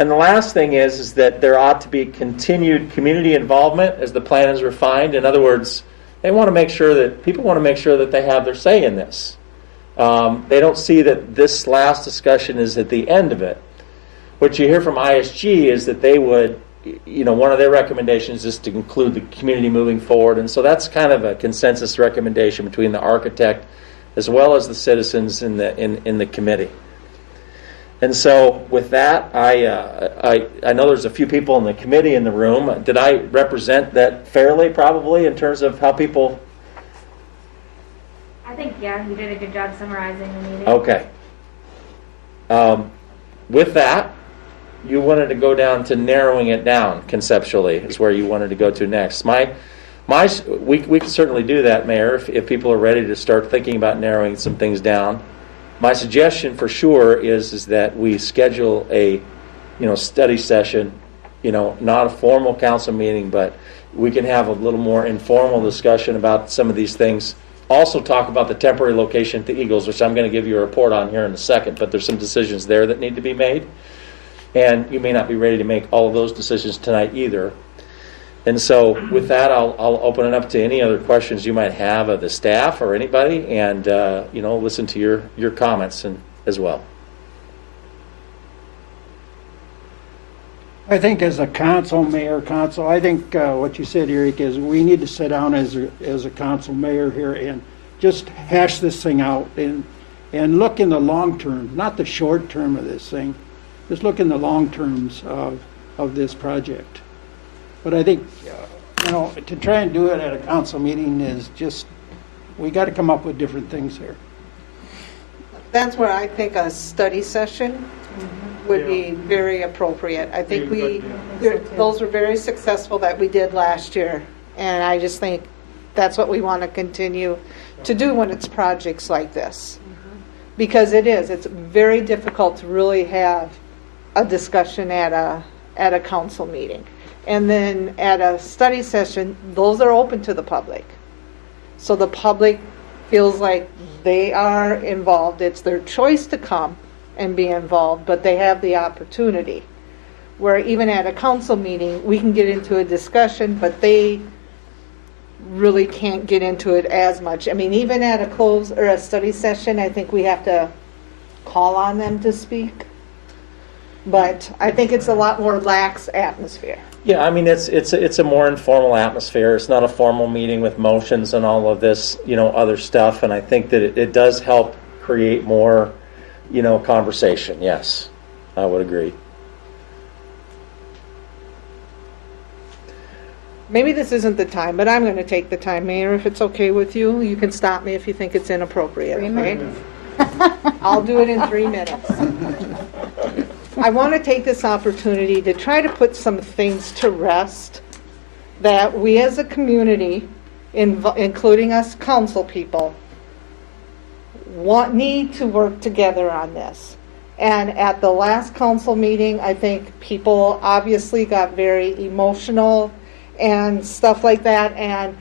And the last thing is that there ought to be continued community involvement as the plan is refined. In other words, people want to make sure that they have their say in this. They don't see that this last discussion is at the end of it. What you hear from ISG is that they would, one of their recommendations is to include the community moving forward. And so that's kind of a consensus recommendation between the architect as well as the citizens in the committee. And so with that, I know there's a few people in the committee in the room. Did I represent that fairly, probably, in terms of how people... I think, yeah, you did a good job summarizing the meeting. Okay. With that, you wanted to go down to narrowing it down conceptually is where you wanted to go to next. We can certainly do that, Mayor, if people are ready to start thinking about narrowing some things down. My suggestion for sure is that we schedule a study session, not a formal council meeting, but we can have a little more informal discussion about some of these things. Also talk about the temporary location at the Eagles, which I'm going to give you a report on here in a second, but there's some decisions there that need to be made. And you may not be ready to make all of those decisions tonight either. And so with that, I'll open it up to any other questions you might have of the staff or anybody, and listen to your comments as well. I think as a mayor council, I think what you said, Eric, is we need to sit down as a council mayor here and just hash this thing out and look in the long term, not the short term of this thing. Just look in the long terms of this project. But I think, to try and do it at a council meeting is just, we got to come up with different things here. That's where I think a study session would be very appropriate. I think those were very successful that we did last year. And I just think that's what we want to continue to do when it's projects like this. Because it's very difficult to really have a discussion at a council meeting. And then at a study session, those are open to the public. So the public feels like they are involved. It's their choice to come and be involved, but they have the opportunity. Where even at a council meeting, we can get into a discussion, but they really can't get into it as much. I mean, even at a close or a study session, I think we have to call on them to speak. But I think it's a lot more lax atmosphere. Yeah, I mean, it's a more informal atmosphere. It's not a formal meeting with motions and all of this, other stuff. And I think that it does help create more, conversation. Yes, I would agree. Maybe this isn't the time, but I'm going to take the time, Mayor, if it's okay with you. You can stop me if you think it's inappropriate. 3 minutes. I'll do it in 3 minutes. I want to take this opportunity to try to put some things to rest that we as a community, including us council people, need to work together on this. And at the last council meeting, I think people obviously got very emotional and stuff like that. And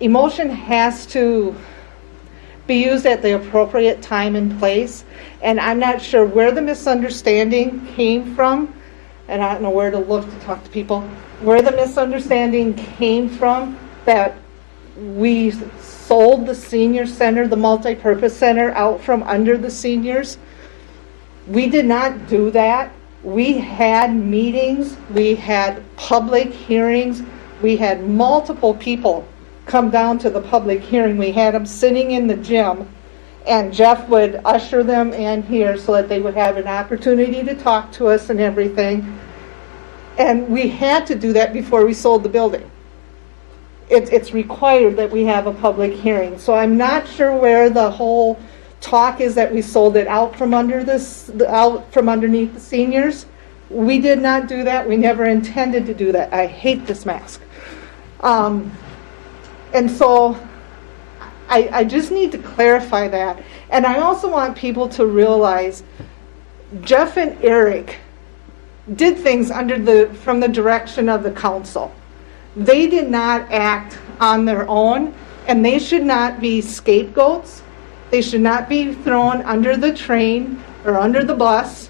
emotion has to be used at the appropriate time and place. And I'm not sure where the misunderstanding came from, and I don't know where to look to talk to people, where the misunderstanding came from that we sold the senior center, the multi-purpose center, out from under the seniors. We did not do that. We had meetings, we had public hearings, we had multiple people come down to the public hearing. We had them sitting in the gym, and Jeff would usher them in here so that they would have an opportunity to talk to us and everything. And we had to do that before we sold the building. It's required that we have a public hearing. So I'm not sure where the whole talk is that we sold it out from underneath the seniors. We did not do that. We never intended to do that. I hate this mask. And so I just need to clarify that. And I also want people to realize Jeff and Eric did things from the direction of the council. They did not act on their own, and they should not be scapegoats. They should not be thrown under the train or under the bus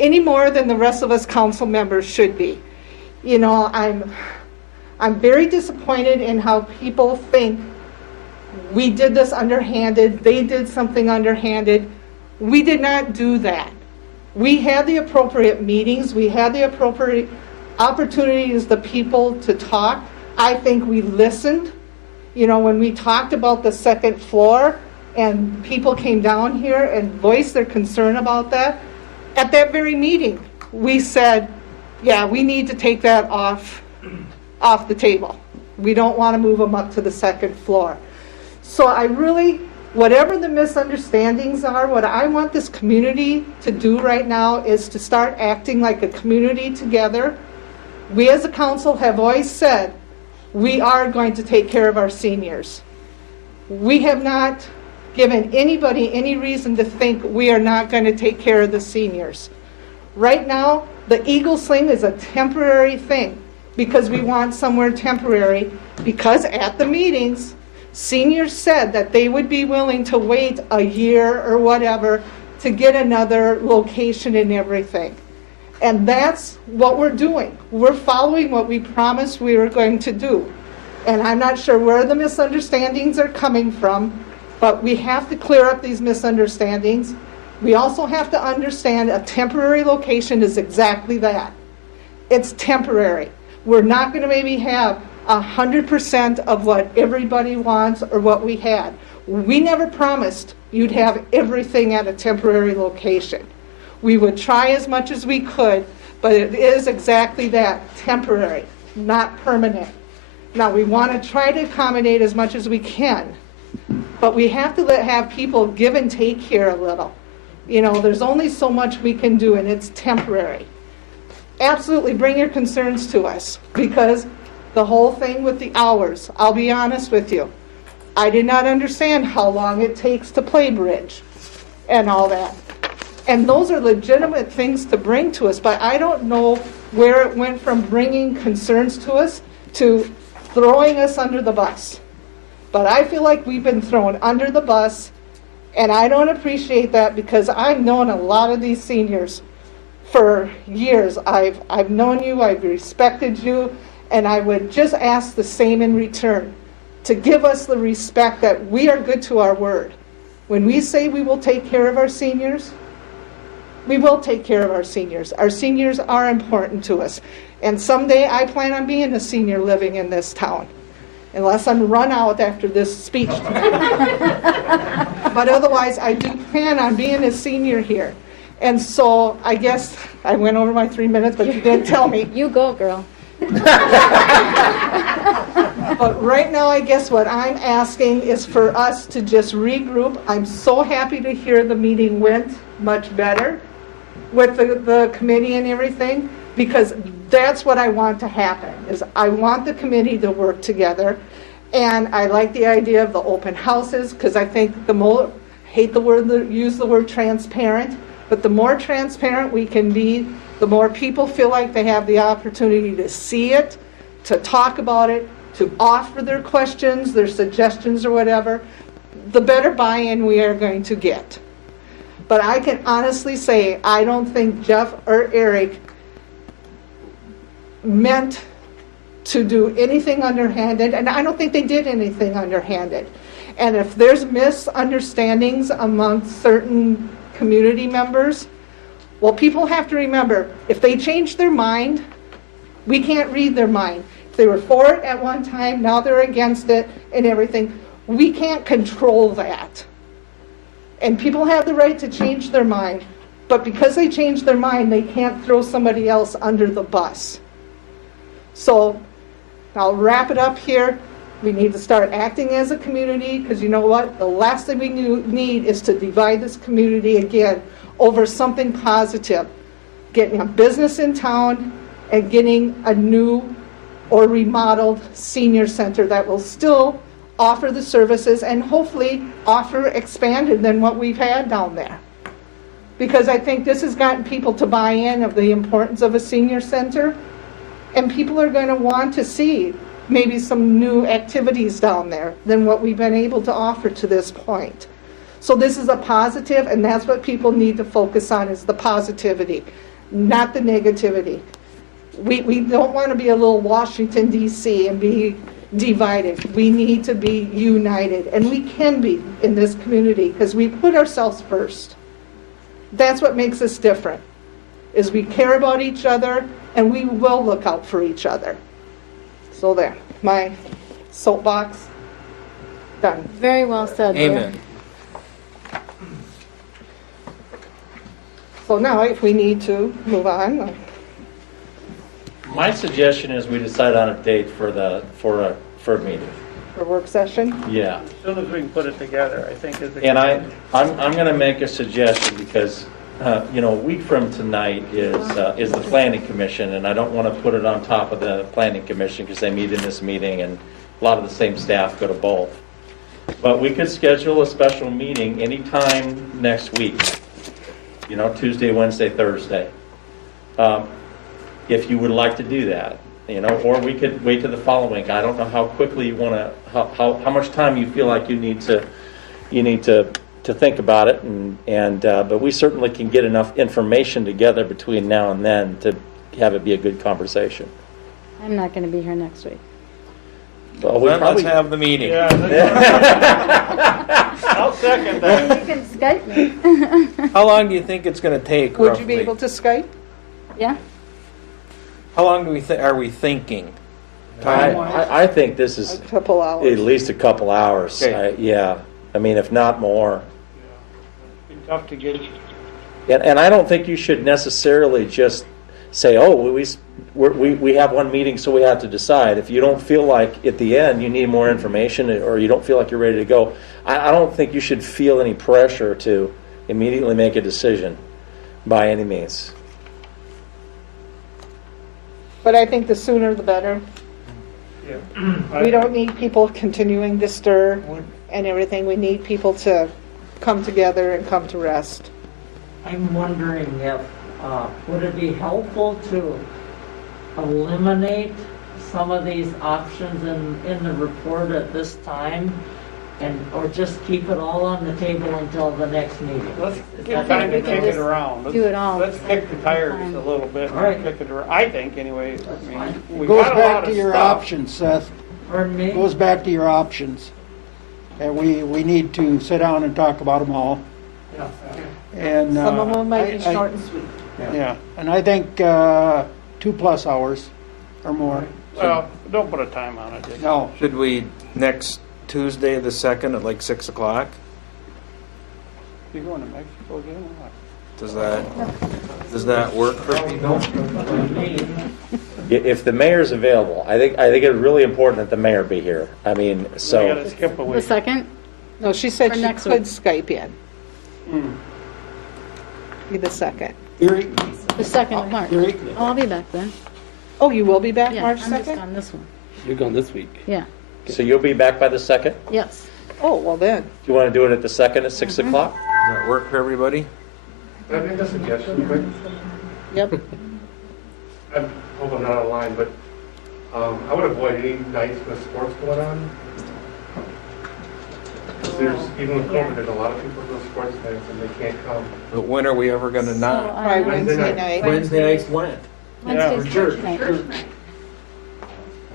any more than the rest of us council members should be. I'm very disappointed in how people think we did this underhanded, they did something underhanded. We did not do that. We had the appropriate meetings, we had the appropriate opportunities, the people to talk. I think we listened. You know, when we talked about the second floor and people came down here and voiced their concern about that, at that very meeting, we said, yeah, we need to take that off the table. We don't want to move them up to the second floor. So I really, whatever the misunderstandings are, what I want this community to do right now is to start acting like a community together. We as a council have always said we are going to take care of our seniors. We have not given anybody any reason to think we are not going to take care of the seniors. Right now, the Eagle Sling is a temporary thing because we want somewhere temporary, because at the meetings, seniors said that they would be willing to wait a year or whatever to get another location and everything. And that's what we're doing. We're following what we promised we were going to do. And I'm not sure where the misunderstandings are coming from, but we have to clear up these misunderstandings. We also have to understand a temporary location is exactly that. It's temporary. We're not going to maybe have 100% of what everybody wants or what we had. We never promised you'd have everything at a temporary location. We would try as much as we could, but it is exactly that, temporary, not permanent. Now, we want to try to accommodate as much as we can, but we have to have people give and take here a little. You know, there's only so much we can do, and it's temporary. Absolutely, bring your concerns to us, because the whole thing with the hours, I'll be honest with you, I did not understand how long it takes to play bridge and all that. And those are legitimate things to bring to us, but I don't know where it went from bringing concerns to us to throwing us under the bus. But I feel like we've been thrown under the bus, and I don't appreciate that, because I've known a lot of these seniors for years. I've known you, I've respected you, and I would just ask the same in return, to give us the respect that we are good to our word. When we say we will take care of our seniors, we will take care of our seniors. Our seniors are important to us. And someday I plan on being a senior living in this town, unless I'm run out after this speech. But otherwise, I do plan on being a senior here. And so I guess I went over my 3 minutes, but you didn't tell me. You go, girl. But right now, I guess what I'm asking is for us to just regroup. I'm so happy to hear the meeting went much better with the committee and everything, because that's what I want to happen, is I want the committee to work together. And I like the idea of the open houses, because I think the more, hate the word, use the word transparent, but the more transparent we can be, the more people feel like they have the opportunity to see it, to talk about it, to offer their questions, their suggestions or whatever, the better buy-in we are going to get. But I can honestly say, I don't think Jeff or Eric meant to do anything underhanded, and I don't think they did anything underhanded. And if there's misunderstandings among certain community members, well, people have to remember, if they change their mind, we can't read their mind. If they were for it at one time, now they're against it and everything. We can't control that. And people have the right to change their mind, but because they change their mind, they can't throw somebody else under the bus. So I'll wrap it up here. We need to start acting as a community, because you know what? The last thing we need is to divide this community again over something positive. Getting a business in town and getting a new or remodeled senior center that will still offer the services and hopefully offer expanded than what we've had down there. Because I think this has gotten people to buy in of the importance of a senior center, and people are going to want to see maybe some new activities down there than what we've been able to offer to this point. So this is a positive, and that's what people need to focus on, is the positivity, not the negativity. We don't want to be a little Washington, D.C. and be, divided. We need to be united, and we can be in this community because we put ourselves first. That's what makes us different, is we care about each other and we will look out for each other. So there, my soapbox, done. Very well said. Amen. So now if we need to move on. My suggestion is we decide on a date for a meeting. For work session? Yeah. As soon as we can put it together, I think is the. And I'm going to make a suggestion because, a week from tonight is the planning commission, and I don't want to put it on top of the planning commission because they meet in this meeting and a lot of the same staff go to both. But we could schedule a special meeting anytime next week, Tuesday, Wednesday, Thursday. If you would like to do that, or we could wait to the following week. I don't know how quickly you want to, how much time you feel like you need to think about it, but we certainly can get enough information together between now and then to have it be a good conversation. I'm not going to be here next week. Well, Let's have the meeting. Yeah. I'll second that. You can Skype me. How long do you think it's going to take? Would roughly? you be able to Skype? Yeah. How long are we thinking? I think this is A couple hours. at least a couple hours. Okay. Yeah. I mean, if not more. Be tough to get. And I don't think you should necessarily just say, oh, we have one meeting, so we have to decide. If you don't feel like at the end you need more information or you don't feel like you're ready to go, I don't think you should feel any pressure to immediately make a decision by any means. But I think the sooner the better. Yeah. We don't need people continuing to stir and everything. We need people to come together and come to rest. I'm wondering if, would it be helpful to eliminate some of these options in the report at this time? Or just keep it all on the table until the next meeting? Let's give time to kick it around. do it all. Let's kick the tires a little bit. All right. Kick it around. I think anyway. I mean, we Goes got a lot back to of your stuff. options, Seth. Pardon me? Goes back to your options. And we need to sit down and talk about them all. Yeah. And Some of them might be short and sweet. Yeah, and I think 2+ hours or more. Well, don't put a time on it. Dick. No, Should we next Tuesday the 2nd at like 6 o'clock? You going to Mexico again or what? Does that work for people? If the mayor's available, I think it's really important that the mayor be here. I mean, We so gotta skip a The week. second? No, she said For she next could week. Skype in. Be the second. Erie, The 2nd of March. Erie, Oh, I'll be back then. Oh, you will be back Yeah, March I'm just 2nd? on this one. You're going this week. Yeah. so you'll be back by the 2nd? Do Yes. Oh, well then. you want to do it at the 2nd at 6 o'clock? Does that work for everybody? Can I make a suggestion quick? Yep. I hope I'm not out of line, but I would avoid any nights with sports going on. 'Cause even with COVID, there's a lot of people who go sports nights and they can't come. But when are we ever going to not? Try Wednesday night. Wednesday nights when? Wednesday's for church church. night.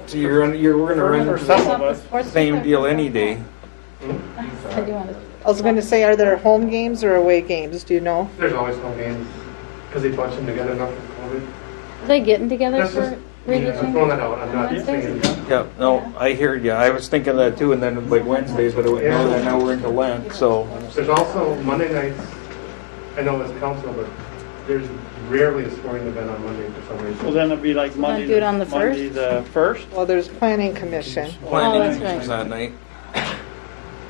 So we're going to run For into some of us. the same deal any day. I do want to. I was going to say, are there home games or away games? Do you know? There's always no games because they bunch them together enough with COVID. Are they getting together That's for just, religion? I'm throwing that out. I'm not Wednesdays? saying. Yeah, no, I hear you. I was thinking that too, and then like Wednesdays, but now we're into Lent, so. There's also Monday nights. I know it's council, but there's rarely a sporting event on Monday for some reason. Well, then it'd be like Monday. do it on the Monday the 1st. Well, there's planning commission. Planning that's commission's right. that night.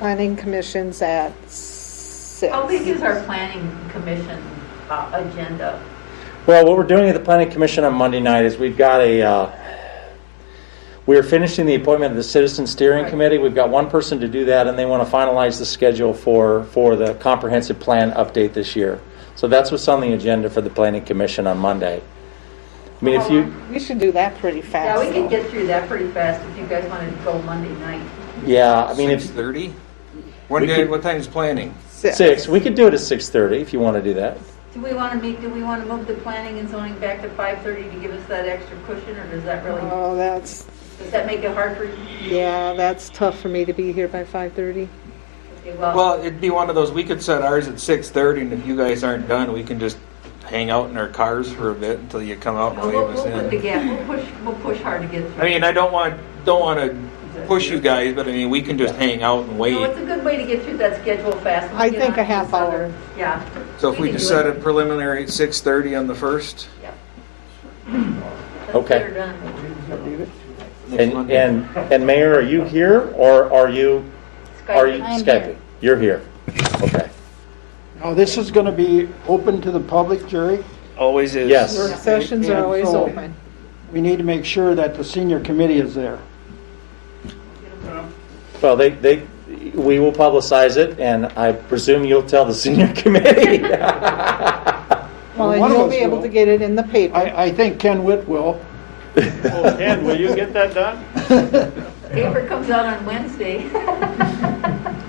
Planning commission's at 6. How big is our planning commission agenda? Well, what we're doing at the Planning Commission on Monday night is we've got we're finishing the appointment of the Citizen Steering Committee. We've got one person to do that, and they want to finalize the schedule for the comprehensive plan update this year. So that's what's on the agenda for the Planning Commission on Monday. I mean, if you... We should do that pretty Yeah, fast. we could get through that pretty fast if you guys wanted to go Monday night. Yeah, I mean, if... 6:30? We What time's planning? 6. We could do it at 6:30 if you want to do that. Do we want to move the planning and zoning back to 5:30 to give us that extra cushion, or does that really? Oh, that's Does that make it hard for you? Yeah, that's tough for me to be here by 5:30. Okay, Well, it'd be one of those, we could set ours at 6:30, and if you guys aren't done, we can just hang out in our cars for a bit until you come out and we'll wave us put the in. gap. We'll push hard to get through. I mean, I don't want to push you guys, but I mean, we can just hang out and wait. No, it's a good way to get through that schedule fast. I think a half hour. Yeah. So if we can just do set it. a preliminary at 6:30 on the 1st? Okay. They're done. And Mayor, are you here or are you I'm Skyping? You're here. Okay. Now, this is going to be open to the public, Jerry? Always is. Yes. Work sessions are And always so open. We need to make sure that the senior committee is there. Well, we will publicize it, and I presume you'll tell the senior committee. Well, and One of you'll us be able will. to get it in the paper. I think Ken Witt will. Oh, Ken, will you get that done? Paper comes out on Wednesday.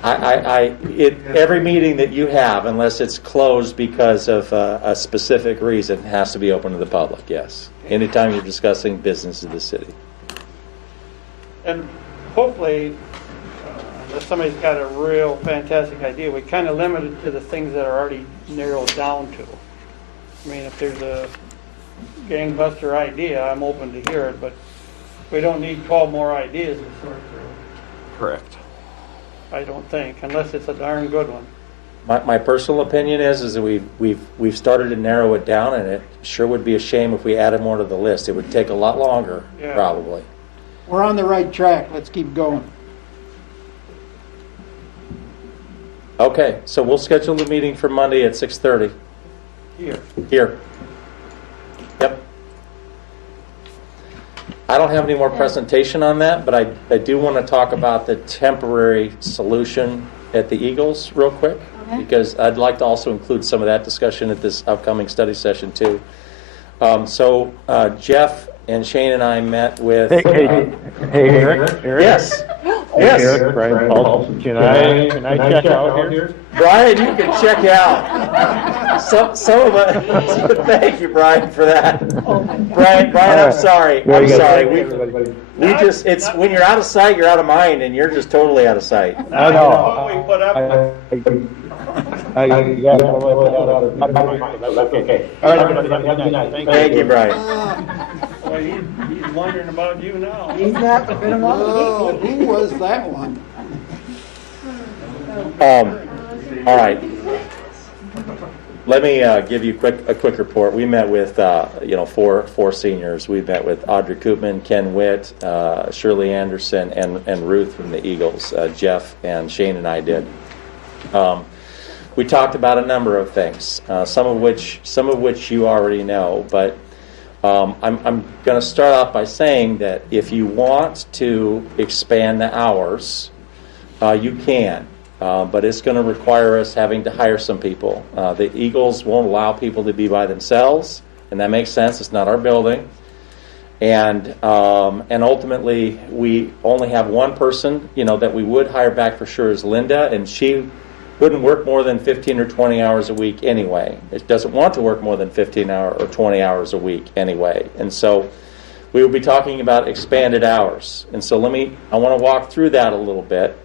Every meeting that you have, unless it's closed because of a specific reason, has to be open to the public, yes. Anytime you're discussing business of the city. And hopefully, unless somebody's got a real fantastic idea, we kind of limit it to the things that are already narrowed down to. I mean, if there's a gangbuster idea, I'm open to hear it, but we don't need 12 more ideas to sort through. Correct. I don't think, unless it's a darn good one. My personal opinion is that we've started to narrow it down, and it sure would be a shame if we added more to the list. It would take a lot longer, Yeah. probably. We're on the right track. Let's keep going. Okay, so we'll schedule the meeting for Monday at 6:30. Here. Yep. I don't have any more presentation on that, but I do want to talk about the temporary solution at the Eagles real quick, because I'd like to also include some of that discussion at this upcoming study session too. So Jeff and Shane and I met with... Hey, Eric? Yes. Yes. Eric, Brian Paulson. Can I check out here? Brian, you can check out. Some of us. Thank you, Brian, for that. Brian, I'm sorry. I'm sorry. We just, it's when you're out of sight, you're out of mind, and you're just totally out of sight. I know. I got okay. All right, everybody. Have a good night. Thank you, Brian. Well, he's wondering about you now. He's not been a Oh, who was that one? All right. Let me give you a quick report. We met with four seniors. We met with Audrey Koopman, Ken Witt, Shirley Anderson, and Ruth from the Eagles. Jeff and Shane and I did. We talked about a number of things, some of which you already know. But I'm going to start off by saying that if you want to expand the hours, you can. But it's going to require us having to hire some people. The Eagles won't allow people to be by themselves, and that makes sense. It's not our building. And ultimately, we only have one person, that we would hire back for sure is Linda, and she wouldn't work more than 15 or 20 hours a week anyway. It doesn't want to work more than 15 or 20 hours a week anyway. And so we will be talking about expanded hours. And so I want to walk through that a little bit.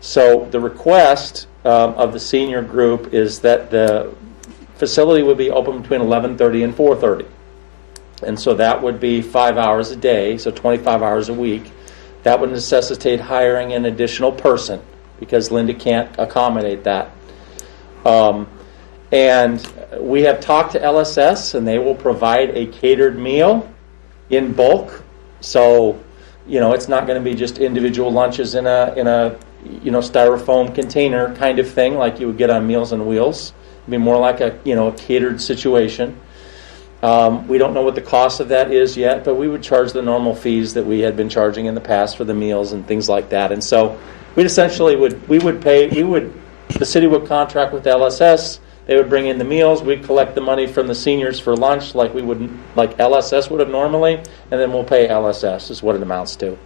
So the request of the senior group is that the facility would be open between 11:30 and 4:30. And so that would be 5 hours a day, so 25 hours a week. That would necessitate hiring an additional person because Linda can't accommodate that. And we have talked to LSS, and they will provide a catered meal in bulk. So, it's not going to be just individual lunches in a styrofoam container kind of thing like you would get on Meals on Wheels. It'd be more like a catered situation. We don't know what the cost of that is yet, but we would charge the normal fees that we had been charging in the past for the meals and things like that. And so we'd essentially the city would contract with LSS. They would bring in the meals. We'd collect the money from the seniors for lunch like LSS would have normally, and then we'll pay LSS is what it amounts to.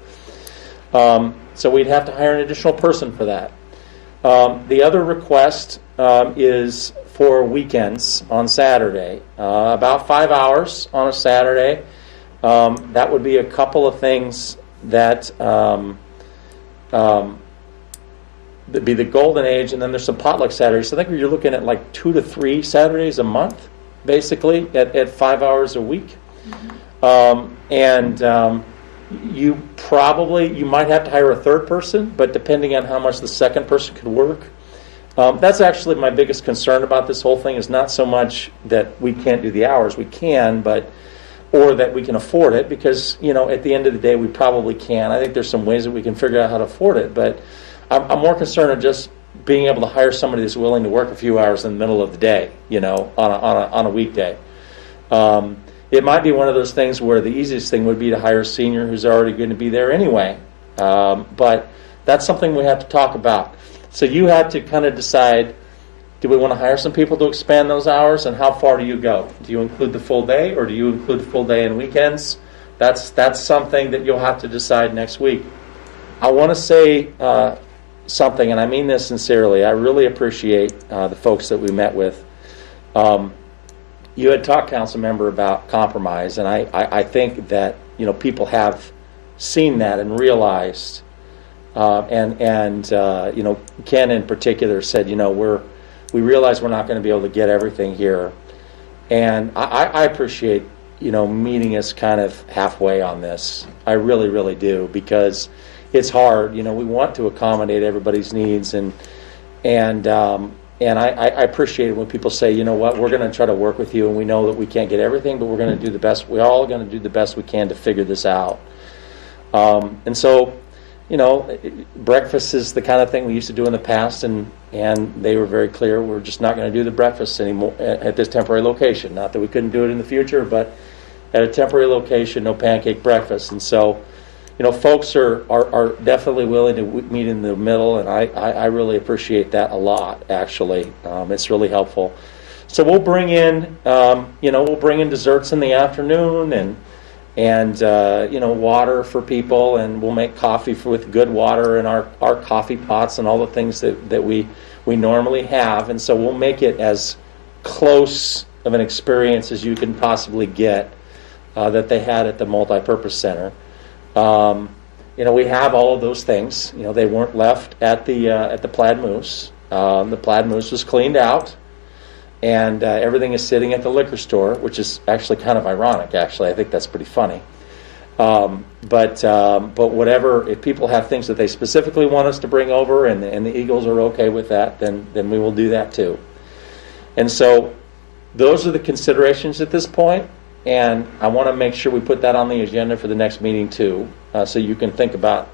So we'd have to hire an additional person for that. The other request is for weekends on Saturday, about 5 hours on a Saturday. That would be a couple of things that that'd be the golden age, and then there's some potluck Saturdays. So I think you're looking at like 2 to 3 Saturdays a month, basically, at 5 hours a week. You might have to hire a third person, but depending on how much the second person could work. That's actually my biggest concern about this whole thing, is not so much that we can't do the hours. We can, or that we can afford it, because, at the end of the day, we probably can. I think there's some ways that we can figure out how to afford it, but I'm more concerned of just being able to hire somebody that's willing to work a few hours in the middle of the day, on a weekday. It might be one of those things where the easiest thing would be to hire a senior who's already going to be there anyway. But that's something we have to talk about. So you have to kind of decide, do we want to hire some people to expand those hours, and how far do you go? Do you include the full day, or do you include the full day and weekends? That's something that you'll have to decide next week. I want to say something, and I mean this sincerely. I really appreciate the folks that we met with. You had talked, council member, about compromise, and I think that people have seen that and realized, and Ken in particular said, we realize we're not going to be able to get everything here, and I appreciate meeting us kind of halfway on this. I really, really do, because it's hard. We want to accommodate everybody's needs, and I appreciate it when people say, you know what, we're going to try to work with you, and we know that we can't get everything, but we're going to do the best. We're all going to do the best we can to figure this out. And so, breakfast is the kind of thing we used to do in the past, and they were very clear, we're just not going to do the breakfast anymore at this temporary location. Not that we couldn't do it in the future, but at a temporary location, no pancake breakfast. And so, folks are definitely willing to meet in the middle, and I really appreciate that a lot, actually. It's really helpful. So we'll bring in, desserts in the afternoon, and water for people, and we'll make coffee with good water in our coffee pots and all the things that we normally have. And so we'll make it as close of an experience as you can possibly get that they had at the Multipurpose Center. We have all of those things. They weren't left at the Plaid Moose. The Plaid Moose was cleaned out, and everything is sitting at the liquor store, which is actually kind of ironic. Actually, I think that's pretty funny. But whatever, if people have things that they specifically want us to bring over, and the Eagles are okay with that, then we will do that too. And so, those are the considerations at this point. And I want to make sure we put that on the agenda for the next meeting too, so you can think about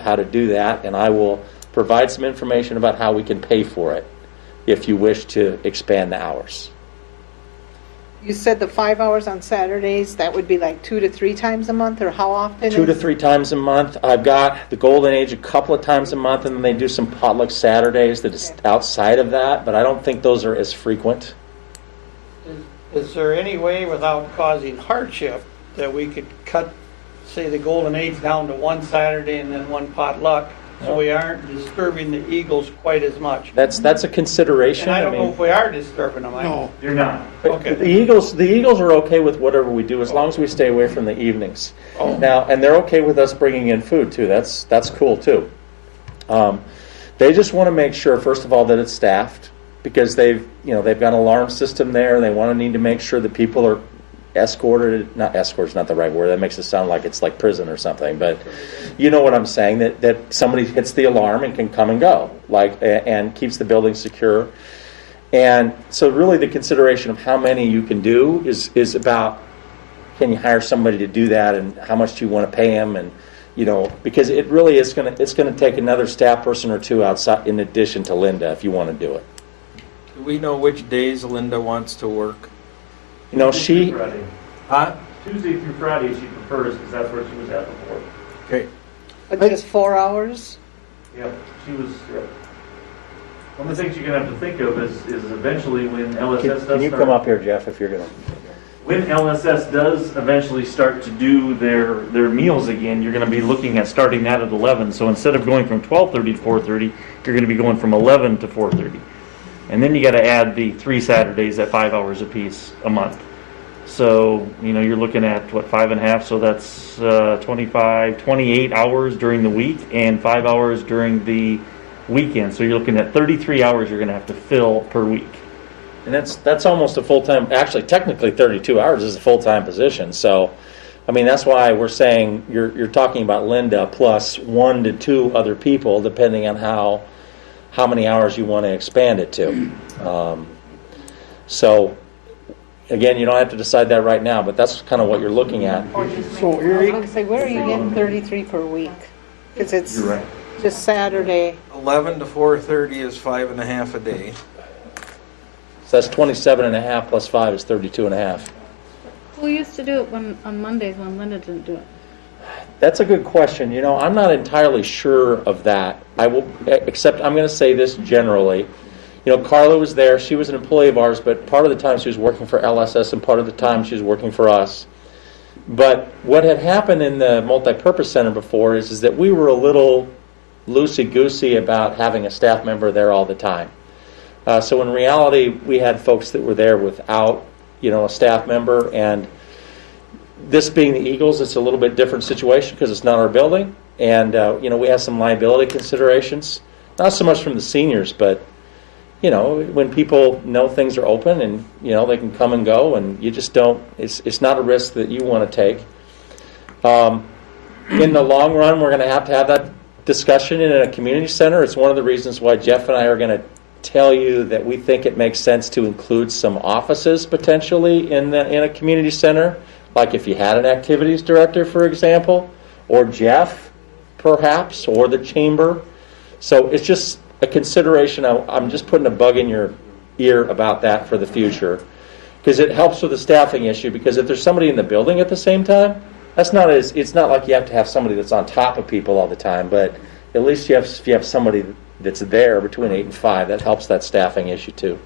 how to do that. And I will provide some information about how we can pay for it if you wish to expand the hours. You said the 5 hours on Saturdays, that would be like 2 to 3 times a month, or how often? 2 to 3 times a month. I've got the Golden Age a couple of times a month, and then they do some potluck Saturdays that is outside of that, but I don't think those are as frequent. Is there any way, without causing hardship, that we could cut, say, the Golden Age down to one Saturday and then one potluck, so we aren't disturbing the Eagles quite as much? That's a consideration. And I don't know if we are disturbing them. No, you're not. Okay. The Eagles are okay with whatever we do, as long as we stay away from the evenings. Now, and they're okay with us bringing in food too. That's cool too. They just want to make sure, first of all, that it's staffed, because they've got an alarm system there. They need to make sure that people are escorted. Not escort's not the right word. That makes it sound like it's like prison or something. But you know what I'm saying, that somebody hits the alarm and can come and go, and keeps the building secure. And so really the consideration of how many you can do is about, can you hire somebody to do that, and how much do you want to pay them, and because it really is going to take another staff person or two outside in addition to Linda if you want to do it. Do we know which days Linda wants to work? She... Friday. Huh? Tuesday through Friday she prefers, because that's where she was at before. Okay. But just 4 hours? Yeah, she was... Yeah. One of the things you're going to have to think of is eventually when LSS does Can you come up here, Jeff, if you're going to... When LSS does eventually start to do their meals again, you're going to be looking at starting that at 11. So instead of going from 12:30 to 4:30, you're going to be going from 11 to 4:30. And then you got to add the 3 Saturdays at 5 hours apiece a month. So, you're looking at, 5.5, so that's 28 hours during the week and 5 hours during the weekend. So you're looking at 33 hours you're going to have to fill per week. And that's almost a full-time, actually technically 32 hours is a full-time position. So, that's why we're saying you're talking about Linda plus 1 to 2 other people, depending on how many hours you want to expand it to. So, again, you don't have to decide that right now, but that's kind of what you're looking at. So, Eric, I was going to say, where are you getting 33 per week? Because it's You're right. just Saturday. 11 to 4:30 is 5.5 a day. So that's 27.5 plus 5 is 32.5. Who used to do it on Mondays when Linda didn't do it? That's a good question. I'm not entirely sure of that. Except I'm going to say this generally. Carla was there. She was an employee of ours, but part of the time she was working for LSS and part of the time she was working for us. But what had happened in the multipurpose center before is that we were a little loosey-goosey about having a staff member there all the time. So in reality, we had folks that were there without, a staff member. And this being the Eagles, it's a little bit different situation because it's not our building. And, we have some liability considerations. Not so much from the seniors, but, when people know things are open and, they can come and go and you just don't, it's not a risk that you want to take. In the long run, we're going to have that discussion in a community center. It's one of the reasons why Jeff and I are going to tell you that we think it makes sense to include some offices potentially in a community center, like if you had an activities director, for example, or Jeff, perhaps, or the chamber. So it's just a consideration. I'm just putting a bug in your ear about that for the future, because it helps with the staffing issue. Because if there's somebody in the building at the same time, it's not like you have to have somebody that's on top of people all the time, but at least if you have somebody that's there between 8 and 5, that helps that staffing issue too.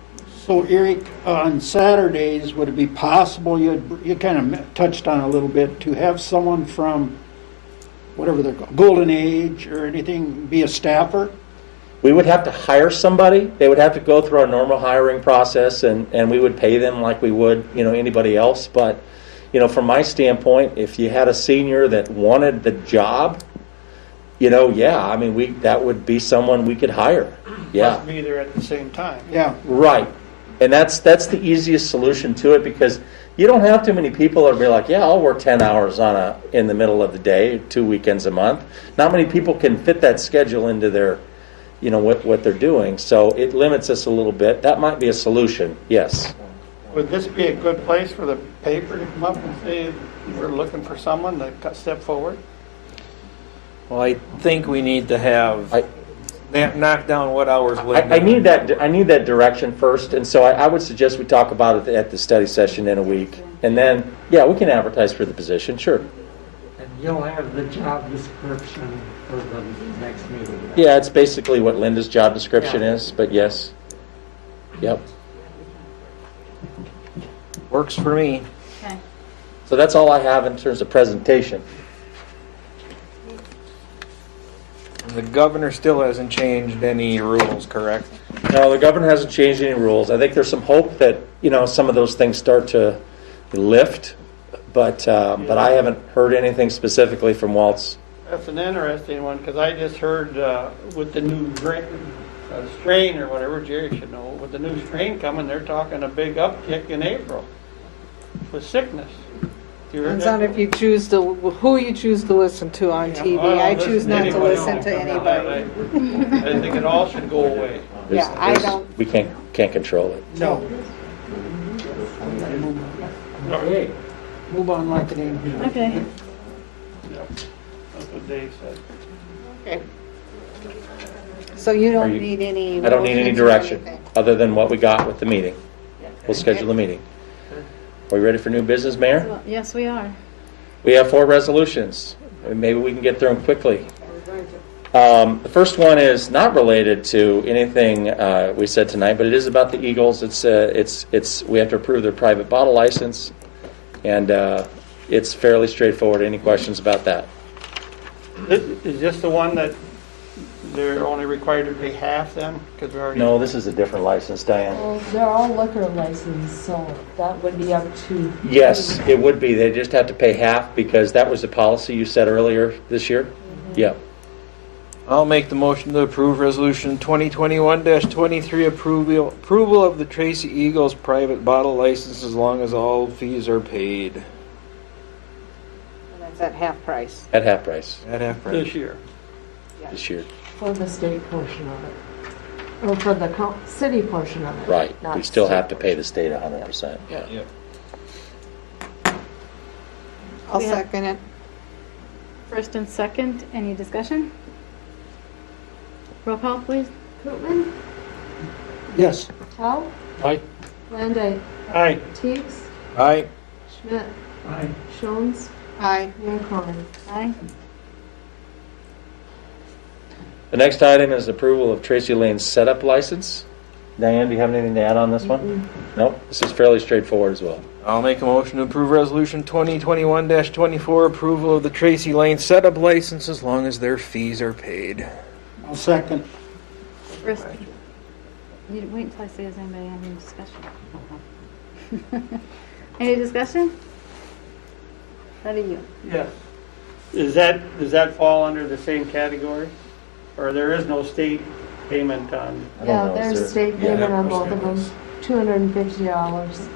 So Eric, on Saturdays, would it be possible, you kind of touched on a little bit, to have someone from whatever they're called, Golden Age or anything, be a staffer? We would have to hire somebody. They would have to go through our normal hiring process, and we would pay them like we would, anybody else. But, from my standpoint, if you had a senior that wanted the job, that would be someone we could hire. Yeah. Must be there at the same time. Yeah. Right. And that's the easiest solution to it, because you don't have too many people that will be like, yeah, I'll work 10 hours in the middle of the day, 2 weekends a month. Not many people can fit that schedule into their, what they're doing. So it limits us a little bit. That might be a solution. Yes. Would this be a good place for the paper to come up and say, we're looking for someone to step forward? Well, I think we need to have knock down what hours. I need that direction first, and so I would suggest we talk about it at the study session in a week, and then we can advertise for the position. Sure. And you'll have the job description for the next meeting. Yeah, it's basically what Linda's job description is, but yes. Yep. Works for me. Okay. So that's all I have in terms of presentation. The governor still hasn't changed any rules, correct? No, the governor hasn't changed any rules. I think there's some hope that some of those things start to lift, but I haven't heard anything specifically from Waltz. That's an interesting one, because I just heard with the new strain or whatever, Jerry should know, with the new strain coming, they're talking a big uptick in April with sickness. Depends on if you choose who you choose to listen to on TV. I choose not to listen to anybody. I think it all should go away. I don't. We can't control it. No. Okay. Move on like it ain't. Okay. That's what Dave said. Okay. So you don't need any. I don't need any direction other than what we got with the meeting. We'll schedule the meeting. Are we ready for new business, Mayor? Yes, we are. We have 4 resolutions. Maybe we can get through them quickly. The first one is not related to anything we said tonight, but it is about the Eagles. It's we have to approve their private bottle license, and it's fairly straightforward. Any questions about that? Is this the one that they're only required to pay half then? Because we already. No, this is a different license, Diane. Well, they're all liquor licensed, so that would be up to. Yes, it would be. They just have to pay half because that was the policy you said earlier this year? Yeah. I'll make the motion to approve resolution 2021-23 approval of the Tracy Eagles private bottle license as long as all fees are paid. And that's at half price. At half price. At half price. This year. This year. For the state portion of it. Or for the city portion of it. Right. not We still state have to pay the state 100%. Yeah. I'll We have- second it. First and second, any discussion? Roll call, please. Koopman, Yes. Tell, Aye. Van Dyke, Aye. Teagues, Aye. Schmidt, Aye. Jones, Aye. Van Corn. Aye. The next item is approval of Tracy Lane's setup license. Diane, do you have anything to add on this one? Nope. This is fairly straightforward as well. I'll make a motion to approve resolution 2021-24 approval of the Tracy Lane setup license as long as their fees are paid. I'll second. First, you wait until I say, does anybody have any discussion? Any discussion? How do you? Yes. Does that fall under the same category? Or there is no state payment on? Yeah, there's state payment on both of them, $250.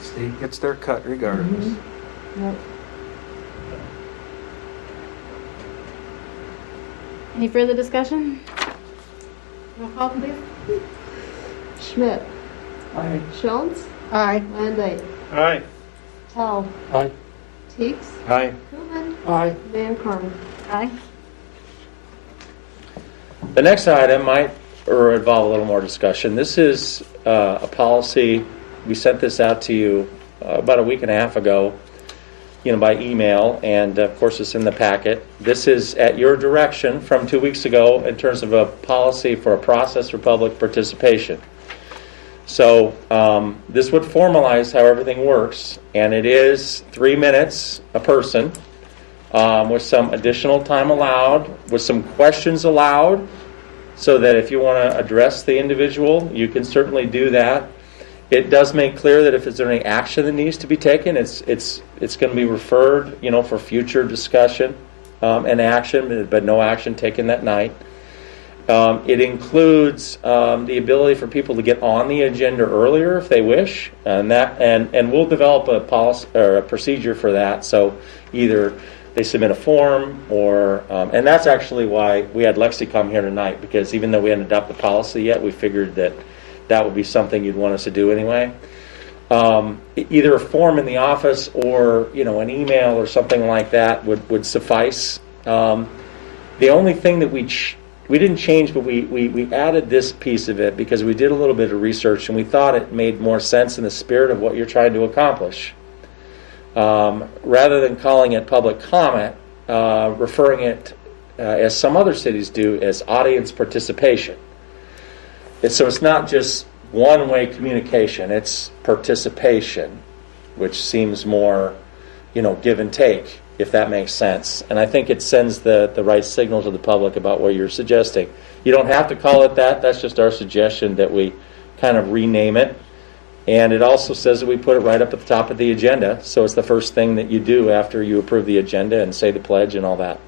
State gets their cut regardless. Yep. Any further discussion? Roll call, please. Schmidt, Aye. Jones, Aye. Van Dyke, Aye. Tell, Aye. Teagues, Aye. Koopman, Aye. Van Corn. Aye. The next item might involve a little more discussion. This is a policy. We sent this out to you about a week and a half ago, by email, and of course it's in the packet. This is at your direction from 2 weeks ago in terms of a policy for a process for public participation. So this would formalize how everything works, and it is 3 minutes a person with some additional time allowed, with some questions allowed, so that if you want to address the individual, you can certainly do that. It does make clear that if there's any action that needs to be taken, it's going to be referred, for future discussion and action, but no action taken that night. It includes the ability for people to get on the agenda earlier if they wish, and we'll develop a policy or a procedure for that. So either they submit a form, or and that's actually why we had Lexi come here tonight, because even though we hadn't adopted the policy yet, we figured that would be something you'd want us to do anyway. Either a form in the office or an email or something like that would suffice. The only thing that we didn't change, but we added this piece of it because we did a little bit of research and we thought it made more sense in the spirit of what you're trying to accomplish. Rather than calling it public comment, referring it, as some other cities do, as audience participation. So it's not just one-way communication, it's participation, which seems more, give and take, if that makes sense. And I think it sends the right signal to the public about what you're suggesting. You don't have to call it that. That's just our suggestion that we kind of rename it. And it also says that we put it right up at the top of the agenda, so it's the first thing that you do after you approve the agenda and say the pledge and all that.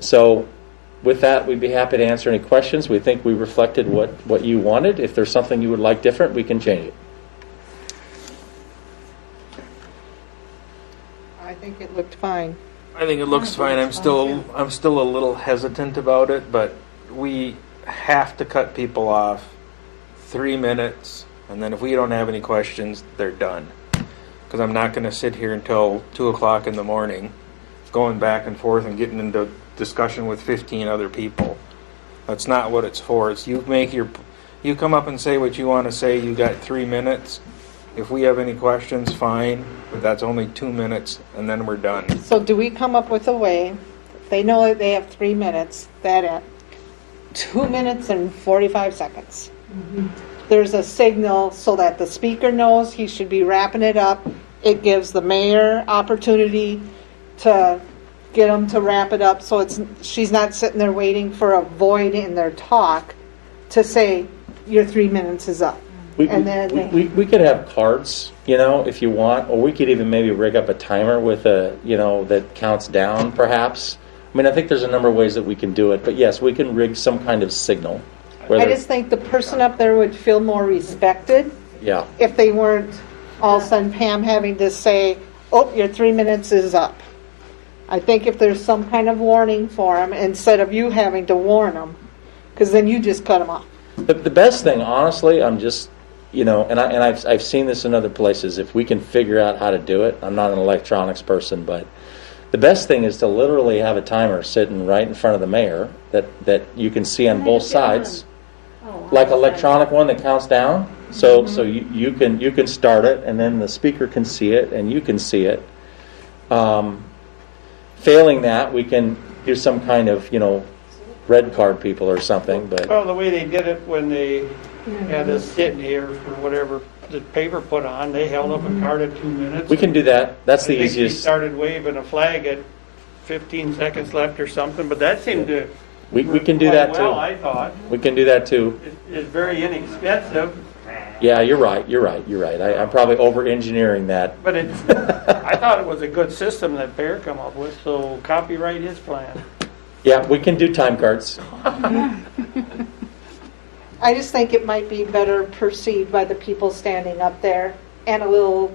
So with that, we'd be happy to answer any questions. We think we reflected what you wanted. If there's something you would like different, we can change it. I think it looked fine. I think it looks fine. I'm still a little hesitant about it, but we have to cut people off 3 minutes, and then if we don't have any questions, they're done. Because I'm not going to sit here until 2 o'clock in the morning, going back and forth and getting into discussion with 15 other people. That's not what it's for. It's you come up and say what you want to say. You got 3 minutes. If we have any questions, fine, but that's only 2 minutes, and then we're done. So do we come up with a way, they know that they have 3 minutes, that at 2 minutes and 45 seconds. There's a signal so that the speaker knows he should be wrapping it up. It gives the mayor opportunity to get them to wrap it up so she's not sitting there waiting for a void in their talk to say, your 3 minutes is up. We could have cards, if you want, or we could even maybe rig up a timer with that counts down, perhaps. I mean, I think there's a number of ways that we can do it, but yes, we can rig some kind of signal. I just think the person up there would feel more respected Yeah. if they weren't all of a sudden Pam having to say, oh, your 3 minutes is up. I think if there's some kind of warning for them instead of you having to warn them, because then you just cut them off. The best thing, honestly, I'm just, I've seen this in other places. If we can figure out how to do it, I'm not an electronics person, but the best thing is to literally have a timer sitting right in front of the mayor that you can see on both sides, like electronic one that counts down. So you can start it, and then the speaker can see it, and you can see it. Failing that, we can do some kind of red card people or something. But Well, the way they did it when they had us sitting here for whatever the paper put on, they held up a card at 2 minutes. we can do that. That's the I think easiest. He started waving a flag at 15 seconds left or something, but that seemed to We can do quite that well, too. I thought. We can do that too. It's very inexpensive, Yeah, you're right. I'm probably over-engineering that. but I thought it was a good system that Bear come up with, so copyright his plan. Yeah, we can do time cards. I just think it might be better perceived by the people standing up there and a little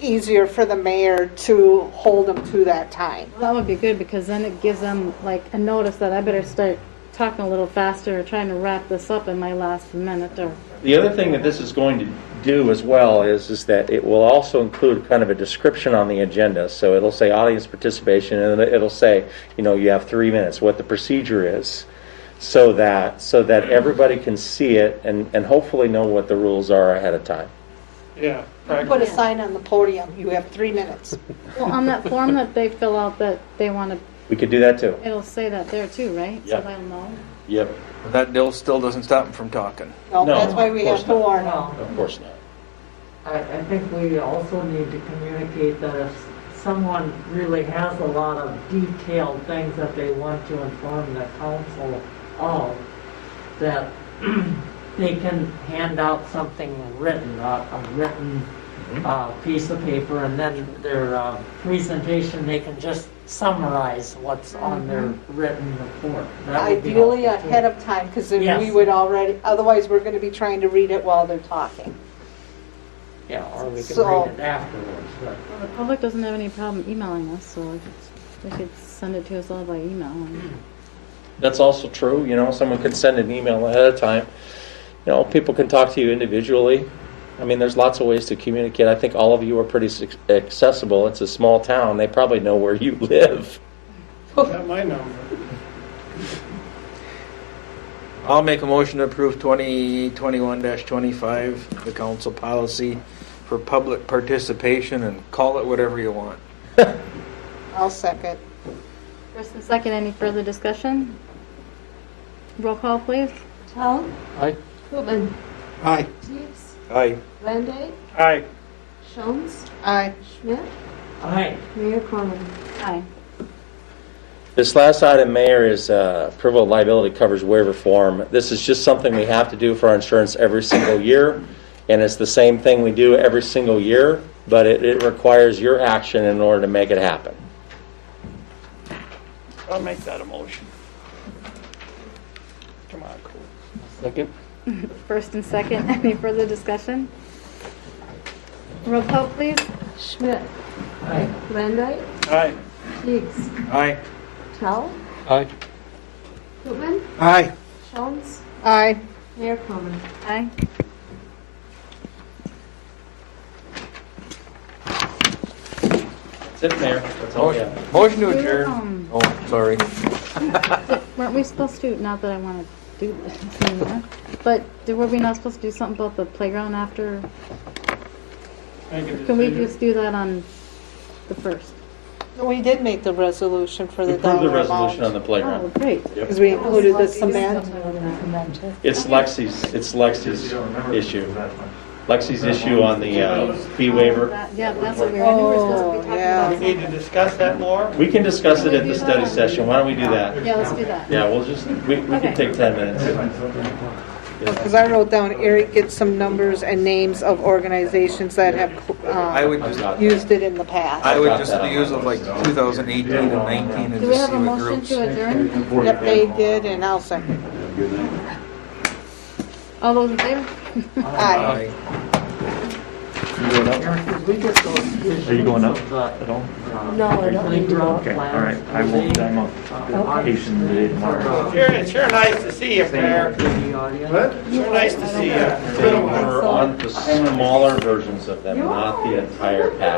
easier for the mayor to hold them to that time. That would be good, because then it gives them like a notice that I better start talking a little faster or trying to wrap this up in my last minute. Or The other thing that this is going to do as well is that it will also include kind of a description on the agenda. So it'll say audience participation, and it'll say, you have 3 minutes, what the procedure is, so that everybody can see it and hopefully know what the rules are ahead of time. Yeah. Put a sign on the podium, you have 3 minutes. well, on that form that they fill out that they want to, We could do that too. it'll say that there too, right? Yeah. So they'll know. Yep. That deal still doesn't stop them from talking. No, No, that's why we of have course to warn them. Of course not. I think we also need to communicate that if someone really has a lot of detailed things that they want to inform the council of, that they can hand out something written, a written piece of paper, and then their presentation, they can just summarize what's on their written report. That would be Ideally helpful, ahead too. of time, because then Yes. we would already, otherwise we're going to be trying to read it while they're talking. Yeah, or we can So- read it afterwards. But Well, the public doesn't have any problem emailing us, so they could send it to us all by email. That's also true. Someone can send an email ahead of time. People can talk to you individually. I mean, there's lots of ways to communicate. I think all of you are pretty accessible. It's a small town. They probably know where you live. Got my number. I'll make a motion to approve 2021-25, the council policy for public participation, and call it whatever you want. I'll second. First and second, any further discussion? Roll call, please. Tell, Aye. Koopman, Aye. Teagues, Aye. Landay, Aye. Jones, Aye. Schmidt, Aye. Mayor Corman. Aye. This last item, Mayor, is approval of liability coverage waiver form. This is just something we have to do for our insurance every single year, and it's the same thing we do every single year, but it requires your action in order to make it happen. I'll make that a motion. Come on, cool. Second. First and second, any further discussion? Roll call, please. Schmidt, Aye. Landay, Aye. Teagues, Aye. Tell, Aye. Koopman, Aye. Jones, Aye. Mayor Corman. Aye. That's it, Mayor. That's all we have. Motion to adjourn. Oh, sorry. Weren't we supposed to, not that I want to do this anymore, but were we not supposed to do something about the playground after? Can we just do that on the first? We did make the resolution for the Approve the dollar resolution on amount. the playground. Oh, great. Yep. Because we included the cement. It's Lexi's issue. Lexi's issue on the fee waiver. Yeah, that's what we were, I knew we were supposed to be talking about. We need to discuss that more? We can discuss it at the study session. Why don't we do that? Yeah, let's do that. Yeah, we'll just, we can take 10 minutes. Because I wrote down, Eric gets some numbers and names of organizations that have I would just used it in the past. I would just use of like 2018 and 19 and Do we just have see a what motion groups. to adjourn? Yep, they did, and I'll second. All those in favor? Aye. You going up? Are you going up at all? No, I don't need to go up. Okay, all right. I will, I'm on vacation today, tomorrow. It's sure nice to see you, Claire. What? Sure nice to see you. They were on the smaller versions of them, not the entire pack.